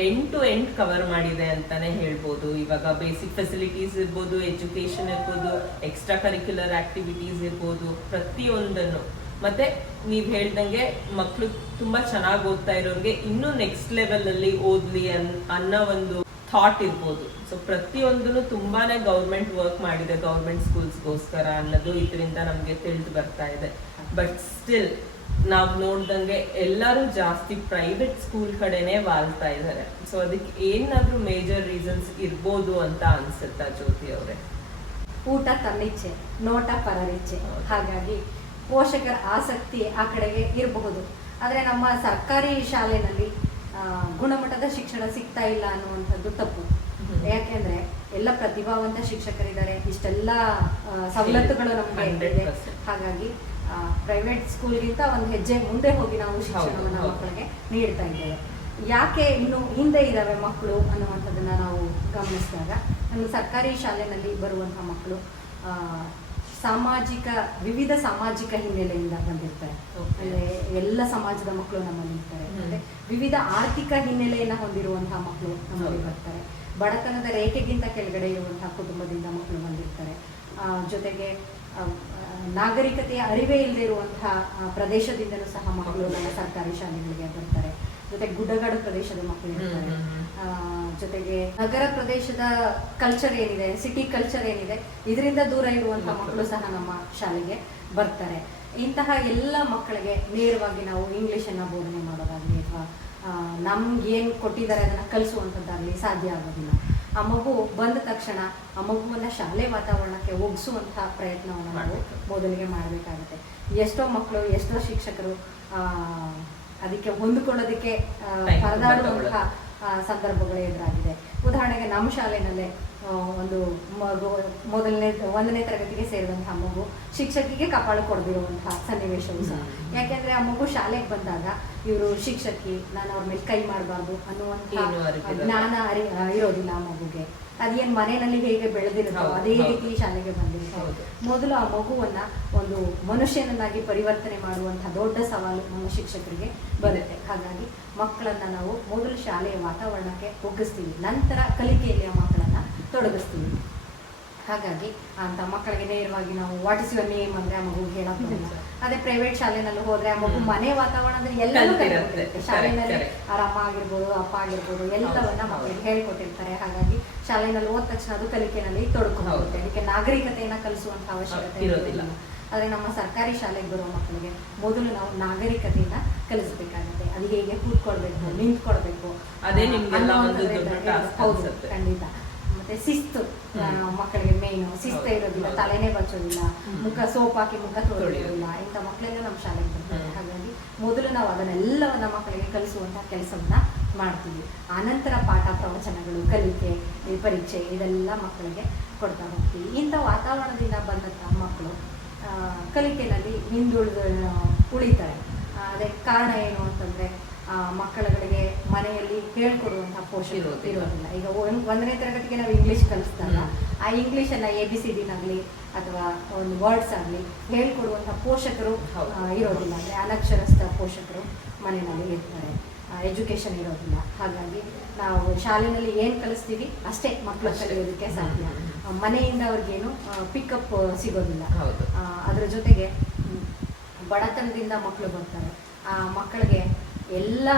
ಎಂಡ್ ಟು ಎಂಡ್ ಕವರ್ ಮಾಡಿದೆ ಅಂತಾನೆ ಹೇಳ್ಬೋದು. ಇವಾಗ ಬೇಸಿಕ್ ಫೆಸಿಲಿಟೀಸ್ ಇರ್ಬೋದು, ಎಜುಕೇಶನ್ ಇರ್ಬೋದು, ಎಕ್ಸ್ಟ್ರಾ ಕರಿಕ್ಯುಲರ್ ಆಕ್ಟಿವಿಟೀಸ್ ಇರ್ಬೋದು, ಪ್ರತಿಯೊಂದನ್ನು. ಮತ್ತೆ ನೀವ್ ಹೇಳ್ದಂಗೆ ಮಕ್ಳು ತುಂಬಾ ಚೆನ್ನಾಗಿ ಓದ್ತಾ ಇರೋರ್ಗೆ ಇನ್ನೂ ನೆಕ್ಸ್ಟ್ ಲೆವೆಲ್ ಅಲ್ಲಿ ಓದ್ಲಿ ಅನ್ನೋ ಒಂದು ಥಾಟ್ ಇರ್ಬೋದು. ಸೊ ಪ್ರತಿಯೊಂದನ್ನು ತುಂಬಾನೇ ಗೌರ್ಮೆಂಟ್ ವರ್ಕ್ ಮಾಡಿದೆ ಗೌರ್ಮೆಂಟ್ ಸ್ಕೂಲ್ಸ್ಗೋಸ್ಕರ ಅನ್ನೋದು ಇದರಿಂದ ನಮ್ಗೆ ತಿಳಿದು ಬರ್ತಾ ಇದೆ. ಬಟ್ ಸ್ಟಿಲ್ ನಾವ್ ನೋಡ್ದಂಗೆ ಎಲ್ಲರೂ ಜಾಸ್ತಿ ಪ್ರೈವೇಟ್ ಸ್ಕೂಲ್ ಕಡೆನೆ ವಾಲ್ತಾ ಇದ್ದಾರೆ. ಸೊ ಅದಕ್ಕೆ ಏನಾದ್ರೂ ಮೇಜರ್ ರೀಸನ್ಸ್ ಇರ್ಬೋದು ಅಂತ ಅನ್ಸುತ್ತಾ ಜ್ಯೋತಿ ಅವರೇ? ಊಟ ತನ್ನಿಚ್ಛೆ, ನೋಟ ಪರರಿಚ್ಛೆ. ಹಾಗಾಗಿ ಪೋಷಕರ ಆಸಕ್ತಿ ಆ ಕಡೆಗೆ ಇರಬಹುದು. ಆದ್ರೆ ನಮ್ಮ ಸರ್ಕಾರಿ ಶಾಲೆನಲ್ಲಿ ಗುಣಮಟ್ಟದ ಶಿಕ್ಷಣ ಸಿಗ್ತಾ ಇಲ್ಲ ಅನ್ನುವಂಥದ್ದು ತಪ್ಪು. ಯಾಕೆಂದ್ರೆ ಎಲ್ಲ ಪ್ರತಿಭಾವಂತ ಶಿಕ್ಷಕರಿದ್ದಾರೆ, ಇಷ್ಟೆಲ್ಲ ಸವಲತ್ತುಗಳು ನಮ್ಗೆ ಇದೆ. ಹಾಗಾಗಿ ಪ್ರೈವೇಟ್ ಸ್ಕೂಲ್ಗಿಂತ ಒಂದು ಹೆಜ್ಜೆ ಮುಂದೆ ಹೋಗಿ ನಾವು ಶಿಕ್ಷಣವನ್ನು ಹೌದು. ಮಕ್ಕಳಿಗೆ ನೀಡ್ತಾ ಇದ್ದೇವೆ. ಯಾಕೆ ಇನ್ನು ಹಿಂದೆ ಇದ್ದಾವೆ ಮಕ್ಕಳು ಅನ್ನುವಂಥದ್ದನ್ನ ನಾವು ಗಮನಿಸಿದಾಗ, ನಮ್ಮ ಸರ್ಕಾರಿ ಶಾಲೆಯಲ್ಲಿ ಬರುವಂತಹ ಮಕ್ಕಳು ವಿವಿಧ ಸಾಮಾಜಿಕ ಹಿನ್ನೆಲೆಯಿಂದ ಬಂದಿರ್ತಾರೆ. ಅಂದ್ರೆ ಎಲ್ಲ ಸಮಾಜದ ಮಕ್ಕಳು ನಮ್ಮಲ್ಲಿ ಇರ್ತಾರೆ. ಮತ್ತೆ ವಿವಿಧ ಆರ್ಥಿಕ ಹಿನ್ನೆಲೆಯನ್ನ ಹೊಂದಿರುವಂತಹ ಮಕ್ಕಳು ನಮ್ಮಲ್ಲಿ ಬರ್ತಾರೆ. ಬಡತನದ ರೇಖೆಗಿಂತ ಕೆಳಗಡೆ ಇರುವಂತಹ ಕುಟುಂಬದಿಂದ ಮಕ್ಕಳು ಬಂದಿರ್ತಾರೆ. ಜೊತೆಗೆ ನಾಗರಿಕತೆಯ ಅರಿವೇ ಇಲ್ಲದೆ ಇರುವಂತಹ ಪ್ರದೇಶದಿಂದಲೂ ಸಹ ಮಕ್ಕಳು ನಮ್ಮ ಸರ್ಕಾರಿ ಶಾಲೆಗಳಿಗೆ ಬರ್ತಾರೆ. ಜೊತೆಗೆ ಗುಡ್ಡಗಾಡು ಪ್ರದೇಶದ ಮಕ್ಕಳು ಇರ್ತಾರೆ. ಜೊತೆಗೆ ನಗರ ಪ್ರದೇಶದ ಕಲ್ಚರ್ ಏನಿದೆ, ಸಿಟಿ ಕಲ್ಚರ್ ಏನಿದೆ, ಇದರಿಂದ ದೂರ ಇರುವಂತಹ ಮಕ್ಕಳು ಸಹ ನಮ್ಮ ಶಾಲೆಗೆ ಬರ್ತಾರೆ. ಇಂತಹ ಎಲ್ಲ ಮಕ್ಕಳಿಗೆ ನೇರವಾಗಿ ನಾವು ಇಂಗ್ಲಿಷನ್ನು ಬೋಧನೆ ಮಾಡೋದಾಗಲಿ ಅಥವಾ ನಮ್ಗೆ ಏನು ಕೊಟ್ಟಿದ್ದಾರೆ ಅದನ್ನು ಕಲಿಸುವಂಥದ್ದಾಗಲಿ ಸಾಧ್ಯ ಆಗೋದಿಲ್ಲ. ಆ ಮಗು ಬಂದ ತಕ್ಷಣ ಆ ಮಗುವನ್ನ ಶಾಲೆ ವಾತಾವರಣಕ್ಕೆ ಒಗ್ಗಿಸುವಂತಹ ಪ್ರಯತ್ನವನ್ನು ನಾವು ಮೊದಲಿಗೆ ಮಾಡಬೇಕಾಗುತ್ತೆ. ಎಷ್ಟೋ ಮಕ್ಕಳು, ಎಷ್ಟೋ ಶಿಕ್ಷಕರು ಅದಕ್ಕೆ ಹೊಂದಿಕೊಳ್ಳೋದಕ್ಕೆ ಪರದಾಡುವಂತಹ ಸಂದರ್ಭಗಳು ಎದುರಾಗಿದೆ. ಉದಾಹರಣೆಗೆ ನಮ್ಮ ಶಾಲೆನಲ್ಲೇ ಒಂದು ಮಗು 1ನೇ ತರಗತಿಗೆ ಸೇರಿದಂತಹ ಮಗು ಶಿಕ್ಷಕಿಗೆ ಕಪಾಳು ಕೊಡದಿರುವಂತಹ ಸನ್ನಿವೇಶವು ಸಹ. ಯಾಕೆಂದ್ರೆ ಆ ಮಗು ಶಾಲೆಗೆ ಬಂದಾಗ ಇವರು ಶಿಕ್ಷಕಿ, ನಾನು ಅವ್ರ ಮೇಲೆ ಕೈ ಮಾಡಬಾರ್ದು ಅನ್ನುವಂತಹ ಜ್ಞಾನ ಇರೋದಿಲ್ಲ ಆ ಮಗುಗೆ. ಅದೇನ್ ಮನೆಯಲ್ಲಿ ಹೇಗೆ ಬೆಳೆದಿರುತ್ತೋ ಅದೇ ರೀತಿ ಶಾಲೆಗೆ ಬಂದಿರುತ್ತೆ. ಮೊದಲು ಆ ಮಗುವನ್ನ ಒಂದು ಮನುಷ್ಯನನ್ನಾಗಿ ಪರಿವರ್ತನೆ ಮಾಡುವಂತಹ ದೊಡ್ಡ ಸವಾಲು ನಮ್ಮ ಶಿಕ್ಷಕರಿಗೆ ಬರುತ್ತೆ. ಹಾಗಾಗಿ ಮಕ್ಕಳನ್ನ ನಾವು ಮೊದಲು ಶಾಲೆಯ ವಾತಾವರಣಕ್ಕೆ ಒಗ್ಗಿಸ್ತೀವಿ, ನಂತರ ಕಲಿಕೆಯಲ್ಲಿ ಆ ಮಕ್ಕಳನ್ನ ತೊಡಗಿಸ್ತೀವಿ. ಹಾಗಾಗಿ ಅಂತ ಮಕ್ಕಳಿಗೆ ನೇರವಾಗಿ ನಾವು ವಾಟ್ ಇಸ್ ಯುವರ್ ನೇಮ್ ಅಂದ್ರೆ ಆ ಮಗು ಹೇಳಕ್ ಬರಲ್ಲ. ಅದೇ ಪ್ರೈವೇಟ್ ಶಾಲೆನಲ್ಲಿ ಹೋದ್ರೆ ಆ ಮಗು ಮನೆ ವಾತಾವರಣದಲ್ಲಿ ಎಲ್ಲವೂ ಕಲಿತಿರುತ್ತೆ. ಶಾಲೆಯಲ್ಲಿ ಅವ್ರ ಅಮ್ಮ ಆಗಿರ್ಬೋದು, ಅಪ್ಪ ಆಗಿರ್ಬೋದು, ಎಲ್ಲವನ್ನ ಮಕ್ಕಳಿಗೆ ಹೇಳ್ಕೊಟ್ಟಿರ್ತಾರೆ. ಹಾಗಾಗಿ ಶಾಲೆಯಲ್ಲಿ ಹೋದ ತಕ್ಷಣ ಅದು ಕಲಿಕೆನಲ್ಲಿ ತೊಡ್ಕೊಂಡು ಅದಕ್ಕೆ ನಾಗರಿಕತೆಯನ್ನ ಕಲಿಸುವಂತ ಅವಶ್ಯಕತೆ ಇರೋದಿಲ್ಲ. ಆದ್ರೆ ನಮ್ಮ ಸರ್ಕಾರಿ ಶಾಲೆಗೆ ಬರುವ ಮಕ್ಕಳಿಗೆ ಮೊದಲು ನಾವು ನಾಗರಿಕತೆಯನ್ನ ಕಲಿಸಬೇಕಾಗುತ್ತೆ. ಅದು ಹೇಗೆ ಕೂತ್ಕೊಳ್ಬೇಕು, ನಿಂತ್ಕೊಳ್ಬೇಕು, ಹೌದು ಖಂಡಿತ. ಮತ್ತೆ ಶಿಸ್ತು ಮಕ್ಕಳಿಗೆ ಮೇನು ಶಿಸ್ತು ಇರೋದಿಲ್ಲ, ತಲೆನೇ ಬಚ್ಚೋದಿಲ್ಲ, ಮುಖ ಸೋಪ್ ಹಾಕಿ ಮುಖ ತೊಳೆಯೋದಿಲ್ಲ. ಇಂಥ ಮಕ್ಕಳೆಲ್ಲ ನಮ್ಮ ಶಾಲೆಗೆ ಬರ್ತಾರೆ. ಹಾಗಾಗಿ ಮೊದಲು ನಾವು ಅದನ್ನೆಲ್ಲವನ್ನ ಮಕ್ಕಳಿಗೆ ಕಲಿಸುವಂತಹ ಕೆಲಸವನ್ನ ಮಾಡ್ತೀವಿ. ಆನಂತರ ಪಾಠ ಪ್ರವಚನಗಳು, ಕಲಿಕೆ, ಪರೀಕ್ಷೆ ಇದೆಲ್ಲ ಮಕ್ಕಳಿಗೆ ಕೊಡ್ತಾ ಹೋಗ್ತೀವಿ. ಇಂಥ ವಾತಾವರಣದಿಂದ ಬಂದಂತಹ ಮಕ್ಕಳು ಕಲಿಕೆಯಲ್ಲಿ ಉಳಿತಾರೆ. ಅದೇ ಕಾರಣ ಏನು ಅಂತಂದ್ರೆ ಮಕ್ಕಳುಗಳಿಗೆ ಮನೆಯಲ್ಲಿ ಹೇಳ್ಕೊಡುವಂತಹ ಪೋಷಕರು ಇರೋದಿಲ್ಲ. ಈಗ 1ನೇ ತರಗತಿಗೆ ನಾವು ಇಂಗ್ಲಿಷ್ ಕಲಿಸಿದಾಗ ಆ ಇಂಗ್ಲಿಷನ್ನ ABCDನಾಗ್ಲಿ ಅಥವಾ ಒಂದು ವರ್ಡ್ಸ್ ಆಗಲಿ ಹೇಳ್ಕೊಡುವಂತಹ ಪೋಷಕರು ಇರೋದಿಲ್ಲ. ಅಂದ್ರೆ ಅನಕ್ಷರಸ್ಥ ಪೋಷಕರು ಮನೆಯಲ್ಲಿ ಇರ್ತಾರೆ, ಎಜುಕೇಶನ್ ಇರೋದಿಲ್ಲ. ಹಾಗಾಗಿ ನಾವು ಶಾಲೆಯಲ್ಲಿ ಏನು ಕಲಿಸ್ತೀವಿ ಅಷ್ಟೇ ಮಕ್ಕಳು ಕಲಿಯೋದಕ್ಕೆ ಸಾಧ್ಯ. ಮನೆಯಿಂದ ಅವ್ರಿಗೇನು ಪಿಕಪ್ ಸಿಗೋದಿಲ್ಲ. ಅದ್ರ ಜೊತೆಗೆ ಬಡತನದಿಂದ ಮಕ್ಕಳು ಬರ್ತಾರೆ. ಆ ಮಕ್ಕಳಿಗೆ ಎಲ್ಲ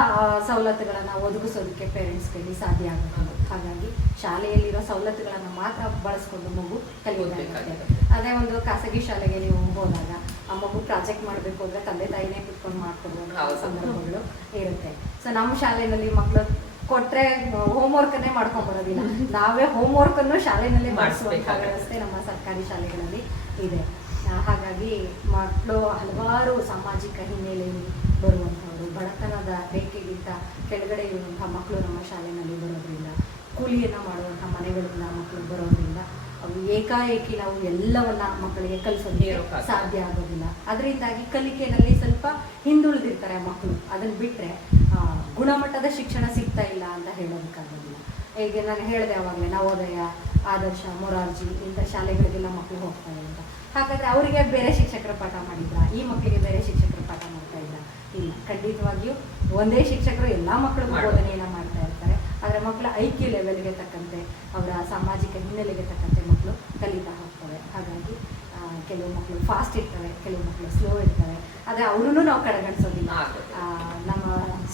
ಸವಲತ್ತುಗಳನ್ನು ಒದಗಿಸೋದಕ್ಕೆ ಪೇರೆಂಟ್ಸ್ ಕೈಲಿ ಸಾಧ್ಯ ಆಗುತ್ತೆ. ಹಾಗಾಗಿ ಶಾಲೆಯಲ್ಲಿರೋ ಸವಲತ್ತುಗಳನ್ನು ಮಾತ್ರ ಬಳಸ್ಕೊಂಡು ಮಗು ಕಲಿಯೋದಾಗುತ್ತೆ. ಅದೇ ಒಂದು ಖಾಸಗಿ ಶಾಲೆಗೆ ನೀವು ಹೋದಾಗ ಆ ಮಗು ಪ್ರಾಜೆಕ್ಟ್ ಮಾಡಬೇಕು ಅಂದ್ರೆ ತಂದೆ ತಾಯಿನೇ ಕುತ್ಕೊಂಡು ಮಾಡ್ಕೊಡುವಂಥ ಸಂದರ್ಭಗಳು ಇರುತ್ತೆ. ಸೊ ನಮ್ಮ ಶಾಲೆಯಲ್ಲಿ ಮಕ್ಕಳು ಕೊಟ್ರೆ ಹೋಮ್ವರ್ಕನ್ನೇ ಮಾಡ್ಕೊಂಡ್ ಬರೋದಿಲ್ಲ, ನಾವೇ ಹೋಮ್ವರ್ಕ್ ಅನ್ನು ಶಾಲೆಯಲ್ಲಿ ಮಾಡಿಸುವಂತಹ ವ್ಯವಸ್ಥೆ ನಮ್ಮ ಸರ್ಕಾರಿ ಶಾಲೆಗಳಲ್ಲಿ ಇದೆ. ಹಾಗಾಗಿ ಮಕ್ಕಳು ಹಲವಾರು ಸಾಮಾಜಿಕ ಹಿನ್ನೆಲೆಯಲ್ಲಿ ಬರುವಂಥವರು, ಬಡತನದ ರೇಖೆಗಿಂತ ಕೆಳಗಡೆ ಇರುವಂತಹ ಮಕ್ಕಳು ನಮ್ಮ ಶಾಲೆಯಲ್ಲಿ ಬರೋದ್ರಿಂದ, ಕೂಲಿಯನ್ನು ಮಾಡುವಂಥ ಮನೆಗಳಿಂದ ಮಕ್ಕಳು ಬರೋದ್ರಿಂದ ಅವು ಏಕಾಏಕಿ ನಾವು ಎಲ್ಲವನ್ನ ಮಕ್ಕಳಿಗೆ ಕಲಿಸೋದಕ್ಕೆ ಸಾಧ್ಯ ಆಗೋದಿಲ್ಲ. ಅದರಿಂದಾಗಿ ಕಲಿಕೆಯಲ್ಲಿ ಸ್ವಲ್ಪ ಹಿಂದುಳಿದಿರ್ತಾರೆ ಮಕ್ಕಳು. ಅದನ್ನ ಬಿಟ್ಟರೆ ಗುಣಮಟ್ಟದ ಶಿಕ್ಷಣ ಸಿಗ್ತಾ ಇಲ್ಲ ಅಂತ ಹೇಳೋದಕ್ಕಾಗೋದಿಲ್ಲ. ಈಗ ನಾನು ಹೇಳಿದೆ ಅವಾಗಲೇ ನವೋದಯ, ಆದರ್ಶ, ಮೊರಾರ್ಜಿ ಇಂಥ ಶಾಲೆಗಳಿಗೆಲ್ಲ ಮಕ್ಕಳು ಹೋಗ್ತಾರೆ ಅಂತ. ಹಾಗಾದ್ರೆ ಅವರಿಗೆ ಬೇರೆ ಶಿಕ್ಷಕರ ಪಾಠ ಮಾಡಿದ್ರ, ಈ ಮಕ್ಕಳಿಗೆ ಬೇರೆ ಶಿಕ್ಷಕರ ಪಾಠ ಮಾಡ್ತಾ ಇದ್ರ? ಇಲ್ಲ, ಖಂಡಿತವಾಗಿಯೂ ಒಂದೇ ಶಿಕ್ಷಕರು ಎಲ್ಲ ಮಕ್ಕಳಿಗೂ ಬೋಧನೆಯನ್ನ ಮಾಡ್ತಾ ಇರ್ತಾರೆ. ಆದರೆ ಮಕ್ಕಳ IQ ಲೆವೆಲ್ಗೆ ತಕ್ಕಂತೆ, ಅವರ ಸಾಮಾಜಿಕ ಹಿನ್ನೆಲೆಗೆ ತಕ್ಕಂತೆ ಮಕ್ಕಳು ಕಲಿತಾ ಹೋಗ್ತವೆ. ಹಾಗಾಗಿ ಕೆಲವು ಮಕ್ಕಳು ಫಾಸ್ಟ್ ಇರ್ತವೆ, ಕೆಲವು ಮಕ್ಕಳು ಸ್ಲೋ ಇರ್ತವೆ. ಆದರೆ ಅವ್ರೂ ನಾವು ಕಡೆಗಣಿಸೋದಿಲ್ಲ. ನಮ್ಮ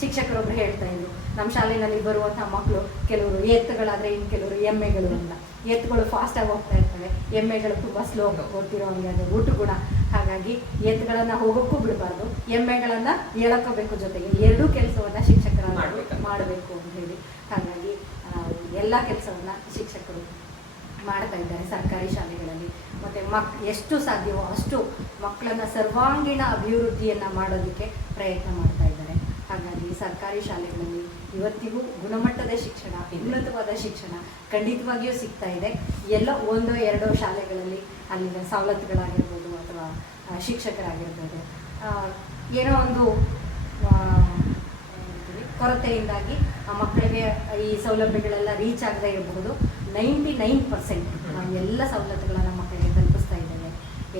ಶಿಕ್ಷಕರೊಬ್ರು ಹೇಳ್ತಾ ಇದ್ರು, ನಮ್ಮ ಶಾಲೆಯಲ್ಲಿ ಬರುವಂತಹ ಮಕ್ಕಳು ಕೆಲವರು ಎತ್ತುಗಳಾದ್ರೆ ಇನ್ನು ಕೆಲವರು ಎಮ್ಮೆಗಳು ಅಂತ. ಎತ್ತುಗಳು ಫಾಸ್ಟ್ ಆಗಿ ಹೋಗ್ತಾ ಇರ್ತವೆ, ಎಮ್ಮೆಗಳು ತುಂಬಾ ಸ್ಲೋ ಹೋಗ್ತಿರೋ ಹಂಗೆ ಅದು ರೂಟ್ ಗುಣ. ಹಾಗಾಗಿ ಎತ್ತುಗಳನ್ನ ಹೋಗೋಕ್ಕೂ ಬಿಡಬಾರ್ದು, ಎಮ್ಮೆಗಳನ್ನ ಎಳಕೋಬೇಕು. ಜೊತೆಗೆ ಎರಡೂ ಕೆಲಸವನ್ನ ಶಿಕ್ಷಕರ ಮಾಡಬೇಕು ಅಂತ ಹೇಳಿ ಹಾಗಾಗಿ ಎಲ್ಲ ಕೆಲಸವನ್ನ ಶಿಕ್ಷಕರು ಮಾಡ್ತಾ ಇದ್ದಾರೆ ಸರ್ಕಾರಿ ಶಾಲೆಗಳಲ್ಲಿ. ಮತ್ತೆ ಎಷ್ಟು ಸಾಧ್ಯವೋ ಅಷ್ಟು ಮಕ್ಕಳನ್ನ ಸರ್ವಾಂಗೀಣ ಅಭಿವೃದ್ಧಿಯನ್ನ ಮಾಡೋದಕ್ಕೆ ಪ್ರಯತ್ನ ಮಾಡ್ತಾ ಇದ್ದಾರೆ. ಹಾಗಾಗಿ ಸರ್ಕಾರಿ ಶಾಲೆಗಳಲ್ಲಿ ಇವತ್ತಿಗೂ ಗುಣಮಟ್ಟದ ಶಿಕ್ಷಣ, ಉನ್ನತವಾದ ಶಿಕ್ಷಣ ಖಂಡಿತವಾಗಿಯೂ ಸಿಗ್ತಾ ಇದೆ. ಎಲ್ಲ ಒಂದೋ ಎರಡೋ ಶಾಲೆಗಳಲ್ಲಿ ಅಲ್ಲಿನ ಸವಲತ್ತುಗಳಾಗಿರ್ಬೋದು ಅಥವಾ ಶಿಕ್ಷಕರಾಗಿರ್ಬೋದು ಏನೋ ಒಂದು ಕೊರತೆಯಿಂದಾಗಿ ಆ ಮಕ್ಕಳಿಗೆ ಈ ಸೌಲಭ್ಯಗಳೆಲ್ಲ ರೀಚ್ ಆಗದೇ ಇರಬಹುದು. 99% ನಾವು ಎಲ್ಲ ಸವಲತ್ತುಗಳನ್ನು ಮಕ್ಕಳಿಗೆ ತಲುಪಿಸ್ತಾ ಇದ್ದೇವೆ.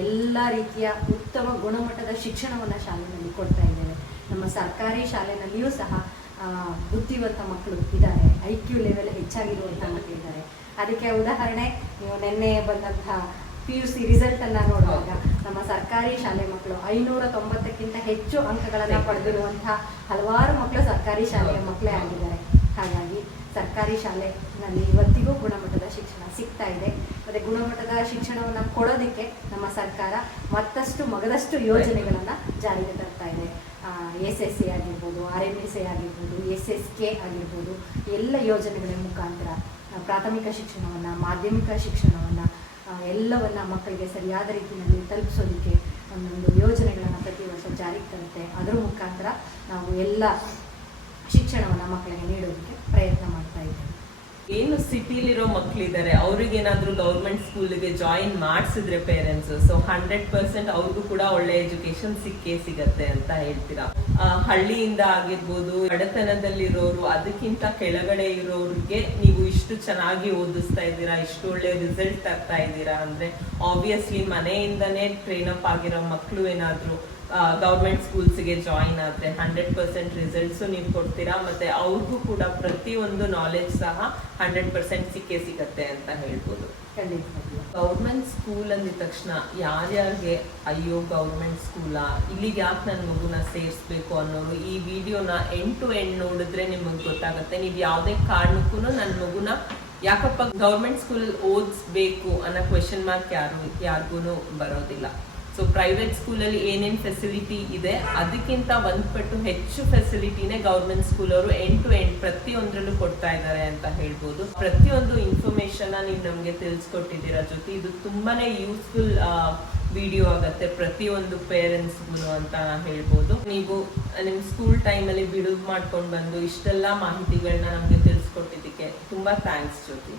ಎಲ್ಲ ರೀತಿಯ ಉತ್ತಮ ಗುಣಮಟ್ಟದ ಶಿಕ್ಷಣವನ್ನು ಶಾಲೆಯಲ್ಲಿ ಕೊಡ್ತಾ ಇದ್ದೇವೆ. ನಮ್ಮ ಸರ್ಕಾರಿ ಶಾಲೆಯಲ್ಲಿಯೂ ಸಹ ಬುದ್ಧಿವಂತ ಮಕ್ಕಳು ಇದ್ದಾರೆ, IQ ಲೆವೆಲ್ ಹೆಚ್ಚಾಗಿರುವಂಥ ಮಕ್ಕಳಿದ್ದಾರೆ. ಅದಕ್ಕೆ ಉದಾಹರಣೆ ನೀವು ನಿನ್ನೆ ಬಂದಂತಹ PUC ರಿಸಲ್ಟನ್ನು ನೋಡುವಾಗ ನಮ್ಮ ಸರ್ಕಾರಿ ಶಾಲೆ ಮಕ್ಕಳು 590ಕ್ಕಿಂತ ಹೆಚ್ಚು ಅಂಕಗಳನ್ನು ಪಡೆದಿರುವಂತಹ ಹಲವಾರು ಮಕ್ಕಳು ಸರ್ಕಾರಿ ಶಾಲೆಯ ಮಕ್ಕಳೇ ಆಗಿದ್ದಾರೆ. ಹಾಗಾಗಿ ಸರ್ಕಾರಿ ಶಾಲೆಯಲ್ಲಿ ಇವತ್ತಿಗೂ ಗುಣಮಟ್ಟದ ಶಿಕ್ಷಣ ಸಿಗ್ತಾ ಇದೆ. ಮತ್ತು ಗುಣಮಟ್ಟದ ಶಿಕ್ಷಣವನ್ನು ಕೊಡೋದಕ್ಕೆ ನಮ್ಮ ಸರ್ಕಾರ ಮತ್ತಷ್ಟು ಮಗದಷ್ಟು ಯೋಜನೆಗಳನ್ನು ಜಾರಿಗೆ ತರ್ತಾ ಇದೆ. SSC ಆಗಿರ್ಬೋದು, RMSA ಆಗಿರ್ಬೋದು, SSK ಆಗಿರ್ಬೋದು, ಎಲ್ಲ ಯೋಜನೆಗಳ ಮುಖಾಂತರ ಪ್ರಾಥಮಿಕ ಶಿಕ್ಷಣವನ್ನು, ಮಾಧ್ಯಮಿಕ ಶಿಕ್ಷಣವನ್ನು ಎಲ್ಲವನ್ನ ಮಕ್ಕಳಿಗೆ ಸರಿಯಾದ ರೀತಿಯಲ್ಲಿ ತಲುಪಿಸೋದಕ್ಕೆ ಒಂದೊಂದು ಯೋಜನೆಗಳನ್ನು ಪ್ರತಿ ವರ್ಷ ಜಾರಿಗೆ ತರುತ್ತೆ. ಅದರ ಮುಖಾಂತರ ನಾವು ಎಲ್ಲ ಶಿಕ್ಷಣವನ್ನು ಮಕ್ಕಳಿಗೆ ನೀಡೋದಕ್ಕೆ ಪ್ರಯತ್ನ ಮಾಡ್ತಾ ಇದ್ದೇವೆ. ಏನು ಸಿಟಿಲಿರೋ ಮಕ್ಕಳಿದ್ದಾರೆ ಅವ್ರಿಗೇನಾದ್ರೂ ಗೌರ್ಮೆಂಟ್ ಸ್ಕೂಲ್ಗೆ ಜಾಯಿನ್ ಮಾಡಿಸಿದ್ರೆ ಪೇರೆಂಟ್ಸ್, ಸೊ 100% ಅವ್ರಿಗೂ ಕೂಡ ಒಳ್ಳೆ ಎಜುಕೇಶನ್ ಸಿಗತ್ತೆ ಅಂತ ಹೇಳ್ತೀರಾ. ಹಳ್ಳಿಯಿಂದ ಆಗಿರ್ಬೋದು, ಬಡತನದಲ್ಲಿರೋರು, ಅದಕ್ಕಿಂತ ಕೆಳಗಡೆ ಇರೋರಿಗೆ ನೀವು ಇಷ್ಟು ಚೆನ್ನಾಗಿ ಓದಿಸ್ತಾ ಇದ್ದೀರಾ, ಇಷ್ಟು ಒಳ್ಳೆ ರಿಸಲ್ಟ್ ತರ್ತಾ ಇದ್ದೀರಾ ಅಂದ್ರೆ ಆಬ್ವಿಯಸ್ಲಿ ಮನೆಯಿಂದನೇ ಟ್ರೈನ್ ಅಪ್ ಆಗಿರೋ ಮಕ್ಕಳು ಏನಾದ್ರು ಗೌರ್ಮೆಂಟ್ ಸ್ಕೂಲ್ಸ್ಗೆ ಜಾಯಿನ್ ಆದರೆ 100% ರಿಸಲ್ಟ್ಸು ನೀವು ಕೊಡ್ತೀರಾ. ಮತ್ತೆ ಅವ್ರಿಗೂ ಕೂಡ ಪ್ರತಿಯೊಂದು ನಾಲೆಜ್ ಸಹ 100% ಸಿಗತ್ತೆ ಅಂತ ಹೇಳ್ಬೋದು. ಗೌರ್ಮೆಂಟ್ ಸ್ಕೂಲ್ ಅಂದಿದ ತಕ್ಷಣ ಯಾರ್ಯಾರಿಗೆ ಅಯ್ಯೋ ಗೌರ್ಮೆಂಟ್ ಸ್ಕೂಲಾ, ಇಲ್ಲಿಗೆ ಯಾಕೆ ನನ್ನ ಮಗುನ ಸೇರಿಸ್ಬೇಕು ಅನ್ನೋರು ಈ ವಿಡಿಯೋನ ಎಂಡ್ ಟು ಎಂಡ್ ನೋಡಿದ್ರೆ ನಿಮಗೆ ಗೊತ್ತಾಗುತ್ತೆ. ನೀವು ಯಾವುದೇ ಕಾರಣಕ್ಕೂ ನನ್ನ ಮಗುನ ಯಾಕಪ್ಪ ಗೌರ್ಮೆಂಟ್ ಸ್ಕೂಲ್ ಓದಿಸ್ಬೇಕು ಅನ್ನೋ ಕ್ವೆಶನ್ ಮಾರ್ಕ್ ಯಾರಿಗೂ ಬರೋದಿಲ್ಲ. ಸೊ ಪ್ರೈವೇಟ್ ಸ್ಕೂಲಲ್ಲಿ ಏನೇನು ಫೆಸಿಲಿಟಿ ಇದೆ ಅದಕ್ಕಿಂತ ಒಂದು ಪಟ್ಟು ಹೆಚ್ಚು ಫೆಸಿಲಿಟಿನೇ ಗೌರ್ಮೆಂಟ್ ಸ್ಕೂಲ್ ಅವರು ಎಂಡ್ ಟು ಎಂಡ್ ಪ್ರತಿಯೊಂದರಲ್ಲೂ ಕೊಡ್ತಾ ಇದ್ದಾರೆ ಅಂತ ಹೇಳ್ಬೋದು. ಪ್ರತಿಯೊಂದು ಇನ್ಫಾರ್ಮೇಶನ್ ನೀವು ನಮಗೆ ತಿಳಿಸ್ಕೊಟ್ಟಿದ್ದೀರಾ ಜೊತೆ, ಇದು ತುಂಬಾನೇ ಯೂಸ್ಫುಲ್ ವಿಡಿಯೋ ಆಗುತ್ತೆ ಪ್ರತಿಯೊಂದು ಪೇರೆಂಟ್ಸ್ಗೂ ಅಂತ ಹೇಳ್ಬೋದು. ನೀವು ನಿಮ್ಮ ಸ್ಕೂಲ್ ಟೈಮಲ್ಲಿ ಬಿಡುವು ಮಾಡ್ಕೊಂಡು ಬಂದು ಇಷ್ಟೆಲ್ಲ ಮಾಹಿತಿಗಳನ್ನ ನಮಗೆ ತಿಳಿಸ್ಕೊಟ್ಟಿದ್ದಕ್ಕೆ ತುಂಬಾ thanks Jyoti.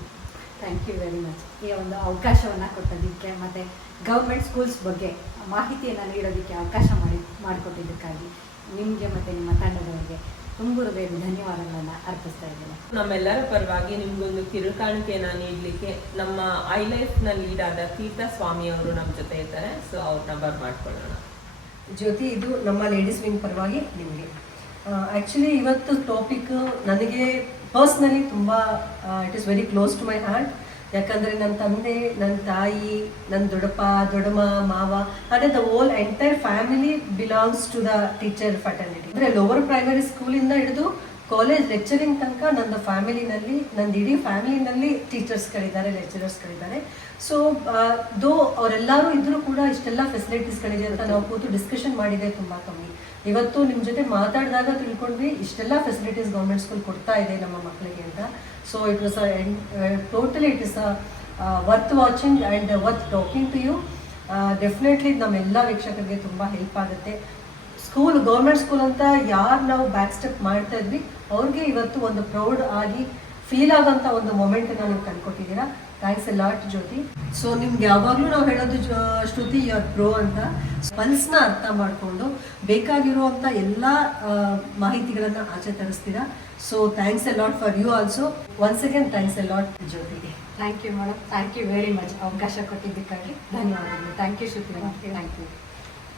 Thank you very much. ಈ ಒಂದು ಅವಕಾಶವನ್ನು ಕೊಟ್ಟೋದಕ್ಕೆ ಮತ್ತು ಗೌರ್ಮೆಂಟ್ ಸ್ಕೂಲ್ಸ್ ಬಗ್ಗೆ ಮಾಹಿತಿಯನ್ನು ನೀಡೋದಕ್ಕೆ ಅವಕಾಶ ಮಾಡಿಕೊಟ್ಟಿದ್ದಕ್ಕಾಗಿ ನಿಮಗೆ ಮತ್ತು ನಿಮ್ಮ ತಂಡದವರಿಗೆ ತುಂಬುರುವೆ ಧನ್ಯವಾದಗಳನ್ನು ಅರ್ಪಿಸ್ತಾ ಇದ್ದೇನೆ. ನಮ್ಮೆಲ್ಲರ ಪರವಾಗಿ ನಿಮ್ಗೊಂದು ಕಿರುಕಾಣಿಕೆಯನ್ನು ನೀಡಲಿಕ್ಕೆ ನಮ್ಮ ಐಲೈಫ್ನ ಲೀಡ್ ಆದ ತೀರ್ಥ ಸ್ವಾಮಿ ಅವರು ನಮ್ಮ ಜೊತೆ ಇದ್ದಾರೆ. ಸೊ ಅವ್ರನ್ನ ಬರ್ಮಾಡ್ಕೊಳ್ಳೋಣ. ಜ್ಯೋತಿ, ಇದು ನಮ್ಮ ಲೇಡೀಸ್ ವಿಂಗ್ ಪರವಾಗಿ ನಿಮಗೆ. ಆ್ಯಕ್ಚುಲಿ ಇವತ್ತು ಟಾಪಿಕ್ ನನಗೆ ಪರ್ಸ್ನಲಿ ತುಂಬ it is very close to my heart. ಯಾಕಂದರೆ ನನ್ನ ತಂದೆ, ನನ್ನ ತಾಯಿ, ನನ್ನ ದೊಡ್ಡಮ್ಮ, ಮಾವ, ಅದೇ the whole entire family belongs to the teacher fraternity. ಅಂದರೆ ಲೋವರ್ ಪ್ರೈಮರಿ ಸ್ಕೂಲಿಂದ ಹಿಡಿದು ಕಾಲೇಜ್ ಲೆಕ್ಚರಿಂಗ್ ತನಕ ನನ್ನ ಫ್ಯಾಮಿಲಿನಲ್ಲಿ, ನಂದು ಇಡೀ ಫ್ಯಾಮಿಲಿನಲ್ಲಿ ಟೀಚರ್ಸ್ಗಳಿದ್ದಾರೆ, ಲೆಕ್ಚರರ್ಸ್ಗಳಿದ್ದಾರೆ. ಸೊ ದೋ ಅವರೆಲ್ಲರೂ ಇದ್ದರೂ ಕೂಡ ಇಷ್ಟೆಲ್ಲ ಫೆಸಿಲಿಟೀಸ್ಗಳಿದೆ ಅಂತ ನಾವು ಕೂತು ಡಿಸ್ಕಷನ್ ಮಾಡಿದೆ ತುಂಬ ಕಮ್ಮಿ. ಇವತ್ತು ನಿಮ್ಮ ಜೊತೆ ಮಾತಾಡಿದಾಗ ತಿಳ್ಕೊಂಡ್ವಿ ಇಷ್ಟೆಲ್ಲ ಫೆಸಿಲಿಟೀಸ್ ಗೌರ್ಮೆಂಟ್ ಸ್ಕೂಲ್ ಕೊಡ್ತಾ ಇದೆ ನಮ್ಮ ಮಕ್ಕಳಿಗೆ ಅಂತ. So it was totally it is worth watching and worth talking to you. Definitely ನಮ್ಮೆಲ್ಲ ವೀಕ್ಷಕರಿಗೆ ತುಂಬ ಹೆಲ್ಪ್ ಆಗುತ್ತೆ. ಸ್ಕೂಲ್ ಗೌರ್ಮೆಂಟ್ ಸ್ಕೂಲ್ ಅಂತ ಯಾರು ನಾವು ಬ್ಯಾಕ್ ಸ್ಟೆಪ್ ಮಾಡ್ತಾ ಇದ್ವಿ ಅವ್ರಿಗೆ ಇವತ್ತು ಒಂದು ಪ್ರೌಡ್ ಆಗಿ ಫೀಲ್ ಆಗೋಂಥ ಒಂದು ಮೊಮೆಂಟನ್ನು ನೀವು ತಂದುಕೊಟ್ಟಿದ್ದೀರಾ. Thanks a lot Jyothi. So ನಿಮ್ಗೆ ಯಾವಾಗಲೂ ನಾವು ಹೇಳೋದು ಶ್ರುತಿ ಯುವರ್ ಪ್ರೋ ಅಂತ. ಪಲ್ಸ್ನ ಅರ್ಥ ಮಾಡಿಕೊಂಡು ಬೇಕಾಗಿರುವಂಥ ಎಲ್ಲ ಮಾಹಿತಿಗಳನ್ನು ಆಚೆ ತರಿಸ್ತೀರಾ. So thanks a lot for you also. Once again thanks a lot Jyothi. Thank you madam. Thank you very much ಅವಕಾಶ ಕೊಟ್ಟಿದ್ದಕ್ಕಾಗಿ ಧನ್ಯವಾದಗಳು. Thank you Shruti. Thank you.